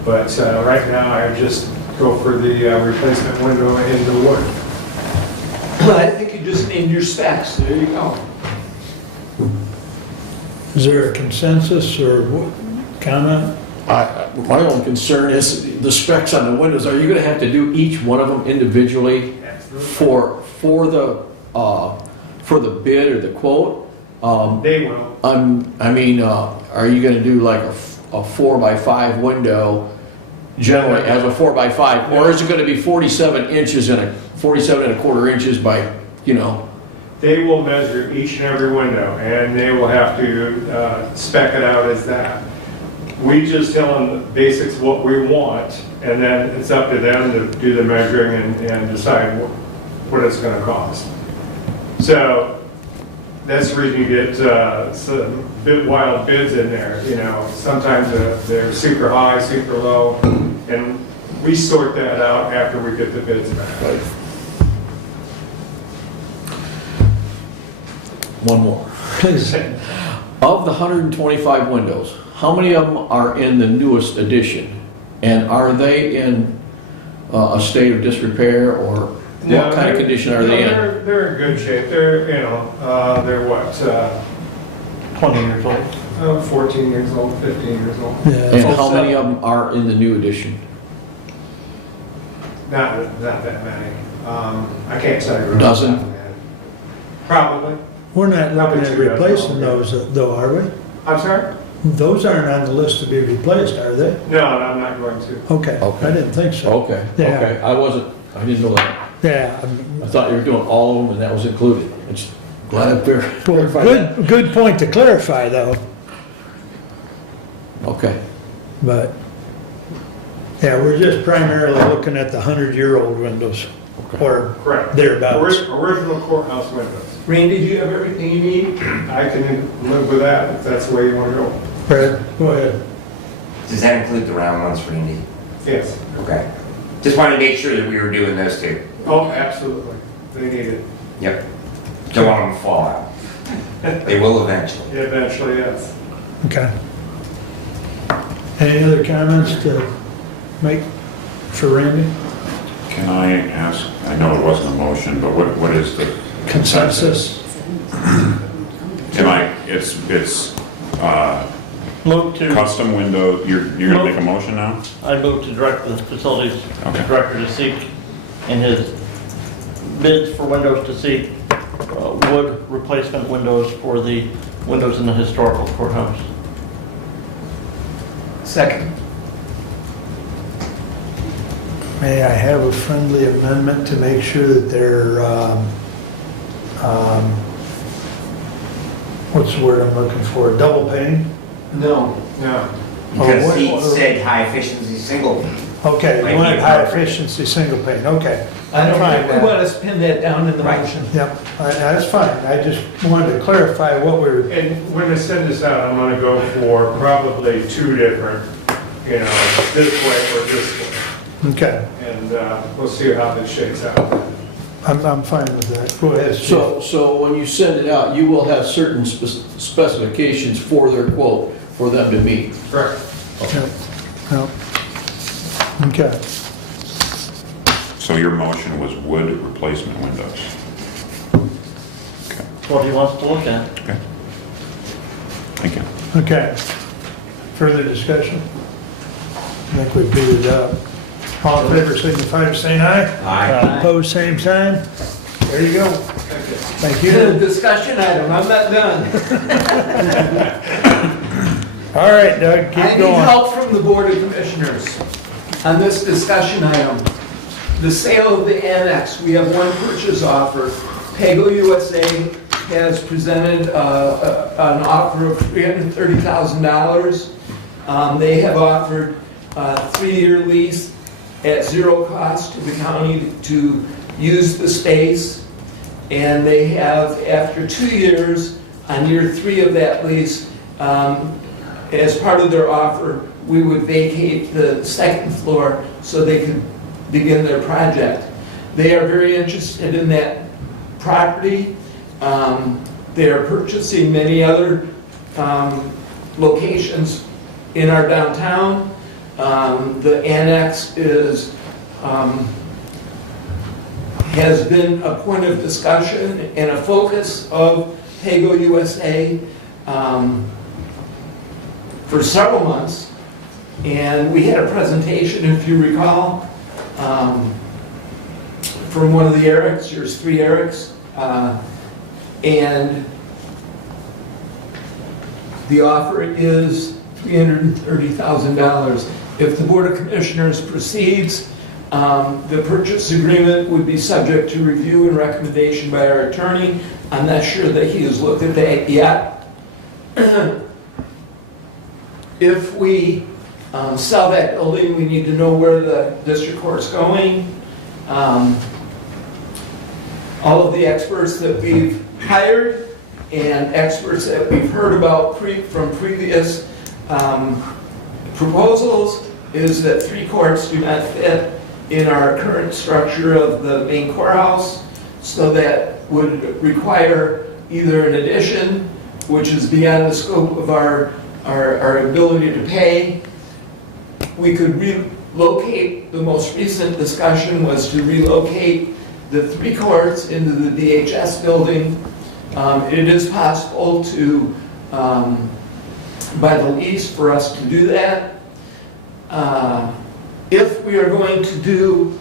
But right now, I just go for the replacement window in the wood. I think you just named your specs, there you go. Is there a consensus or comment? My only concern is the specs on the windows. Are you gonna have to do each one of them individually for the bid or the quote? They will. Are you gonna do like a 4x5 window generally as a 4x5, or is it gonna be 47 inches and 47.25 inches by, They will measure each and every window, and they will have to spec it out as that. We just tell them the basics what we want, and then it's up to them to do the measuring and decide what it's going to cost. So that's the reason you get some wild bids in there. Sometimes they're super high, super low, and we sort that out after we get the bids back. Right. One more. Of the 125 windows, how many of them are in the newest edition? And are they in a state of disrepair, or what kind of condition are they in? They're in good shape. They're, they're what? 20 years old. 14 years old, 15 years old. Yeah. And how many of them are in the new edition? Not that many. I can't tell you. Dozen? Probably. We're not looking at replacing those though, are we? I'm sorry? Those aren't on the list to be replaced, are they? No, I'm not going to. Okay, I didn't think so. Okay, Yeah. okay. I didn't know that. Yeah. I thought you were doing all of them and that was included. It's glad I clarified that. Good point to clarify though, Okay. but, yeah, we're just primarily looking at the 100-year-old windows, or Correct. thereabouts. Original courthouse windows. Randy, do you have everything you need? I can live with that if that's the way you want to go. Brad, go ahead. Does that include the round ones, Randy? Yes. Okay. Just wanted to make sure that we were doing those two. Oh, absolutely. They need it. Yep. Don't want them to fall out. They will eventually. Eventually, yes. Okay. Any other comments to make for Randy? Can I ask, I know it wasn't a motion, but what is the Consensus? Move to, Custom window, you're gonna make a motion now? I move to direct the facilities Okay. director to seek, in his bids for windows, to seek wood replacement windows for the windows in the historical courthouse. Second. May I have a friendly amendment to make sure that they're, what's the word I'm looking for, double pane? No. No. Because what- he said high efficiency single. Okay, Like you want you high covered. efficiency single pane, okay. I don't Fine, think we want to pin that down in the Right. motion. Yep, that's fine, I just wanted to clarify what we're, And when I send this out, I'm gonna go for probably two different, this way or this way. okay, And we'll see how this shakes out. I'm fine with that, go ahead, Steve. So when you send it out, you will have certain specifications for their quote, for them to meet. Correct. Yep, yep. Okay, So your motion was wood replacement windows. That's what he wants to look at. Okay. Thank you. okay. Further discussion? I think we beat it up. All in favor, signify by saying aye. Aye. Opposed, same sign. There you go. Thank It's a you. discussion item, I'm not done. All right, Doug, I keep need going. help from the Board of Commissioners on this discussion item. The sale of the annex, we have one purchase offer. Pago USA has presented an offer of $330,000. They have offered a 3-year lease at zero cost to the county to use the space. And they have, after 2 years, on year 3 of that lease, as part of their offer, we would vacate the second floor so they could begin their project. They are very interested in that property. They are purchasing many other locations in our downtown. The annex has been a point of discussion and a focus of Pago USA for several months. And we had a presentation, if you recall, from one of the Erics, there's 3 Erics, and the offer is $330,000. If the Board of Commissioners proceeds, the purchase agreement would be subject to review and recommendation by our attorney. I'm not sure that he has looked at that yet. If we sell that building, we need to know where the district court's going. All of the experts that we've hired and experts that we've heard about from previous proposals is that 3 courts do not fit in our current structure of the main courthouse, so that would require either an addition, which is beyond the scope of our ability to pay. We could relocate, the most recent discussion was to relocate the 3 courts into the DHS building. It is possible to, by the lease, for us to do that. If we are going to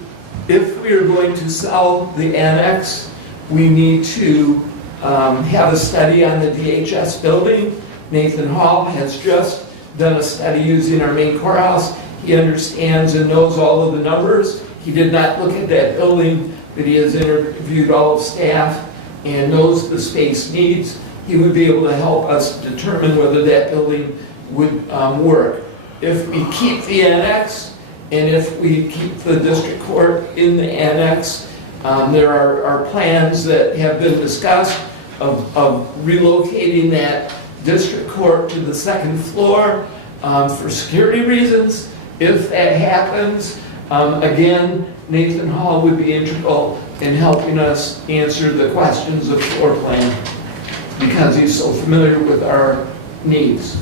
sell the annex, we need to have a study on the DHS building. Nathan Hall has just done a study using our main courthouse. He understands and knows all of the numbers. He did not look at that building, but he has interviewed all of staff and knows the space needs. He would be able to help us determine whether that building would work. If we keep the annex, and if we keep the district court in the annex, there are plans that have been discussed of relocating that district court to the second floor for security reasons. If that happens, again, Nathan Hall would be integral in helping us answer the questions of floor plan because he's so familiar with our needs.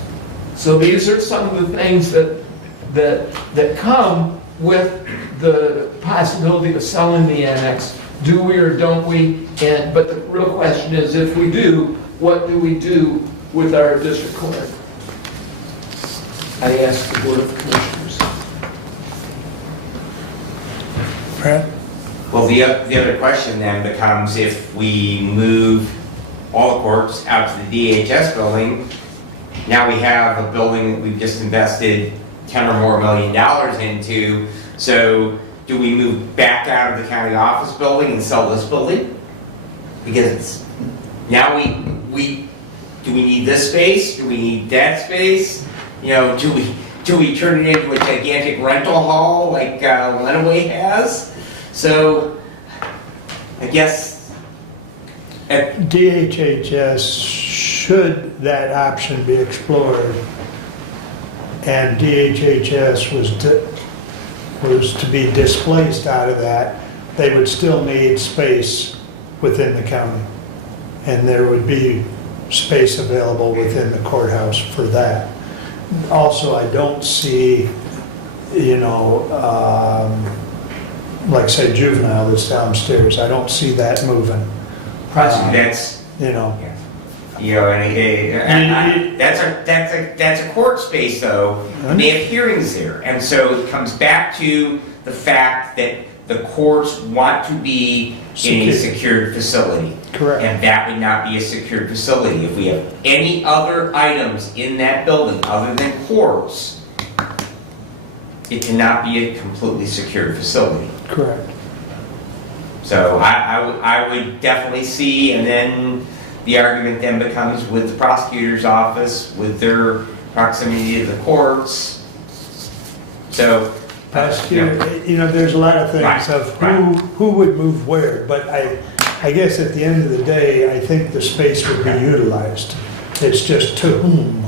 So these are some of the things that come with the possibility of selling the annex. Do we or don't we? But the real question is, if we do, what do we do with our district court? I ask the Board of Commissioners. Brad? Well, the other question then becomes, if we move all the courts out to the DHS building, now we have a building that we've just invested $10 or more million into. So do we move back out of the county office building and sell this building? Because it's, now we do we need this space? Do we need that space? You know, do we turn it into a gigantic rental hall like Lenawee has? So I guess DHHS, should that option be explored, and DHHS was to be displaced out of that, they would still need space within the county. And there would be space available within the courthouse for that. Also, I don't see, like say juvenile that's downstairs, I don't see that moving. that's that's a court space though. And they have hearings there, and so it comes back to the fact that the courts want to be in a secured facility. Correct. And that would not be a secured facility. If we have any other items in that building other than courts, it cannot be a completely secured facility. Correct. So I would definitely see, and then the argument then becomes with the prosecutor's office, with their proximity to the courts. So, Prosecutor, there's a lot of things of who would move where, but I guess at the end of the day, I think the space would be utilized. It's just to whom.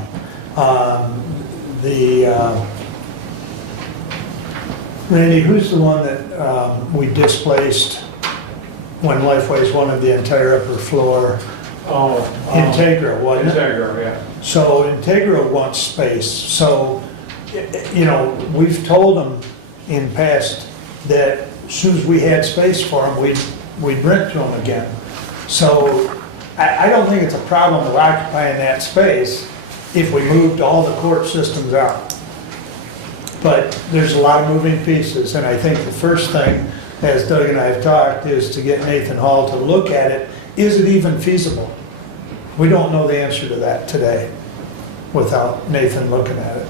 Randy, who's the one that we displaced when Lifeways wanted the entire upper floor? Integra, wasn't it? Integra, yeah. So Integra wants space. So, we've told them in past that as soon as we had space for them, we'd rent to them again. So I don't think it's a problem of occupying that space if we moved all the court systems out. But there's a lot of moving pieces, and I think the first thing, as Doug and I have talked, is to get Nathan Hall to look at it. Is it even feasible? We don't know the answer to that today without Nathan looking at it.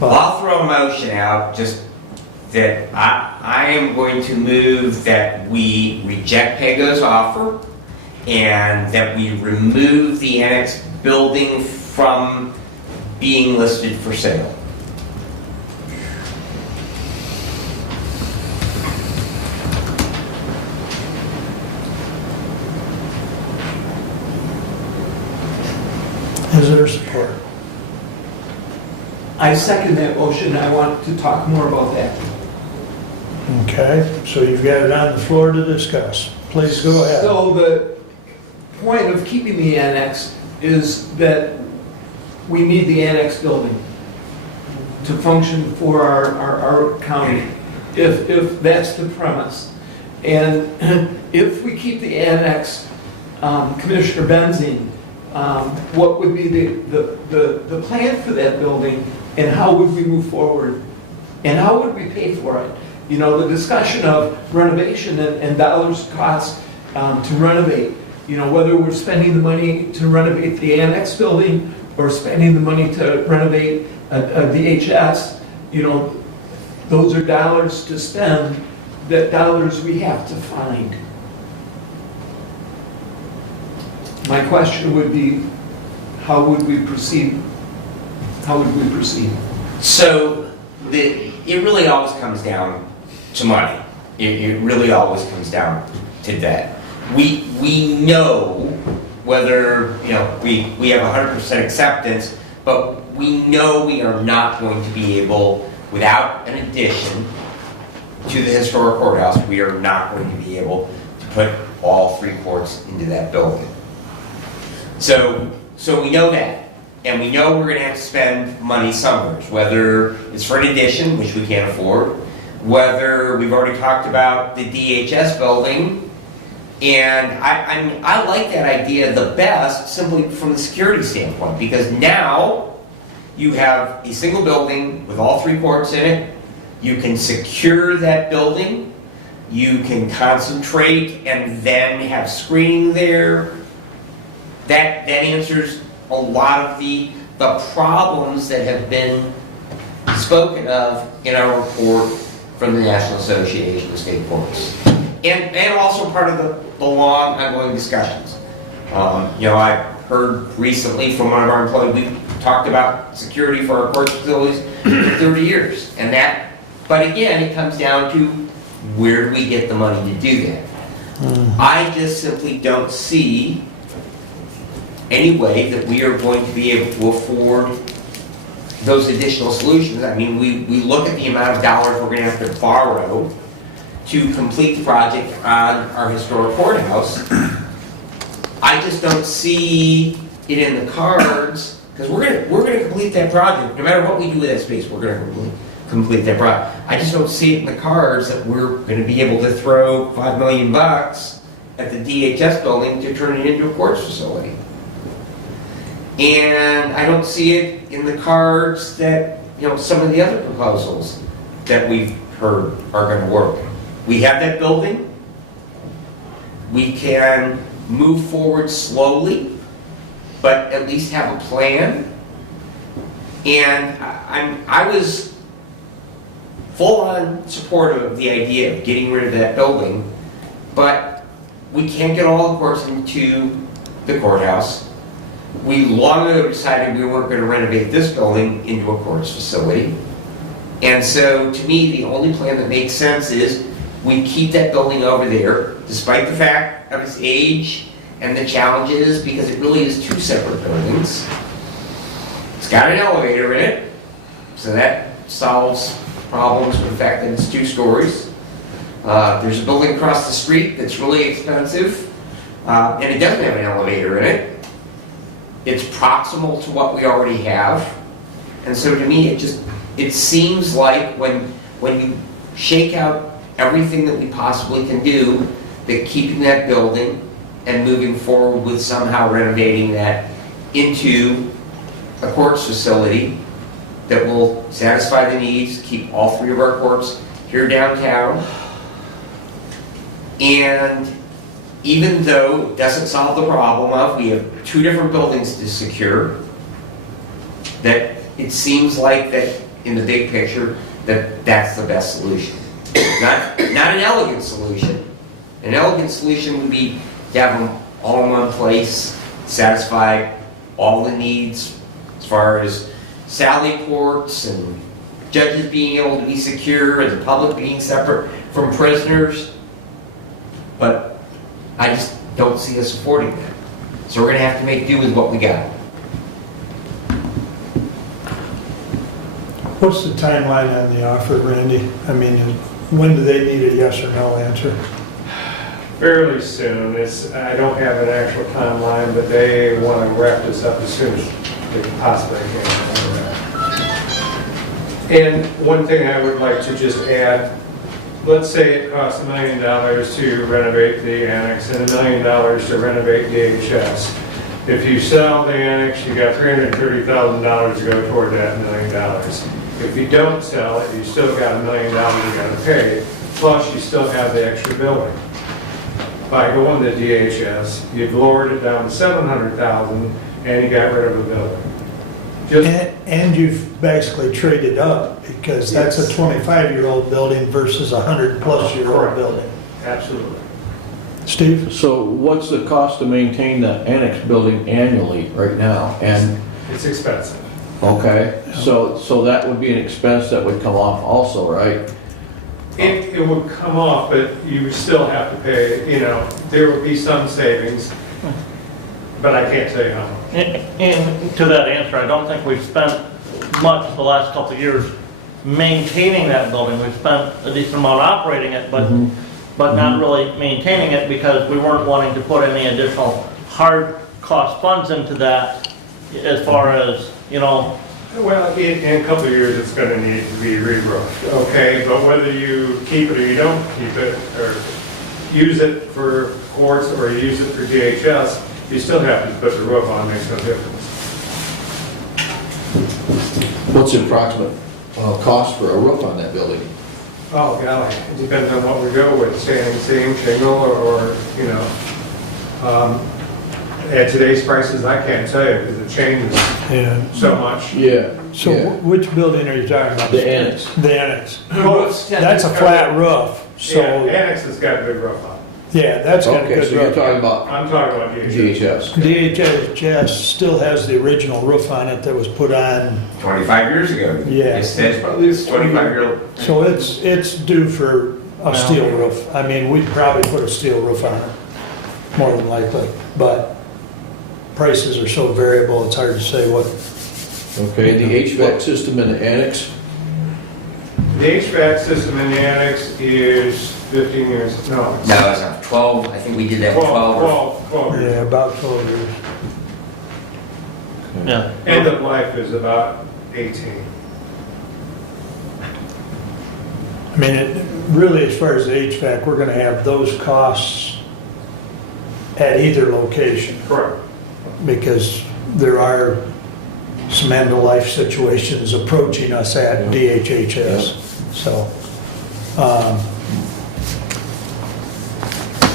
Well, I'll throw a motion out, just that I am going to move that we reject Pago's offer and that we remove the annex building from being listed for sale. Is there support? I second that motion. I want to talk more about that. Okay, so you've got it on the floor to discuss. Please go ahead. So the point of keeping the annex is that we need the annex building to function for our county, if that's the premise. And if we keep the annex, Commissioner Benzing, what would be the plan for that building, and how would we move forward? And how would we pay for it? The discussion of renovation and dollars cost to renovate, whether we're spending the money to renovate the annex building or spending the money to renovate a DHS, those are dollars to spend, that dollars we have to find. My question would be, how would we proceed? How would we proceed? So it really always comes down to money. It really always comes down to that. We know whether, we have 100% acceptance, but we know we are not going to be able, without an addition to the historic courthouse, we are not going to be able to put all 3 courts into that building. So we know that, and we know we're going to have to spend money somewhere, whether it's for an addition, which we can't afford, whether we've already talked about the DHS building, and I like that idea the best simply from the security standpoint, because now you have a single building with all 3 courts in it. You can secure that building. You can concentrate and then have screening there. That answers a lot of the problems that have been spoken of in our report from the National Association of State Courts. And also part of the long ongoing discussions. I heard recently from one of our employees, we talked about security for our court facilities for 30 years. But again, it comes down to where do we get the money to do that? I just simply don't see any way that we are going to be able to afford those additional solutions. I mean, we look at the amount of dollars we're going to have to borrow to complete the project on our historic courthouse. I just don't see it in the cards, because we're going to complete that project. No matter what we do with that space, we're going to complete that project. I just don't see it in the cards that we're going to be able to throw $5 million at the DHS building to turn it into a courts facility. And I don't see it in the cards that, some of the other proposals that we've heard are going to work. We have that building. We can move forward slowly, but at least have a plan. And I was full on supportive of the idea of getting rid of that building, but we can't get all the courts into the courthouse. We long ago decided we weren't going to renovate this building into a courts facility. And so to me, the only plan that makes sense is we keep that building over there, despite the fact of its age and the challenges, because it really is 2 separate buildings. It's got an elevator in it, so that solves problems with the fact that it's 2 stories. There's a building across the street that's really expensive, and it doesn't have an elevator in it. It's proximal to what we already have. And so to me, it seems like when you shake out everything that we possibly can do, that keeping that building and moving forward with somehow renovating that into a courts facility that will satisfy the needs, keep all 3 of our courts here downtown. And even though it doesn't solve the problem of we have 2 different buildings to secure, that it seems like that in the big picture that's the best solution. Not an elegant solution. An elegant solution would be to have them all in one place, satisfy all the needs as far as sally ports and judges being able to be secure and the public being separate from prisoners. But I just don't see us supporting that. So we're going to have to make do with what we got. What's the timeline on the offer, Randy? I mean, when do they need a yes or no answer? Fairly soon. I don't have an actual timeline, but they want to wrap this up as soon as they possibly can. And one thing I would like to just add, let's say it costs $1 million to renovate the annex and $1 million to renovate DHS. If you sell the annex, you got $330,000 to go toward that $1 million. If you don't sell it, you still got $1 million you got to pay, plus you still have the extra building. By going to DHS, you've lowered it down to $700,000 and you got rid of a building. And you've basically traded up, because that's a 25-year-old building versus a 100-plus-year-old building. Absolutely. Steve? So what's the cost to maintain the annex building annually right now? And It's expensive. okay, so that would be an expense that would come off also, right? It would come off, but you would still have to pay, there would be some savings, but I can't tell you how much. And to that answer, I don't think we've spent much the last couple of years maintaining that building. We've spent a decent amount operating it, but not really maintaining it, because we weren't wanting to put any additional hard cost funds into that as far as, Well, in a couple of years, it's going to need to be regrowth, okay? But whether you keep it or you don't keep it, or use it for courts or use it for DHS, you still have to put the roof on, makes no difference. What's the approximate cost for a roof on that building? Oh, golly, it depends on what we go with, standing seam, shingle, or, you know. At today's prices, I can't tell you, because it changes Yeah. so much. Yeah. So yeah. which building are you talking about? The annex. The annex. Well, That's a flat roof, Yeah, so, annex has got a good roof on it. yeah, that's got a Okay, good so you're roof. talking about I'm talking about GHS. DHS still has the original roof on it that was put on, 25 years ago. Yeah. It says probably it's 25-year-old. so it's due for a steel roof. I mean, we'd probably put a steel roof on it, more than likely, but prices are so variable, it's hard to say what. Okay, the HVAC system in the annex, The HVAC system in the annex is 15 years, no. it's No, it's not 12. I think we did that 12. 12 years. Yeah, about 12 years. Yeah. End of life is about 18. I mean, really, as far as the HVAC, we're gonna have those costs at either location, Correct. because there are some end-of-life situations approaching us at DHHS, so.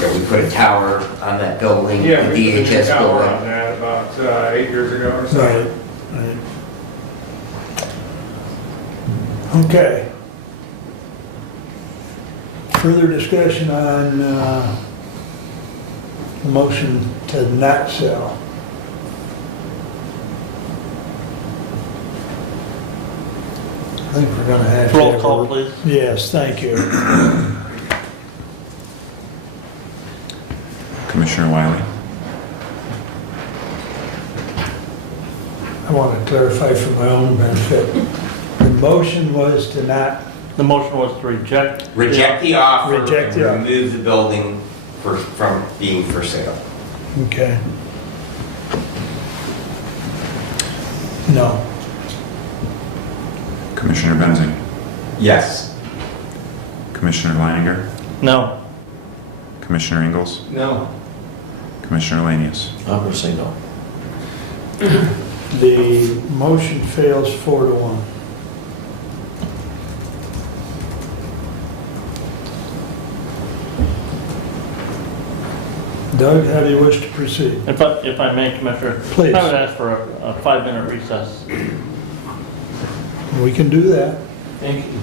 Yeah, we put a tower on that building, Yeah, the we put a new DHS tower on building. that about 8 years ago or so. Right. Okay. Further discussion on the motion to not sell. I think we're gonna have to. Roll have a- call, please. Yes, thank you. Commissioner Wiley? I want to clarify for my own benefit. The motion was to not, The motion was to reject. Reject the offer Reject and the offer. remove the building from being for sale. okay. No. Commissioner Benzing? Yes. Commissioner Leininger? No. Commissioner Ingalls? No. Commissioner Lanius? I'm gonna say no. The motion fails 4-1. Doug, how do you wish to proceed? If I may, Commissioner. Please. I would ask for a 5-minute recess. We can do that. Thank you.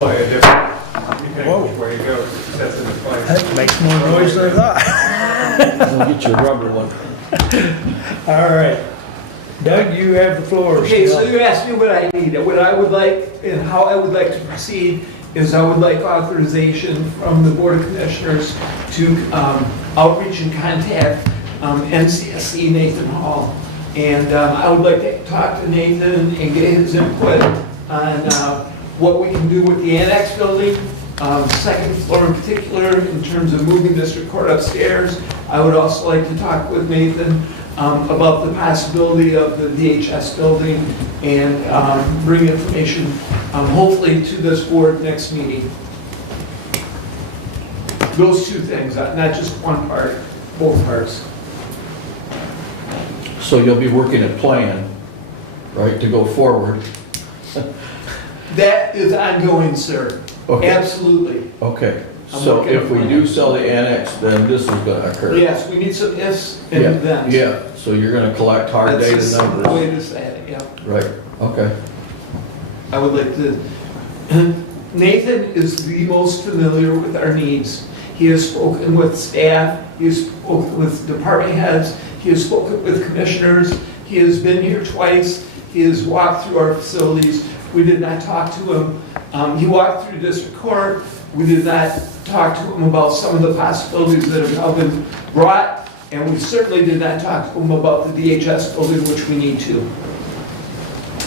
Play a different, depending on which way you go, that's in the place. That makes more noise than I thought. We'll get you a rubber one. All right. Doug, you have the floor. Okay, so still. you asked me what I need. What I would like and how I would like to proceed is I would like authorization from the Board of Commissioners to outreach and contact NCSE Nathan Hall. And I would like to talk to Nathan and get his input on what we can do with the annex building, second floor in particular, in terms of moving district court upstairs. I would also like to talk with Nathan about the possibility of the DHS building and bring information, hopefully, to this board next meeting. Those two things, not just one part, both parts. So you'll be working a plan, right, to go forward? That is ongoing, sir. Okay. Absolutely. Okay, I'm so working a if we plan. do sell the annex, then this is gonna occur? Yes, we need some ifs and Yeah, thens. yeah, so you're gonna collect hard That's data just the way numbers? to say it, yeah. Right, okay. I would like to, Nathan is the most familiar with our needs. He has spoken with staff, he has spoken with department heads, he has spoken with commissioners, he has been here twice, he has walked through our facilities. We did not talk to him. He walked through district court. We did not talk to him about some of the possibilities that have now been brought, and we certainly did not talk to him about the DHS building, which we need to.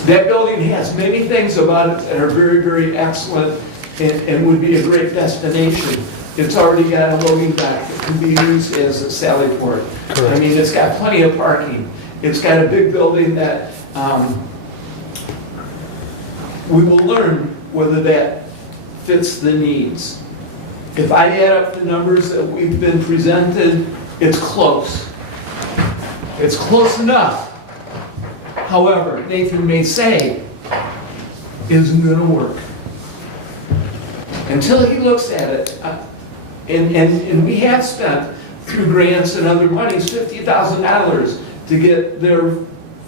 That building has many things about it that are very, very excellent and would be a great destination. It's already got a loading dock that can be used as a sally port. I mean, it's got plenty of parking. It's got a big building that we will learn whether that fits the needs. If I add up the numbers that we've been presented, it's close. It's close enough. However, Nathan may say, isn't gonna work. Until he looks at it, and we have spent through grants and other monies, $50,000 to get their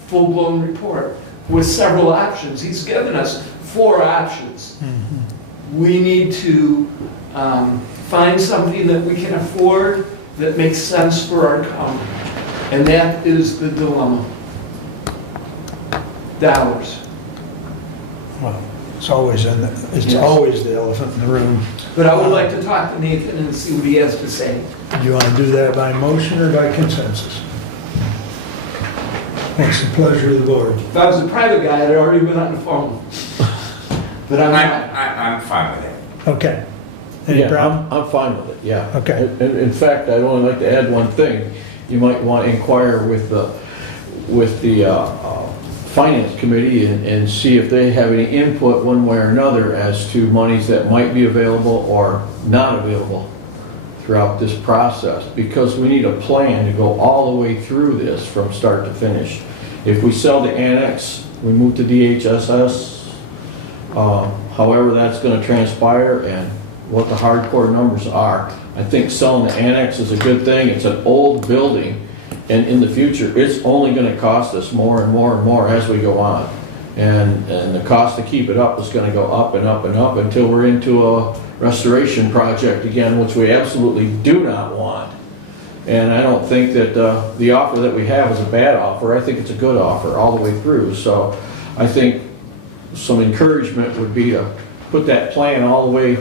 full-blown report with several options. He's given us 4 options. We need to find something that we can afford that makes sense for our county. And that is the dilemma. Dollars. Well, it's always Yes. always the elephant in the room. But I would like to talk to Nathan and see what he has to say. Do you want to do that by motion or by consensus? What's the pleasure of the board? If I was a private guy, I'd already been on the phone. But I'm not. I'm fine with it. Okay. Any Yeah, problem? I'm fine with it, yeah. Okay. In fact, I'd only like to add one thing. You might want to inquire with the Finance Committee and see if they have any input one way or another as to monies that might be available or not available throughout this process, because we need a plan to go all the way through this from start to finish. If we sell the annex, we move to DHSS, however that's going to transpire and what the hardcore numbers are. I think selling the annex is a good thing. It's an old building, and in the future, it's only going to cost us more and more and more as we go on. And the cost to keep it up is going to go up and up and up until we're into a restoration project again, which we absolutely do not want. And I don't think that the offer that we have is a bad offer. I think it's a good offer all the way through. So I think some encouragement would be to put that plan all the way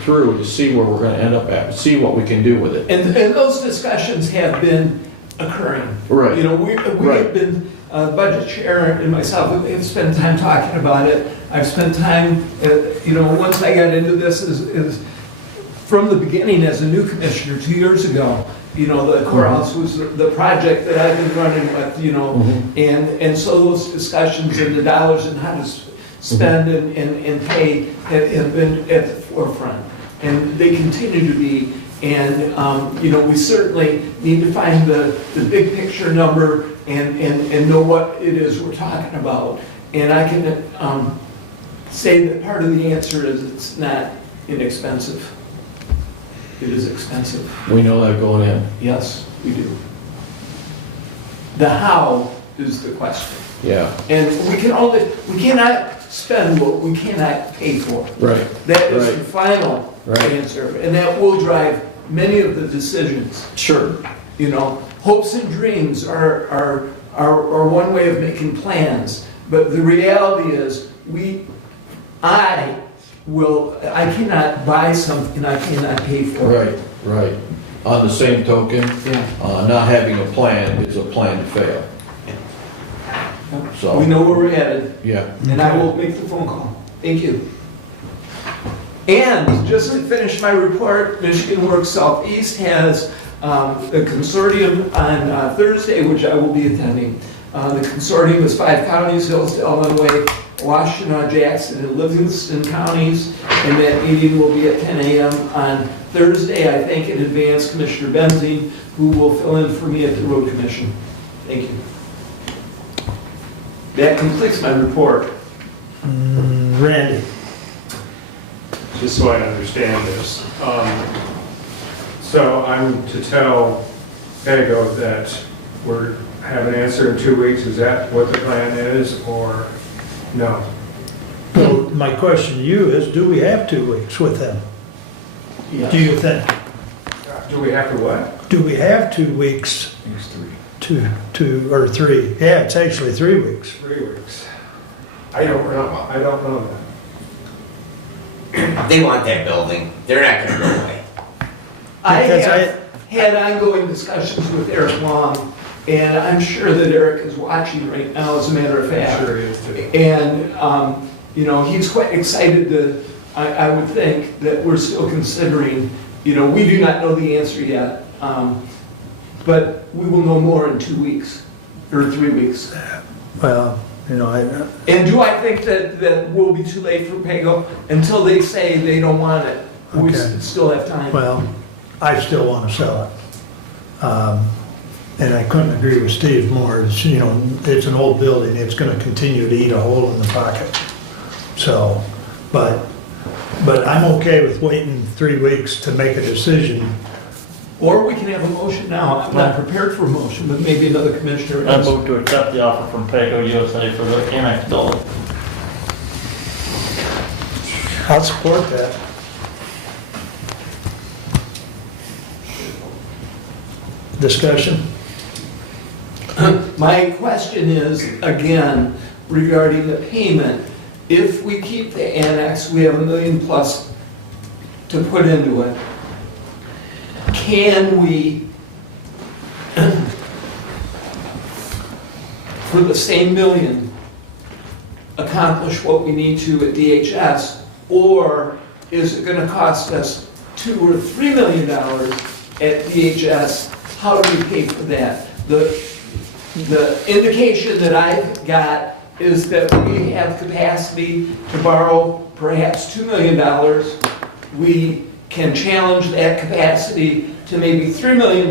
through to see where we're going to end up at, see what we can do with it. And those discussions have been occurring. Right. You know, we Right. have been, budget chair and myself, have spent time talking about it. I've spent time, once I got into this is from the beginning as a new commissioner 2 years ago, the courthouse was the project that I've been running with, and so those discussions and the dollars and how to spend and pay have been at the forefront. And they continue to be. And, we certainly need to find the big picture number and know what it is we're talking about. And I can say that part of the answer is it's not inexpensive. It is expensive. We know that going in. Yes, we do. The how is the question. Yeah. And we cannot spend what we cannot pay for. Right. That is Right. the final Right. answer, and that will drive many of the decisions. Sure. You know, hopes and dreams are one way of making plans, but the reality is, I cannot buy something I cannot pay for. Right, right. On the same token, not having a plan is a plan to fail. So, We know where we're headed, yeah. and I will make the phone call. Thank you. And just to finish my report, Michigan Works Southeast has a consortium on Thursday, which I will be attending. The consortium is 5 counties, Hillsdale, Illinois, Washington, Jackson, and Livingston counties, and that meeting will be at 10 a.m. on Thursday. I thank in advance Commissioner Benzing, who will fill in for me at the Road Commission. Thank you. That completes my report. Randy? Just so I understand this. So I'm to tell Pago that we're have an answer in 2 weeks, is that what the plan is, or no? Well, my question to you is, do we have 2 weeks with them? Do you think? Do we have to what? Do we have 2 weeks? It's 3. Two or 3? Yeah, it's actually 3 weeks. 3 weeks. I don't know that. They want that building. They're not gonna go away. I Because have had ongoing discussions with Eric Long, and I'm sure that Eric is watching right now, as a matter of fact. I'm sure he is too. And, you know, he's quite excited to, I would think, that we're still considering, you know, we do not know the answer yet, but we will know more in 2 weeks, or 3 weeks. Well, you know, And do I think that will be too late for Pago? Until they say they don't want it, we Okay. still have time. well, I still want to sell it. And I couldn't agree with Steve more. It's, you know, it's an old building. It's going to continue to eat a hole in the pocket. So, but I'm okay with waiting 3 weeks to make a decision. Or we can have a motion now. I'm not prepared for a motion, but maybe another commissioner I is. move to accept the offer from Paco USA for the annex building. I'll support that. Discussion? My question is, again, regarding the payment. If we keep the annex, we have $1 million plus to put into it. Can we, for the same $1 million, accomplish what we need to at DHS? Or is it gonna cost us $2 or $3 million at DHS? How do we pay for that? The indication that I've got is that we have capacity to borrow perhaps $2 million. We can challenge that capacity to maybe $3 million.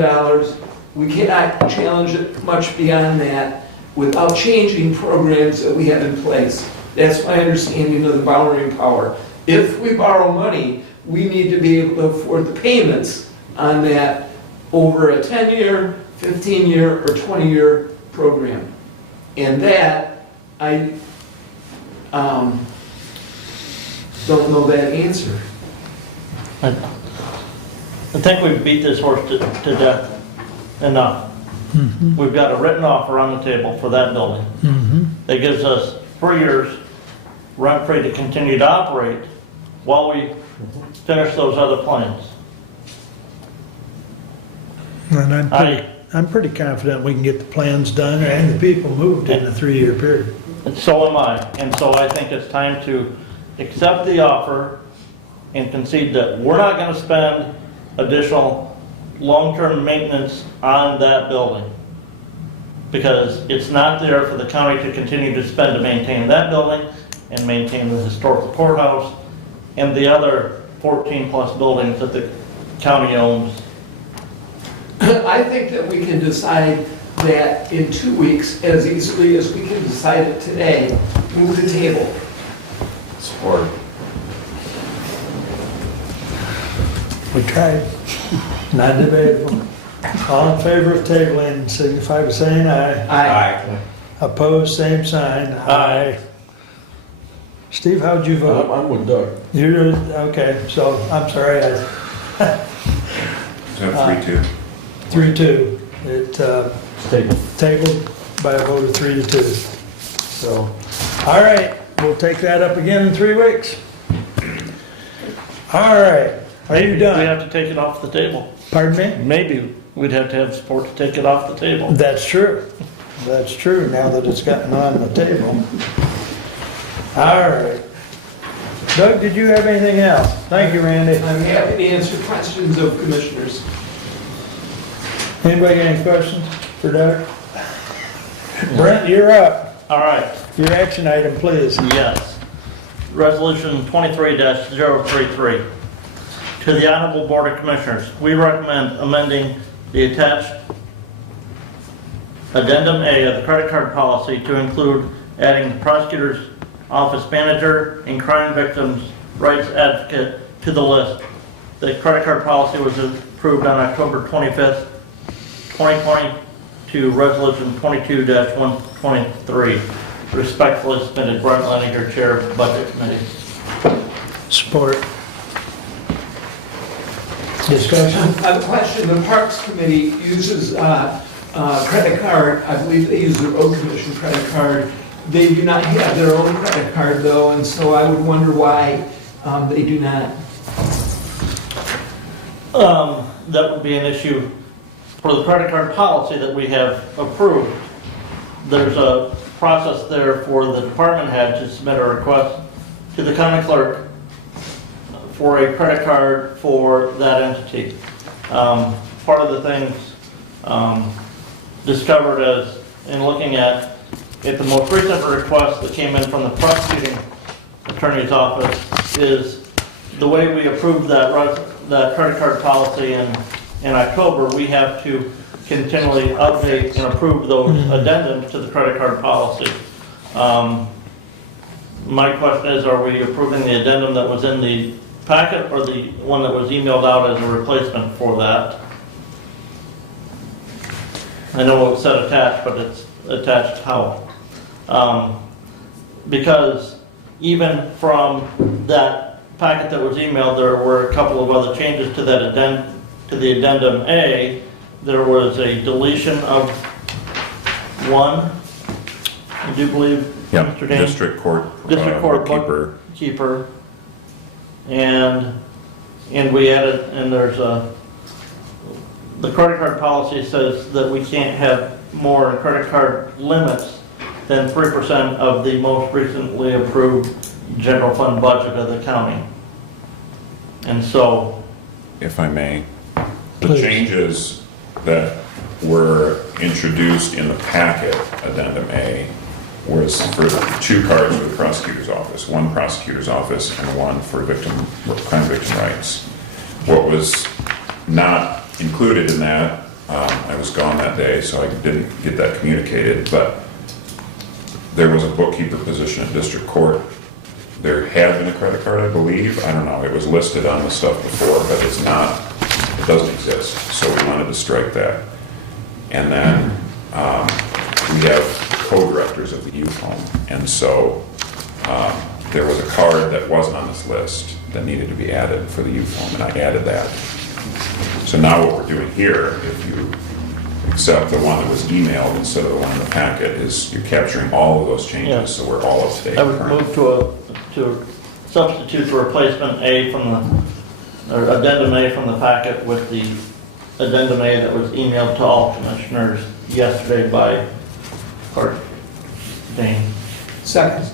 We cannot challenge it much beyond that without changing programs that we have in place. That's my understanding of the borrowing power. If we borrow money, we need to be able to afford the payments on that over a 10-year, 15-year, or 20-year program. And that, I don't know that answer. I think we've beat this horse to death enough. We've got a written offer on the table for that building. That gives us 3 years rent-free to continue to operate while we finish those other plans. And I'm pretty confident we can get the plans done and the people moved in a 3-year period. And so am I. And so I think it's time to accept the offer and concede that we're not going to spend additional long-term maintenance on that building. Because it's not there for the county to continue to spend to maintain that building and maintain the historical courthouse and the other 14-plus buildings that the county owns. I think that we can decide that in 2 weeks as easily as we can decide it today. Move the table. Support. We tried. Not debatable. All in favor of tabling, signify by saying aye. Aye. Opposed, same sign. Aye. Steve, how'd you vote? I'm with Doug. You're, okay, so, I'm sorry, Is that 3-2? 3-2. It, Table. tabled by a vote of 3-2. So, all right, we'll take that up again in 3 weeks. All right, are you We done? have to take it off the table. Pardon me? Maybe we'd have to have support to take it off the table. That's true. That's true, now that it's gotten on the table. All right. Doug, did you have anything else? Thank you, Randy. I'm happy to answer questions of commissioners. Anybody got any questions for Doug? Brent, you're up. All right, Your action item, please. yes. Resolution 23-033. To the Honorable Board of Commissioners, we recommend amending the attached Addendum A of the credit card policy to include adding the prosecutor's office manager and crime victims' rights advocate to the list. The credit card policy was approved on October 25th, 2020 to Resolution 22-123. Respectfully submitted, Brent Leninger, Chair of the Budget Committee. Support. Discussion? I have a question. The Parks Committee uses credit card. I believe they use the road commission credit card. They do not have their own credit card though, and so I would wonder why they do not. That would be an issue for the credit card policy that we have approved. There's a process there for the department head to submit a request to the county clerk for a credit card for that entity. Part of the things discovered as in looking at the most recent request that came in from the prosecuting attorney's office is the way we approved that credit card policy in October, we have to continually update and approve those addendums to the credit card policy. My question is, are we approving the addendum that was in the packet or the one that was emailed out as a replacement for that? I know it said attached, but it's attached how? Because even from that packet that was emailed, there were a couple of other changes to that to the addendum A. There was a deletion of one, I do believe, Yeah, Mr. Dane? district court bookkeeper. And we added, and there's the credit card policy says that we can't have more credit card limits than 3% of the most recently approved general fund budget of the county. And so, If I may, the Please. changes that were introduced in the packet, Addendum A, was for 2 cards for the prosecutor's office, 1 prosecutor's office and 1 for crime victim rights. What was not included in that, I was gone that day, so I didn't get that communicated, but there was a bookkeeper position at district court. There had been a credit card, I believe. I don't know. It was listed on the stuff before, but it doesn't exist. So we wanted to strike that. And then we have co-directors of the youth home. And so there was a card that wasn't on this list that needed to be added for the youth home, and I added that. So now what we're doing here, if you accept the one that was emailed instead of the one in the packet, is you're capturing all of those changes, Yeah. so we're all up to date. I would move to substitute the replacement A from or addendum A from the packet with the addendum A that was emailed to all commissioners yesterday by Clerk Dane. Second.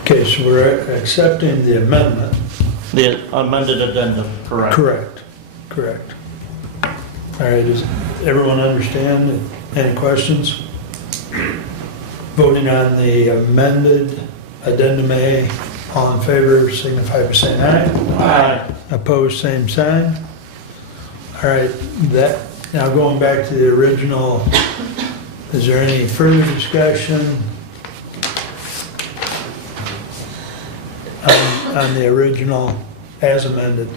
Okay, so we're accepting the amendment. The amended addendum, correct? Correct. All right, does everyone understand? Any questions? Voting on the amended addendum A, all in favor, signify by saying aye. Aye. Opposed, same sign. All right, now going back to the original, is there any further discussion on the original as amended?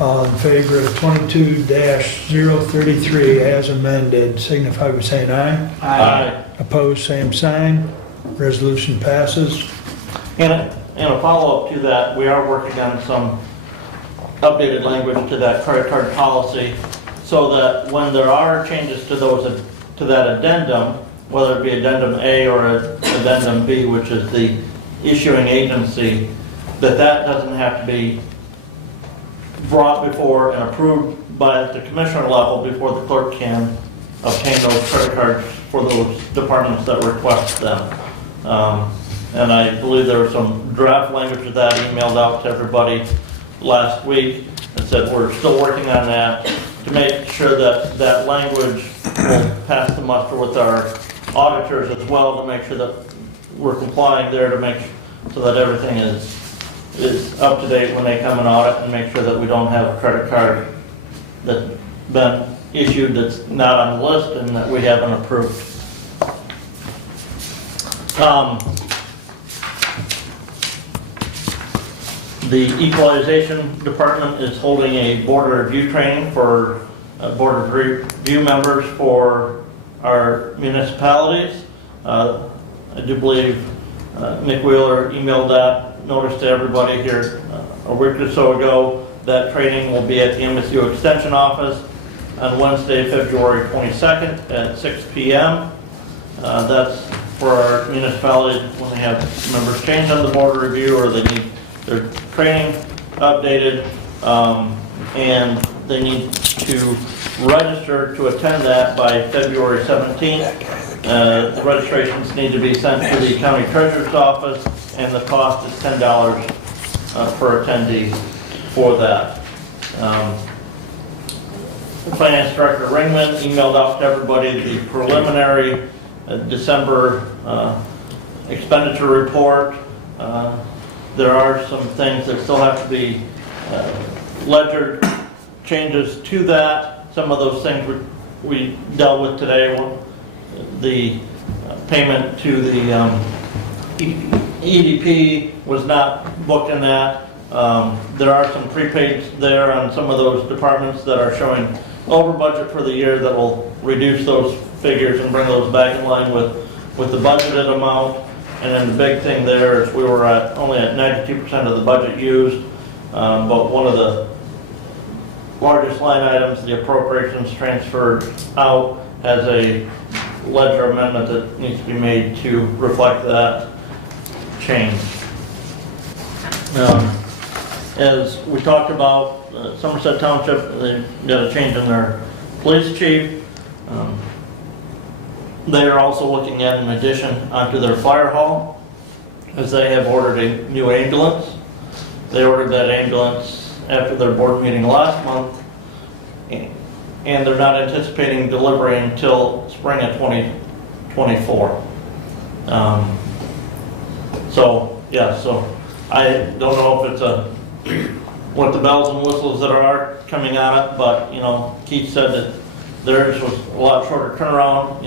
All in favor of 22-033 as amended, signify by saying aye. Aye. Opposed, same sign. Resolution passes. And a follow-up to that, we are working on some updated language to that credit card policy so that when there are changes to those, to that addendum, whether it be addendum A or addendum B, which is the issuing agency, that doesn't have to be brought before and approved by the commissioner level before the clerk can obtain those credit cards for those departments that request them. And I believe there was some draft language of that emailed out to everybody last week that said we're still working on that to make sure that that language will pass the muster with our auditors as well, to make sure that we're complying there, to make so that everything is up to date when they come and audit, and make sure that we don't have a credit card that's been issued that's not on the list and that we haven't approved. The equalization department is holding a board review training for board review members for our municipalities. I do believe Mick Wheeler emailed that notice to everybody here a week or so ago. That training will be at the MSU Extension Office on Wednesday, February 22nd at 6 p.m. That's for our municipalities when they have members change on the board review or they need their training updated, and they need to register to attend that by February 17th. The registrations need to be sent to the county treasurer's office, and the cost is $10 per attendee for that. The Finance Director Ringman emailed out to everybody the preliminary December expenditure report. There are some things that still have to be ledger changes to that. Some of those things we dealt with today. The payment to the EDP was not booked in that. There are some prepaids there on some of those departments that are showing over budget for the year that will reduce those figures and bring those back in line with the budgeted amount. And then the big thing there is we were only at 92% of the budget used, but one of the largest line items, the appropriations transferred out, has a ledger amendment that needs to be made to reflect that change. As we talked about, Somerset Township, they got a change in their police chief. They are also looking at an addition onto their fire hall, as they have ordered a new ambulance. They ordered that ambulance after their board meeting last month, and they're not anticipating delivery until spring of 2024. So I don't know if it's what the bells and whistles that are coming on it, but Keith said that theirs was a lot shorter turnaround.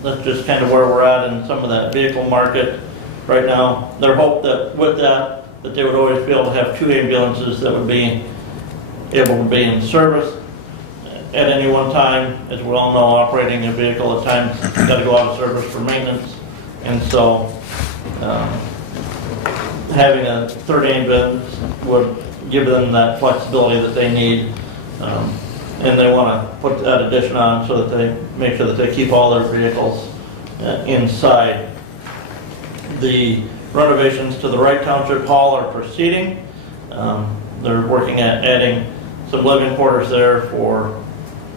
That's just kind of where we're at in some of that vehicle market right now. Their hope that with that they would always be able to have 2 ambulances that would be able to be in service at any one time. As we all know, operating a vehicle at times got to go out of service for maintenance, and so having a 3rd ambulance would give them that flexibility that they need. And they want to put that addition on so that they make sure that they keep all their vehicles inside. The renovations to the Wright Township Hall are proceeding. They're working at adding some living quarters there for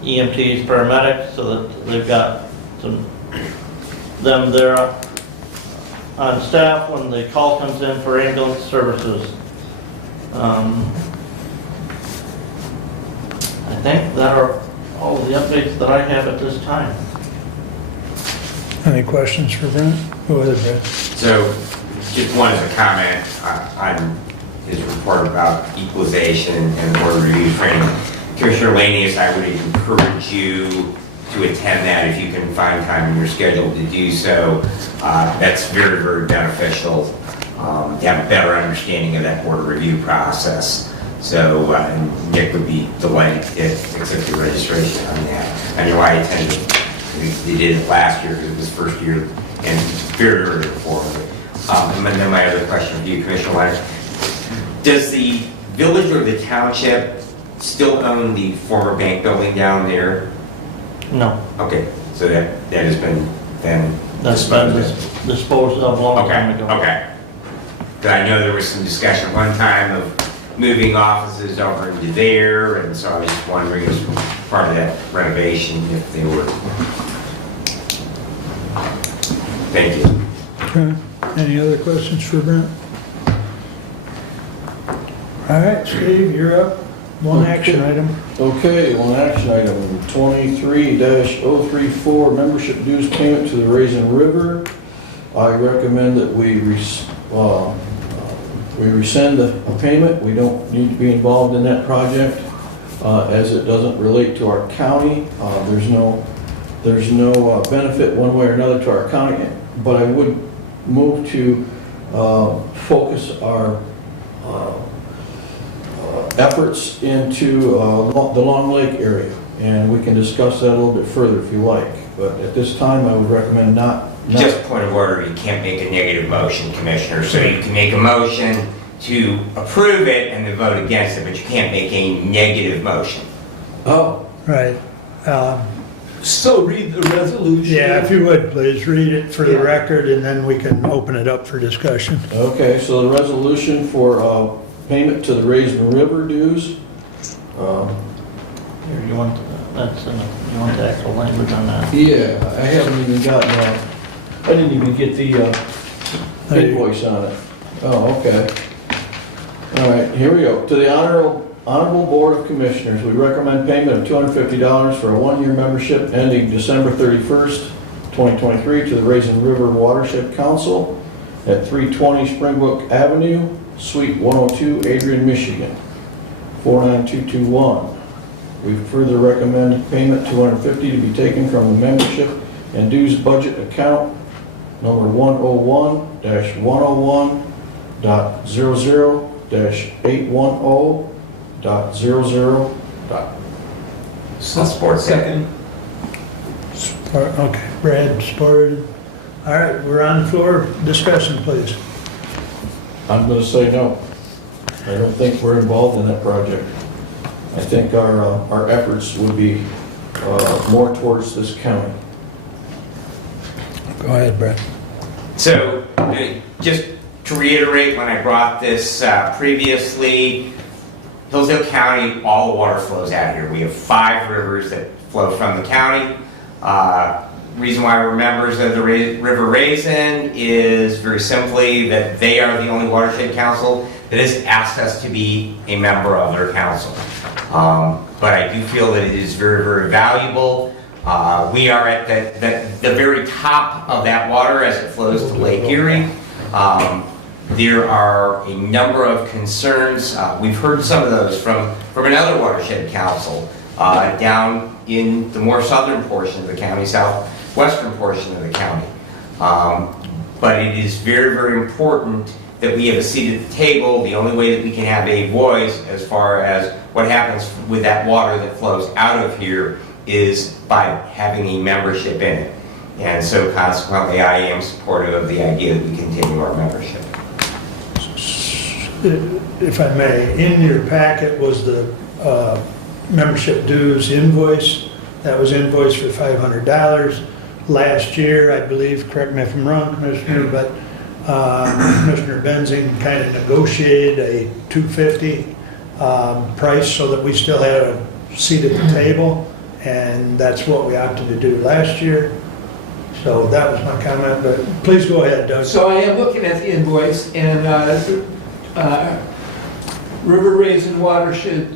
EMTs, paramedics, so that they've got them there on staff when the call comes in for ambulance services. I think that are all of the updates that I have at this time. Any questions for Brent? Go ahead, Brent. So, just one as a comment on his report about equalization and board review training. Commissioner Lanius, I would encourage you to attend that if you can find time in your schedule to do so. That's very, very beneficial to have a better understanding of that board review process. So Nick would be delighted to accept your registration on that. I know I attended, we did it last year because it was first year and very, very informative. And then my other question for you, Commissioner Leonard. Does the village or the township still own the former bank building down there? No, Okay, so that has been then that's been disposed of a long time ago. Okay. 'Cause I know there was some discussion at one time of moving offices over into there, and so I was just wondering as part of that renovation if they were. Thank you. Okay. Any other questions for Brent? All right, Steve, you're up. One action item. Okay, one action item, 23-034, membership dues payment to the Raisin River. I recommend that we rescind the payment. We don't need to be involved in that project as it doesn't relate to our county. There's no benefit one way or another to our county, but I would move to focus our efforts into the Long Lake area, and we can discuss that a little bit further if you like. But at this time, I would recommend not. Just point of order, you can't make a negative motion, Commissioner. So you can make a motion to approve it and then vote against it, but you can't make a negative motion. Oh, Right. So read the resolution. Yeah, if you would, please read it for the record, and then we can open it up for discussion. okay, so the resolution for payment to the Raisin River dues. Here, you want, you want the actual language on that? Yeah, I haven't even gotten I didn't even get the invoice on it. Oh, okay. All right, here we go. To the Honorable Board of Commissioners, we recommend payment of $250 for a one-year membership ending December 31st, 2023 to the Raisin River Watershed Council at 320 Springbrook Avenue, Suite 102, Adrian, Michigan, 49221. We further recommend payment $250 to be taken from the membership and dues budget account number 101-101.00-810.00. Support. Second. Okay, Brad supported. All right, we're on the floor. Discussion, please. I'm going to say no. I don't think we're involved in that project. I think our efforts would be more towards this county. Go ahead, Brad. So, just to reiterate, when I brought this previously, Hillsdale County, all the water flows out here. We have 5 rivers that flow from the county. Reason why we're members of the River Raisin is very simply that they are the only watershed council that has asked us to be a member of their council. But I do feel that it is very, very valuable. We are at the very top of that water as it flows to Lake Erie. There are a number of concerns. We've heard some of those from another watershed council down in the more southern portion of the county, southwestern portion of the county. But it is very, very important that we have a seat at the table. The only way that we can have a voice as far as what happens with that water that flows out of here is by having a membership in it. And so consequently, I am supportive of the idea that we continue our membership. If I may, in your packet was the membership dues invoice. That was invoiced for $500. Last year, I believe, correct me if I'm wrong, Commissioner, but Commissioner Benzing kind of negotiated a $250 price so that we still had a seat at the table, and that's what we opted to do last year. So that was my comment, but please go ahead, Doug. So I am looking at the invoice, and River Raisin Watershed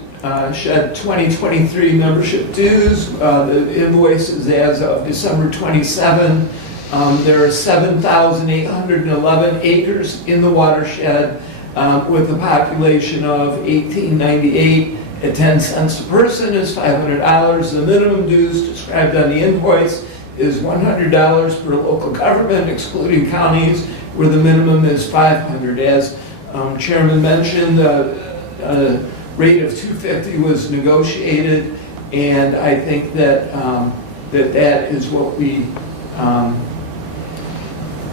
shed 2023 membership dues. The invoice is as of December 27. There are 7,811 acres in the watershed with a population of 1898 at 10 cents a person is $500. The minimum dues described on the invoice is $100 per local government, excluding counties, where the minimum is $500. As Chairman mentioned, rate of $250 was negotiated, and I think that that is what we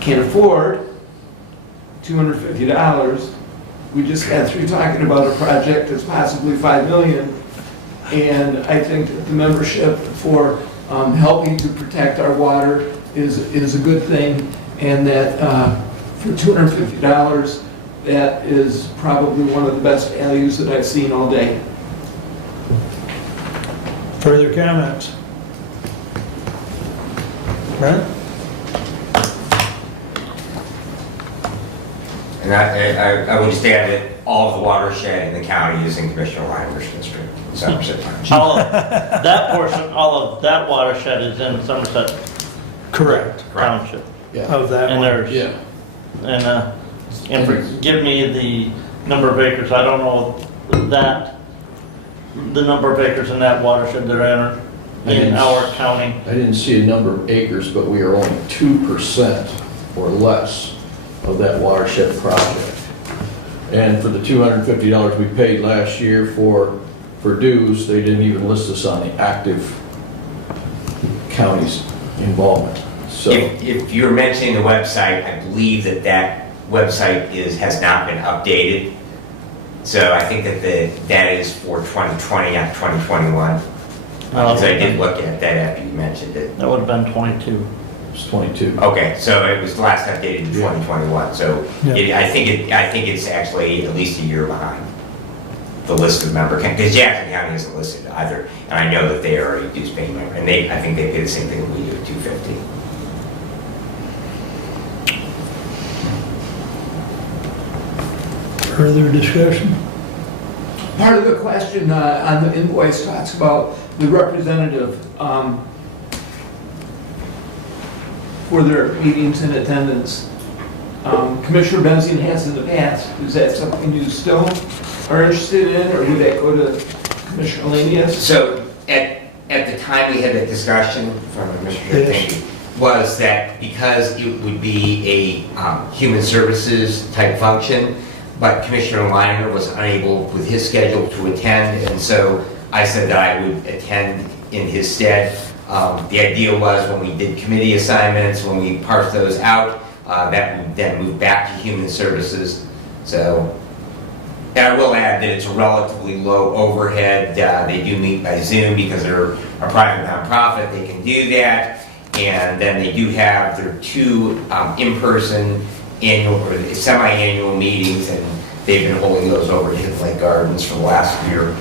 can afford, $250. We just got through talking about a project that's possibly $5 million, and I think that the membership for helping to protect our water is a good thing, and that for $250, that is probably one of the best values that I've seen all day. Further comments? Brent? And I would just add that all of the watershed in the county is in Commissioner Reiner's district, Somerset Township. All of that portion, all of that watershed is in Somerset Correct. Township. Of that And one. there's, Yeah. and give me the number of acres, I don't know that, the number of acres in that watershed that are in our county. I didn't see a number of acres, but we are only 2% or less of that watershed project. And for the $250 we paid last year for dues, they didn't even list us on the active county's involvement. So If you're mentioning the website, I believe that website has not been updated. So I think that that is for 2020, not 2021. Because I did look at that after you mentioned it. That would have been 22. it's 22. Okay, so it was last updated in 2021. So Yeah. I think it's actually at least a year behind the list of member counties, because Jackson County isn't listed either. And I know that they are a dues paying member, and I think they pay the same thing that we do, $250. Further discussion? Part of the question on the invoice talks about the representative for their meetings and attendance. Commissioner Benzine has in the past. Is that something you still are interested in, or would that go to Commissioner Lanius? So at the time we had that discussion from Mr. Yes. Thank you, was that because it would be a human services type function, but Commissioner Liner was unable with his schedule to attend, and so I said that I would attend in his stead. The idea was when we did committee assignments, when we parsed those out, that would then move back to human services. So, and I will add that it's a relatively low overhead. They do meet by Zoom because they're a private nonprofit. They can do that. And then they do have their 2 in-person annual or semi-annual meetings, and they've been holding those over at Hidden Lake Gardens for the last year.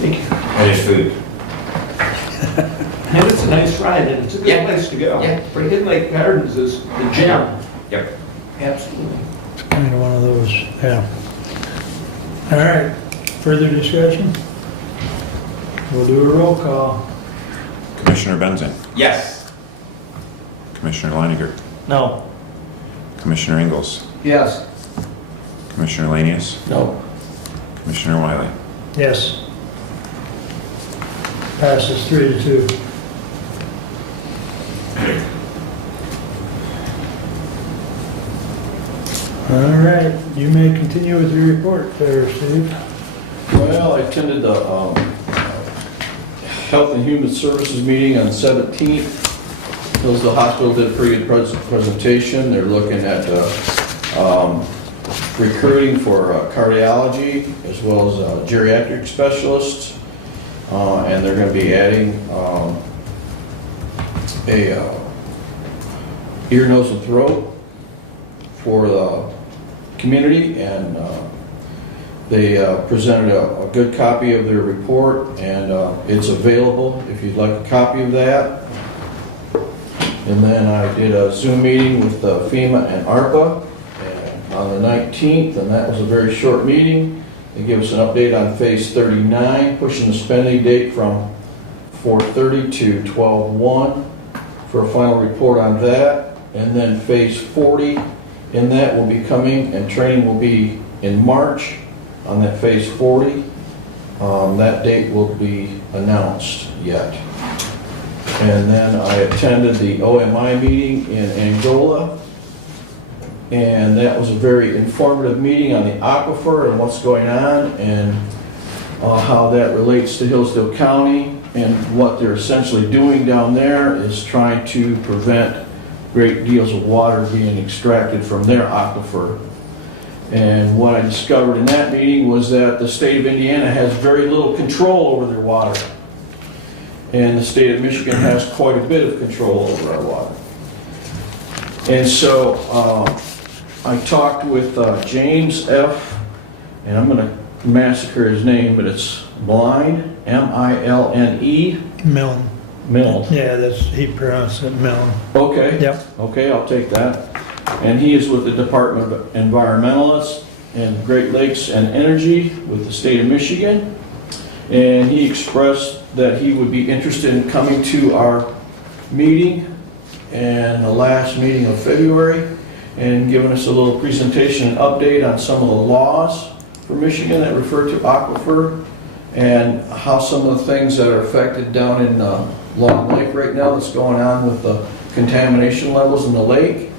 Thank you. And there's food. And it's a nice ride, and it's a good place to go. Yeah. But Hidden Lake Gardens is the gem. Yep. Absolutely. It's kind of one of those, yeah. All right, further discussion? We'll do a roll call. Commissioner Benzin, Yes. Commissioner Leininger, No. Commissioner Ingalls, Yes. Commissioner Lanius, No. Commissioner Wiley. Yes. Passes 3-2. All right, you may continue with your report there, Steve. Well, I attended the Health and Human Services meeting on 17th. Hillsdale Hospital did a pretty good presentation. They're looking at recruiting for cardiology as well as geriatric specialists. And they're going to be adding a ear, nose, and throat for the community, and they presented a good copy of their report, and it's available if you'd like a copy of that. And then I did a Zoom meeting with FEMA and ARPA on the 19th, and that was a very short meeting. They give us an update on Phase 39, pushing the spending date from 4/30 to 12/1 for a final report on that. And then Phase 40, in that will be coming, and training will be in March on that Phase 40. That date will be announced yet. And then I attended the OMI meeting in Angola. And that was a very informative meeting on the aquifer and what's going on and how that relates to Hillsdale County. And what they're essentially doing down there is trying to prevent great deals of water being extracted from their aquifer. And what I discovered in that meeting was that the state of Indiana has very little control over their water. And the state of Michigan has quite a bit of control over our water. And so I talked with James F., and I'm going to massacre his name, but it's Milne, M-I-L-N-E. Milne. Milne. Yeah, he pronounced it Milne. Okay. Yep. Okay, I'll take that. And he is with the Department of Environmentalists and Great Lakes and Energy with the state of Michigan. And he expressed that he would be interested in coming to our meeting and the last meeting of February and giving us a little presentation and update on some of the laws for Michigan that refer to aquifer and how some of the things that are affected down in Long Lake right now that's going on with the contamination levels in the lake.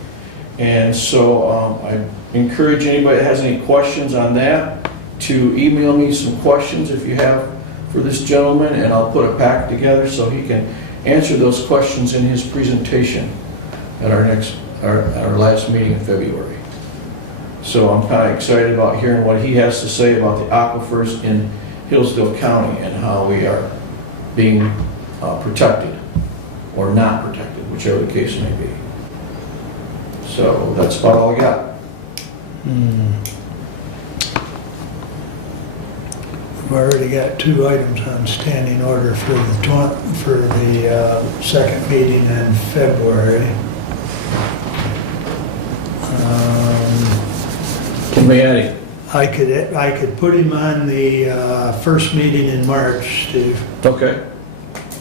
And so I encourage anybody that has any questions on that to email me some questions if you have for this gentleman, and I'll put a pack together so he can answer those questions in his presentation at our last meeting in February. So I'm kind of excited about hearing what he has to say about the aquifers in Hillsdale County and how we are being protected or not protected, whichever the case may be. So that's about all I got. We've already got 2 items on standing order for the second meeting in February. Can we add it? I could put him on the first meeting in March, Steve. Okay.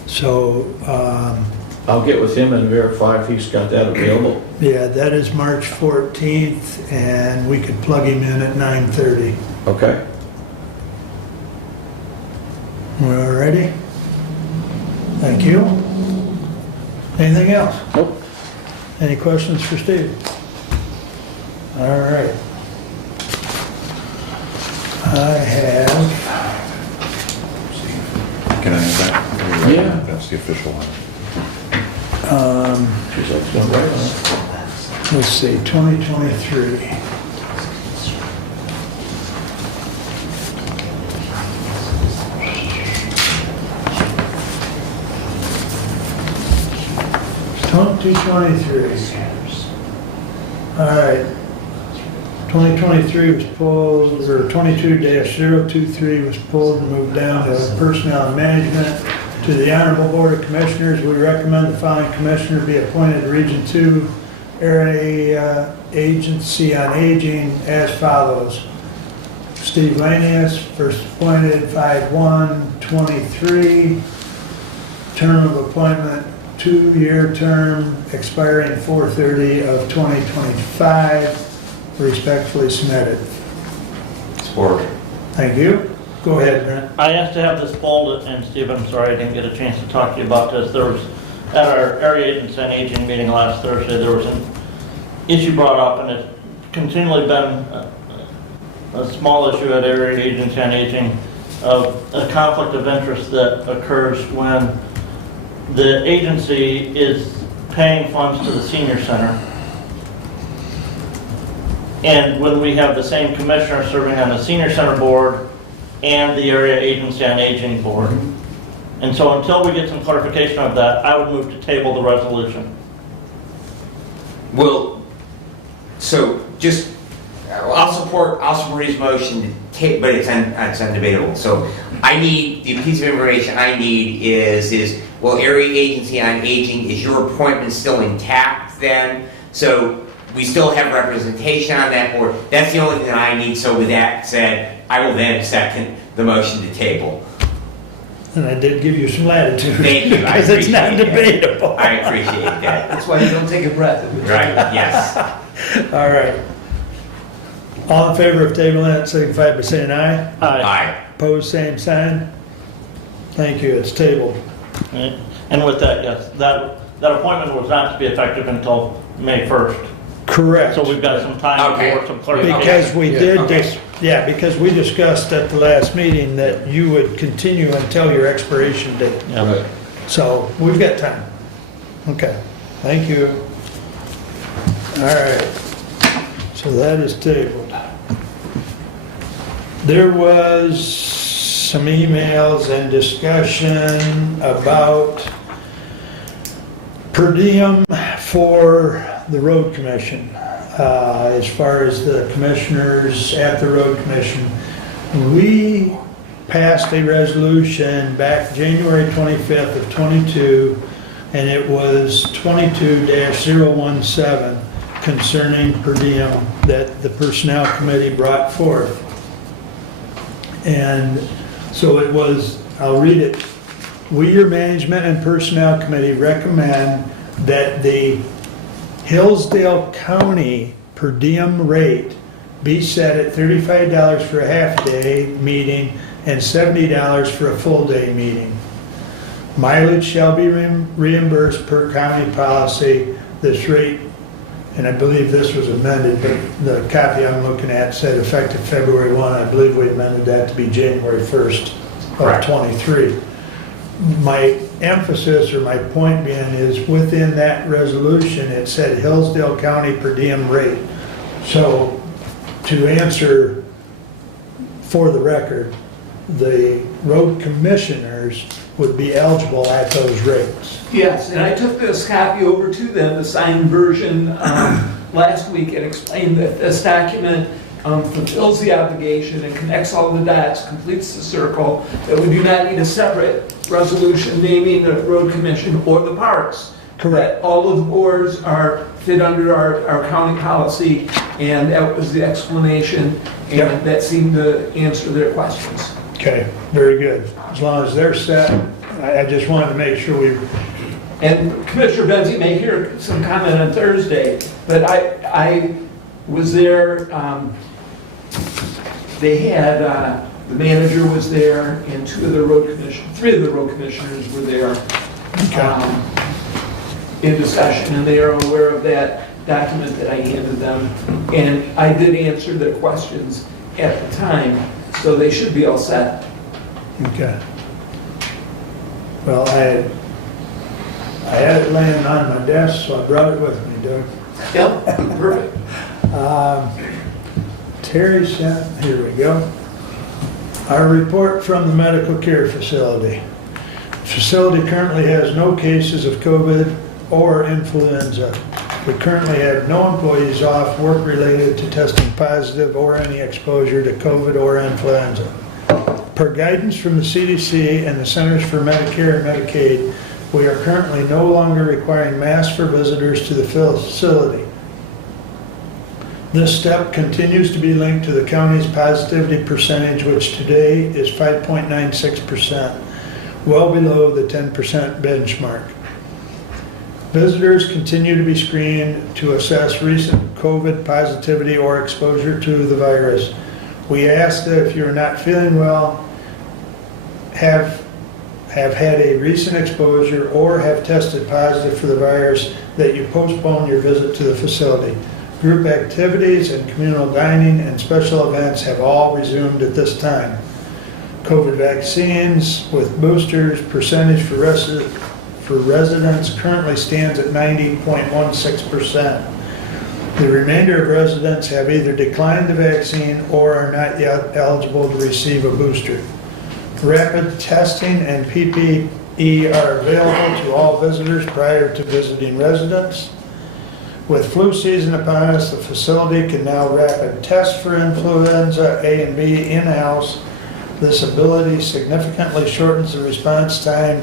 So, I'll get with him and verify if he's got that available. yeah, that is March 14th, and we could plug him in at 9:30. Okay. We're all ready? Thank you. Anything else? Nope. Any questions for Steve? All right. I have, Can I have that? Yeah. That's the official one. let's see, 2023. All right. 2023 was pulled, or 22-023 was pulled and moved down to Personnel and Management. To the Honorable Board of Commissioners, we recommend the following commissioner be appointed Region 2 Area Agency on Aging as follows. Steve Lanius, first appointed 5/1/23, term of appointment 2-year term expiring 4/30/2025. Respectfully submitted. Support. Thank you. Go ahead, Brent. I asked to have this pulled, and Steve, I'm sorry I didn't get a chance to talk to you about this. There was, at our area agency on aging meeting last Thursday, there was an issue brought up, and it's continually been a small issue at area agency on aging of a conflict of interest that occurs when the agency is paying funds to the senior center. And when we have the same commissioner serving on the senior center board and the area agency on aging board. And so until we get some clarification of that, I would move to table the resolution. Well, so just, I'll support his motion, but it's undebatable. So I need, the piece of information I need is well, area agency on aging, is your appointment still intact then? So we still have representation on that board. That's the only thing that I need. So with that said, I will then second the motion to table. And I did give you some latitude. Thank you. I Because it's not appreciate debatable. I appreciate that. That's why you don't take a breath. Right, yes. All right. All in favor of tabling that, signify by saying aye. Aye. Opposed, same sign. Thank you, it's tabled. Right? And with that, yes, that appointment was not to be effective until May 1st. Correct. So we've got some time Okay. for some clarification. Because we Yeah. did, Okay. because we discussed at the last meeting that you would continue until your expiration date. Yeah. Right. So we've got time. Okay, thank you. All right, so that is tabled. There was some emails and discussion about per diem for the road commission. As far as the commissioners at the road commission, we passed a resolution back January 25th of '22, and it was 22-017 concerning per diem that the personnel committee brought forth. And so it was, I'll read it. We, your management and personnel committee, recommend that the Hillsdale County per diem rate be set at $35 for a half-day meeting and $70 for a full-day meeting. Mileage shall be reimbursed per county policy. This rate, and I believe this was amended, but the copy I'm looking at said effective February 1. I believe we amended that to be January 1st of Correct. '23. My emphasis or my point being is within that resolution, it said Hillsdale County per diem rate. So to answer for the record, the road commissioners would be eligible at those rates. Yes, and I took this copy over to them, the signed version, last week, and explained that this document fulfills the obligation and connects all the dots, completes the circle, that we do not need a separate resolution naming the road commission or the parks. Correct. That all of the boards are fit under our county policy, and that was the explanation, Yep. and that seemed to answer their questions. Okay, very good. As long as they're set, I just wanted to make sure we, And Commissioner Benzie may hear some comment on Thursday, but I was there, they had, the manager was there, and three of the road commissioners were there in discussion, and they are aware of that document that I handed them. And I did answer their questions at the time, so they should be all set. okay. Well, I had it laying on my desk, so I brought it with me, Doug. Yep, perfect. Terry sent, here we go. Our report from the medical care facility. Facility currently has no cases of COVID or influenza. We currently have no employees off work related to testing positive or any exposure to COVID or influenza. Per guidance from the CDC and the Centers for Medicare and Medicaid, we are currently no longer requiring masks for visitors to the facility. This step continues to be linked to the county's positivity percentage, which today is 5.96%, well below the 10% benchmark. Visitors continue to be screened to assess recent COVID positivity or exposure to the virus. We ask that if you're not feeling well, have had a recent exposure, or have tested positive for the virus, that you postpone your visit to the facility. Group activities and communal dining and special events have all resumed at this time. COVID vaccines with boosters percentage for residents currently stands at 90.16%. The remainder of residents have either declined the vaccine or are not yet eligible to receive a booster. Rapid testing and PPE are available to all visitors prior to visiting residents. With flu season upon us, the facility can now rapid test for influenza A and B in-house. This ability significantly shortens the response time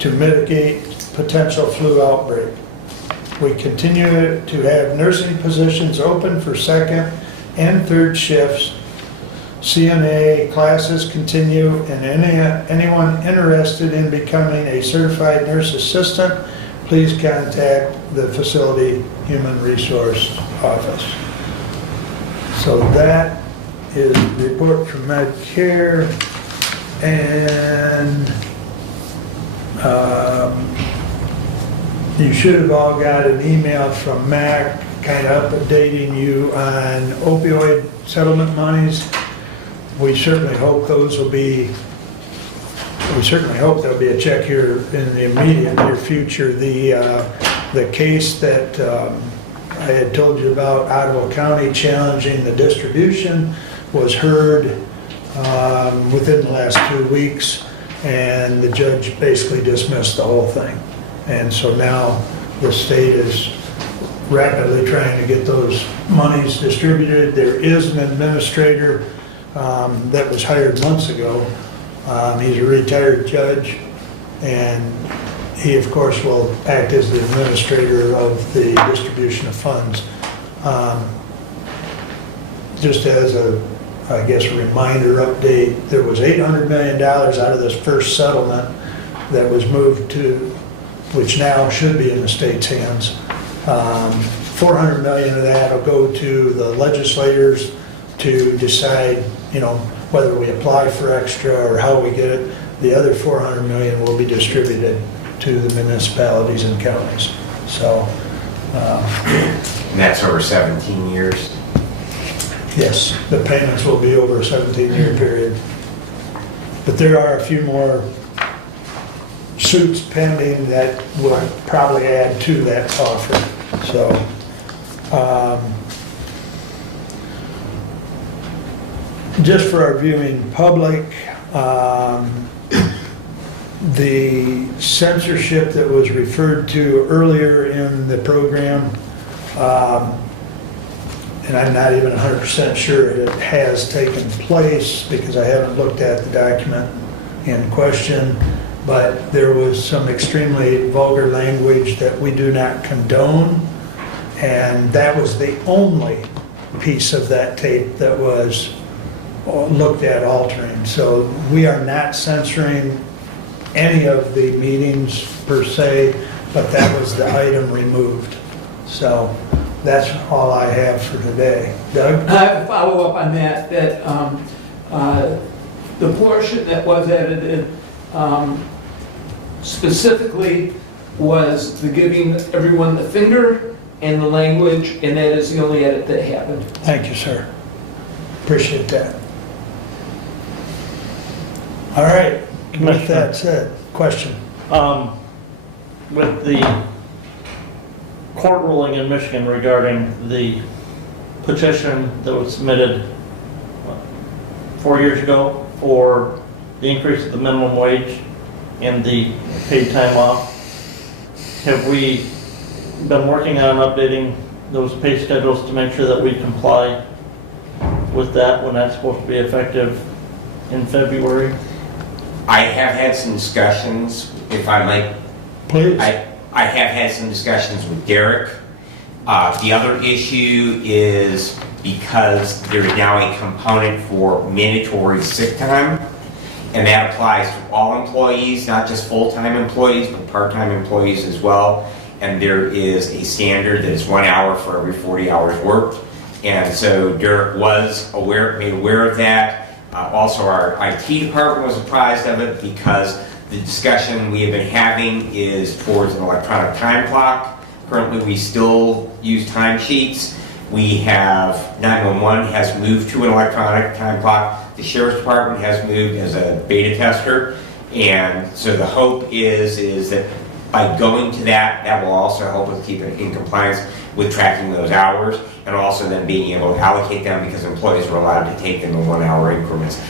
to mitigate potential flu outbreak. We continue to have nursing positions open for second and third shifts. CNA classes continue, and anyone interested in becoming a certified nurse assistant, please contact the facility human resource office. So that is the report from Medicare, and You should have all got an email from Mac, kind of updating you on opioid settlement monies. We certainly hope there'll be a check here in the immediate near future. The case that I had told you about, Ottawa County challenging the distribution, was heard within the last 2 weeks, and the judge basically dismissed the whole thing. And so now the state is rapidly trying to get those monies distributed. There is an administrator that was hired months ago. He's a retired judge, and he, of course, will act as the administrator of the distribution of funds. Just as a reminder update, there was $800 million out of this first settlement that was moved to, which now should be in the state's hands. $400 million of that will go to the legislators to decide, whether we apply for extra or how we get it. The other $400 million will be distributed to the municipalities and counties. So, And that's over 17 years? yes, the payments will be over a 17-year period. But there are a few more suits pending that will probably add to that offer. So, just for our viewing public, the censorship that was referred to earlier in the program, and I'm not even 100% sure it has taken place because I haven't looked at the document in question, but there was some extremely vulgar language that we do not condone, and that was the only piece of that tape that was looked at altering. So we are not censoring any of the meetings per se, but that was the item removed. So that's all I have for today. Doug? I have a follow-up on that, the portion that was edited specifically was the giving everyone the finger and the language, and that is the only edit that happened. Thank you, sir. Appreciate that. All right, with that said, question? With the court ruling in Michigan regarding the petition that was submitted 4 years ago for the increase of the minimum wage and the paid time off, have we been working on updating those pay schedules to make sure that we comply with that when that's supposed to be effective in February? I have had some discussions, if I might. Please. I have had some discussions with Derek. The other issue is because there is now a component for mandatory sick time, and that applies to all employees, not just full-time employees, but part-time employees as well. And there is a standard that is 1 hour for every 40 hours worked. And so Derek was made aware of that. Also, our IT department was apprised of it because the discussion we have been having is towards an electronic time clock. Currently, we still use timesheets. We have 911 has moved to an electronic time clock. The sheriff's department has moved as a beta tester. And so the hope is that by going to that will also help us keep it in compliance with tracking those hours, and also then being able to allocate them because employees are allowed to take them in 1 hour increments.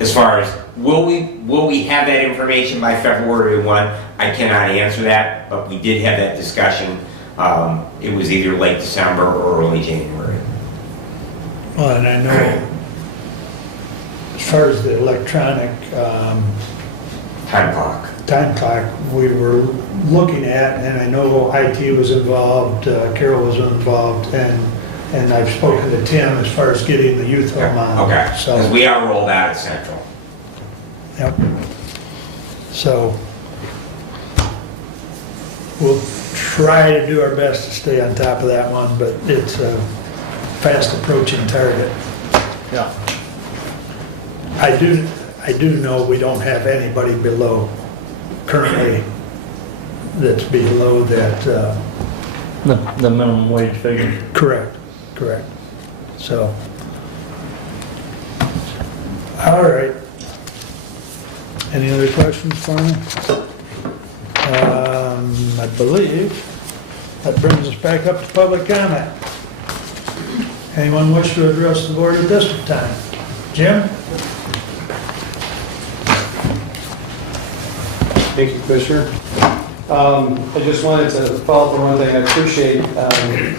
As far as will we have that information by February 1, I cannot answer that, but we did have that discussion. It was either late December or early January. Well, and I know as far as the electronic time clock, we were looking at, and I know IT was involved, Carol was involved, and I've spoken to Tim as far as getting the youth home on. Okay, So, because we are rolled out at Central. yep. So we'll try to do our best to stay on top of that one, but it's a fast approaching target. Yeah. I do know we don't have anybody below currently that's below that, The minimum wage figure. correct. So, all right. Any other questions for me? I believe that brings us back up to public comment. Anyone wish to address the board at this time? Jim? Thank you, Commissioner. I just wanted to follow up on one thing. I appreciate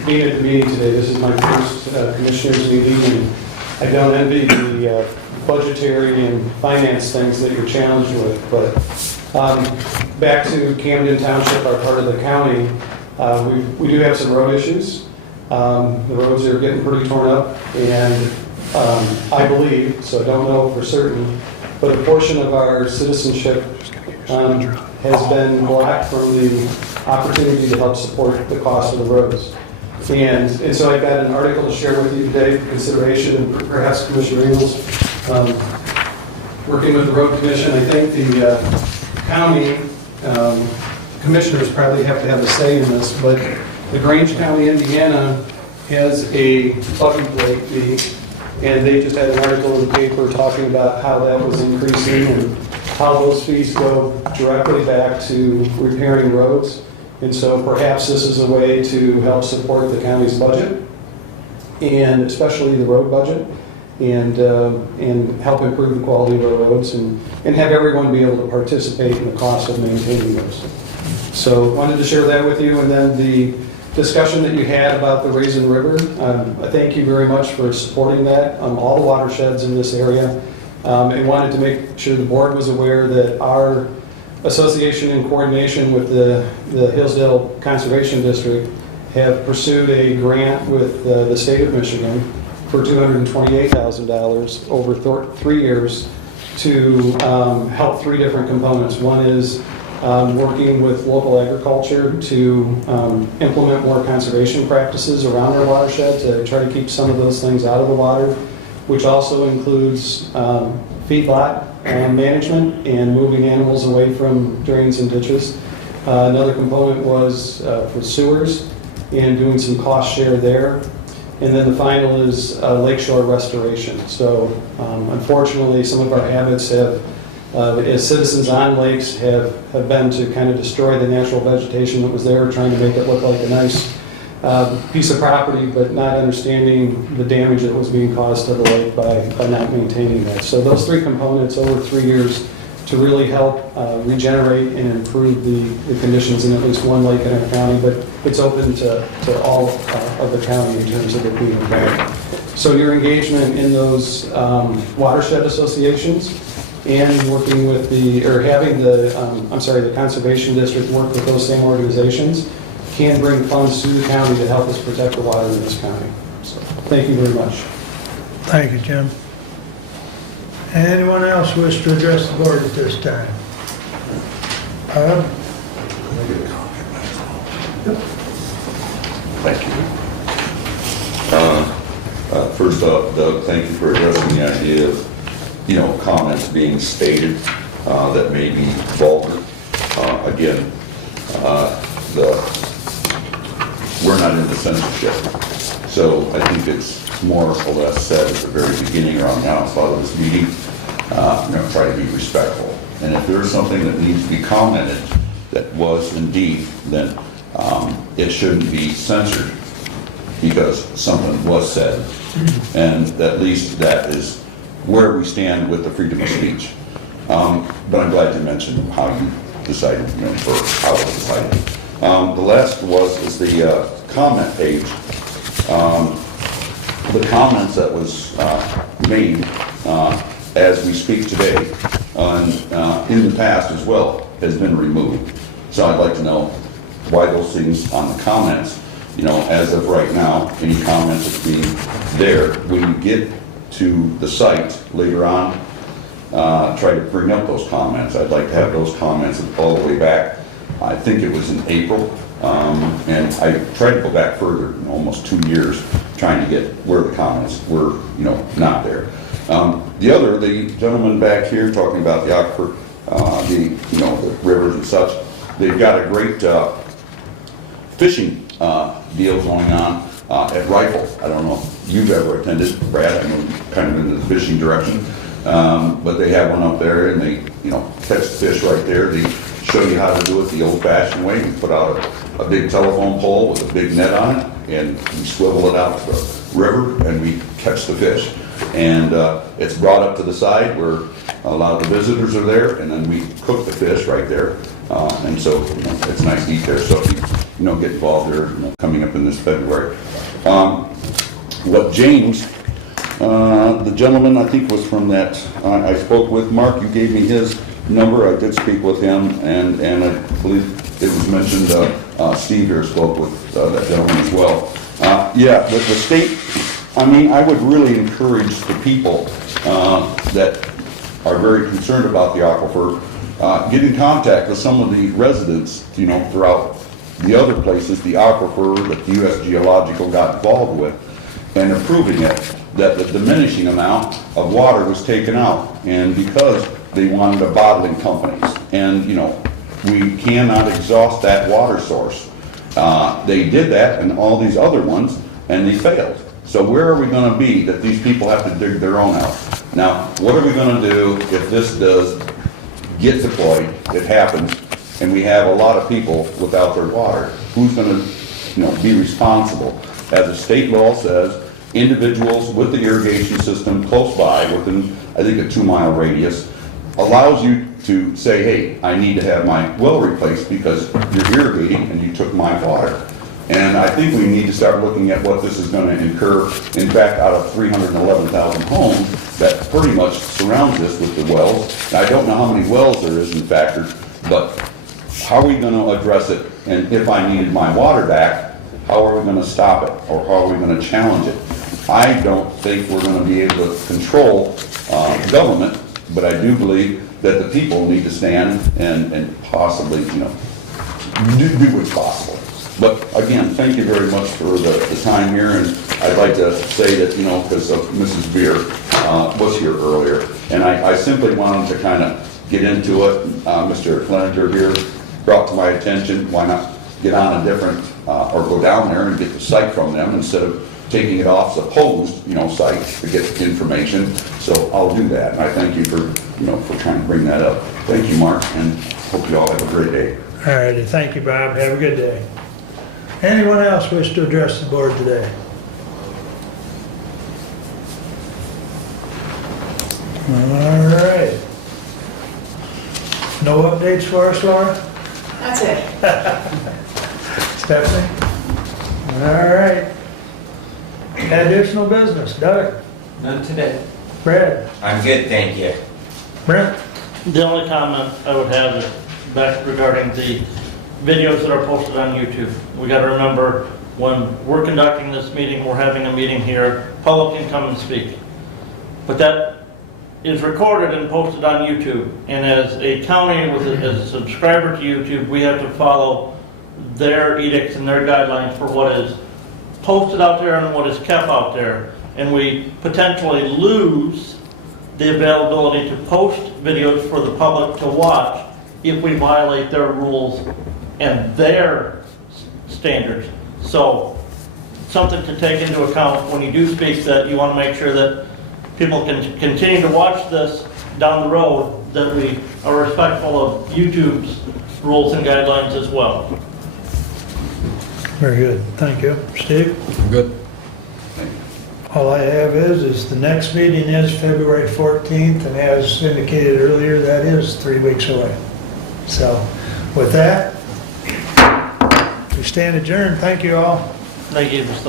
being at the meeting today. This is my first commissioners meeting, and I don't envy the budgetary and finance things that you're challenged with. But back to Camden Township, our part of the county, we do have some road issues. The roads are getting pretty torn up, and I believe, so I don't know for certain, but a portion of our citizenship has been blocked from the opportunity to help support the cost of the roads. And so I've got an article to share with you today for consideration, and perhaps Commissioner Ingles, working with the Road Commission. I think the county commissioners probably have to have a say in this, but the Grange County, Indiana has a bucket plate fee, and they just had an article in the paper talking about how that was increasing and how those fees go directly back to repairing roads. And so perhaps this is a way to help support the county's budget, and especially the road budget, and help improve the quality of our roads, and have everyone be able to participate in the cost of maintaining those. So wanted to share that with you. And then the discussion that you had about the Raisin River, I thank you very much for supporting that, all the watersheds in this area. And wanted to make sure the board was aware that our association, in coordination with the Hillsdale Conservation District, have pursued a grant with the state of Michigan for $228,000 over 3 years to help 3 different components. One is working with local agriculture to implement more conservation practices around our watershed to try to keep some of those things out of the water, which also includes feedlot management and moving animals away from drains and ditches. Another component was for sewers and doing some cost share there. And then the final is lakeshore restoration. So unfortunately, some of our habits have, as citizens on lakes, have been to kind of destroy the natural vegetation that was there, trying to make it look like a nice piece of property, but not understanding the damage that was being caused to the lake by not maintaining that. So those 3 components over 3 years to really help regenerate and improve the conditions in at least one lake in our county, but it's open to all of the county in terms of it being involved. So your engagement in those watershed associations and working with having the Conservation District work with those same organizations can bring funds to the county to help us protect the water in this county. So thank you very much. Thank you, Jim. Anyone else wish to address the board at this time? Thank you. First off, Doug, thank you for addressing the idea of, comments being stated that may be vulgar. Again, we're not into censorship, so I think it's more or less said at the very beginning or on the onslaught of this meeting, try to be respectful. And if there's something that needs to be commented that was indeed, then it shouldn't be censored because something was said. And at least that is where we stand with the freedom of speech. But I'm glad you mentioned how you decided, for how it was decided. The last is the comment page. The comments that was made as we speak today and in the past as well has been removed. So I'd like to know why those things on the comments, as of right now, any comments that's being there, when you get to the site later on, try to bring up those comments. I'd like to have those comments all the way back. I think it was in April, and I tried to go back further, almost 2 years, trying to get where the comments were, not there. The gentleman back here talking about the aquifer, the rivers and such. they've got a great fishing deal going on at Rifle. I don't know if you've ever attended, Brad, I know you're kind of into the fishing direction. But they have one up there and they, catch the fish right there. They show you how to do it the old-fashioned way. You put out a big telephone pole with a big net on it and we swivel it out to the river and we catch the fish. And it's brought up to the side where a lot of the visitors are there and then we cook the fish right there. And so it's nice to eat there. So if you get involved there coming up in this February. What James, the gentleman I think was from that, I spoke with Mark, you gave me his number, I did speak with him, and I believe it was mentioned, Steve here spoke with that gentleman as well. Yeah, the state, I would really encourage the people that are very concerned about the aquifer, get in contact with some of the residents, throughout the other places, the aquifer that the U.S. Geological got involved with, and approving it, that the diminishing amount of water was taken out, and because they wanted a bottling companies, and we cannot exhaust that water source. They did that and all these other ones, and they failed. So where are we going to be that these people have to dig their own out? Now, what are we going to do if this does get deployed, it happens, and we have a lot of people without their water? Who's going to be responsible? As the state law says, individuals with the irrigation system close by, within, I think, a 2-mile radius, allows you to say, hey, I need to have my well replaced because you're irrigating and you took my water. And I think we need to start looking at what this is going to incur. In fact, out of 311,000 homes that pretty much surrounds this with the wells. And I don't know how many wells there is in Factor, but how are we going to address it? And if I needed my water back, how are we going to stop it? Or how are we going to challenge it? I don't think we're going to be able to control government, but I do believe that the people need to stand and possibly, do what's possible. But again, thank you very much for the time here, and I'd like to say that, because Mrs. Beer was here earlier, and I simply wanted to kind of get into it. Mr. Fleninger here brought to my attention, why not get on a different, or go down there and get the site from them instead of taking it off supposed, site to get information. So I'll do that, and I thank you for, for trying to bring that up. Thank you, Mark, and hope you all have a great day. All righty, thank you, Bob. Have a good day. Anyone else wish to address the board today? All right. No updates for us, Laura? That's it. Stephanie? All right. Additional business, Doug? None today. Brad? I'm good, thank you. Brent? The only comment I would have is back regarding the videos that are posted on YouTube. We got to remember, when we're conducting this meeting, we're having a meeting here, public can come and speak. But that is recorded and posted on YouTube. And as a county, as a subscriber to YouTube, we have to follow their edicts and their guidelines for what is posted out there and what is kept out there. And we potentially lose the availability to post videos for the public to watch if we violate their rules and their standards. So something to take into account when you do speak, that you want to make sure that people can continue to watch this down the road, that we are respectful of YouTube's rules and guidelines as well. Very good, thank you. Steve? Good. All I have is the next meeting is February 14th, and as indicated earlier, that is 3 weeks away. So with that, we stand adjourned. Thank you all. Thank you.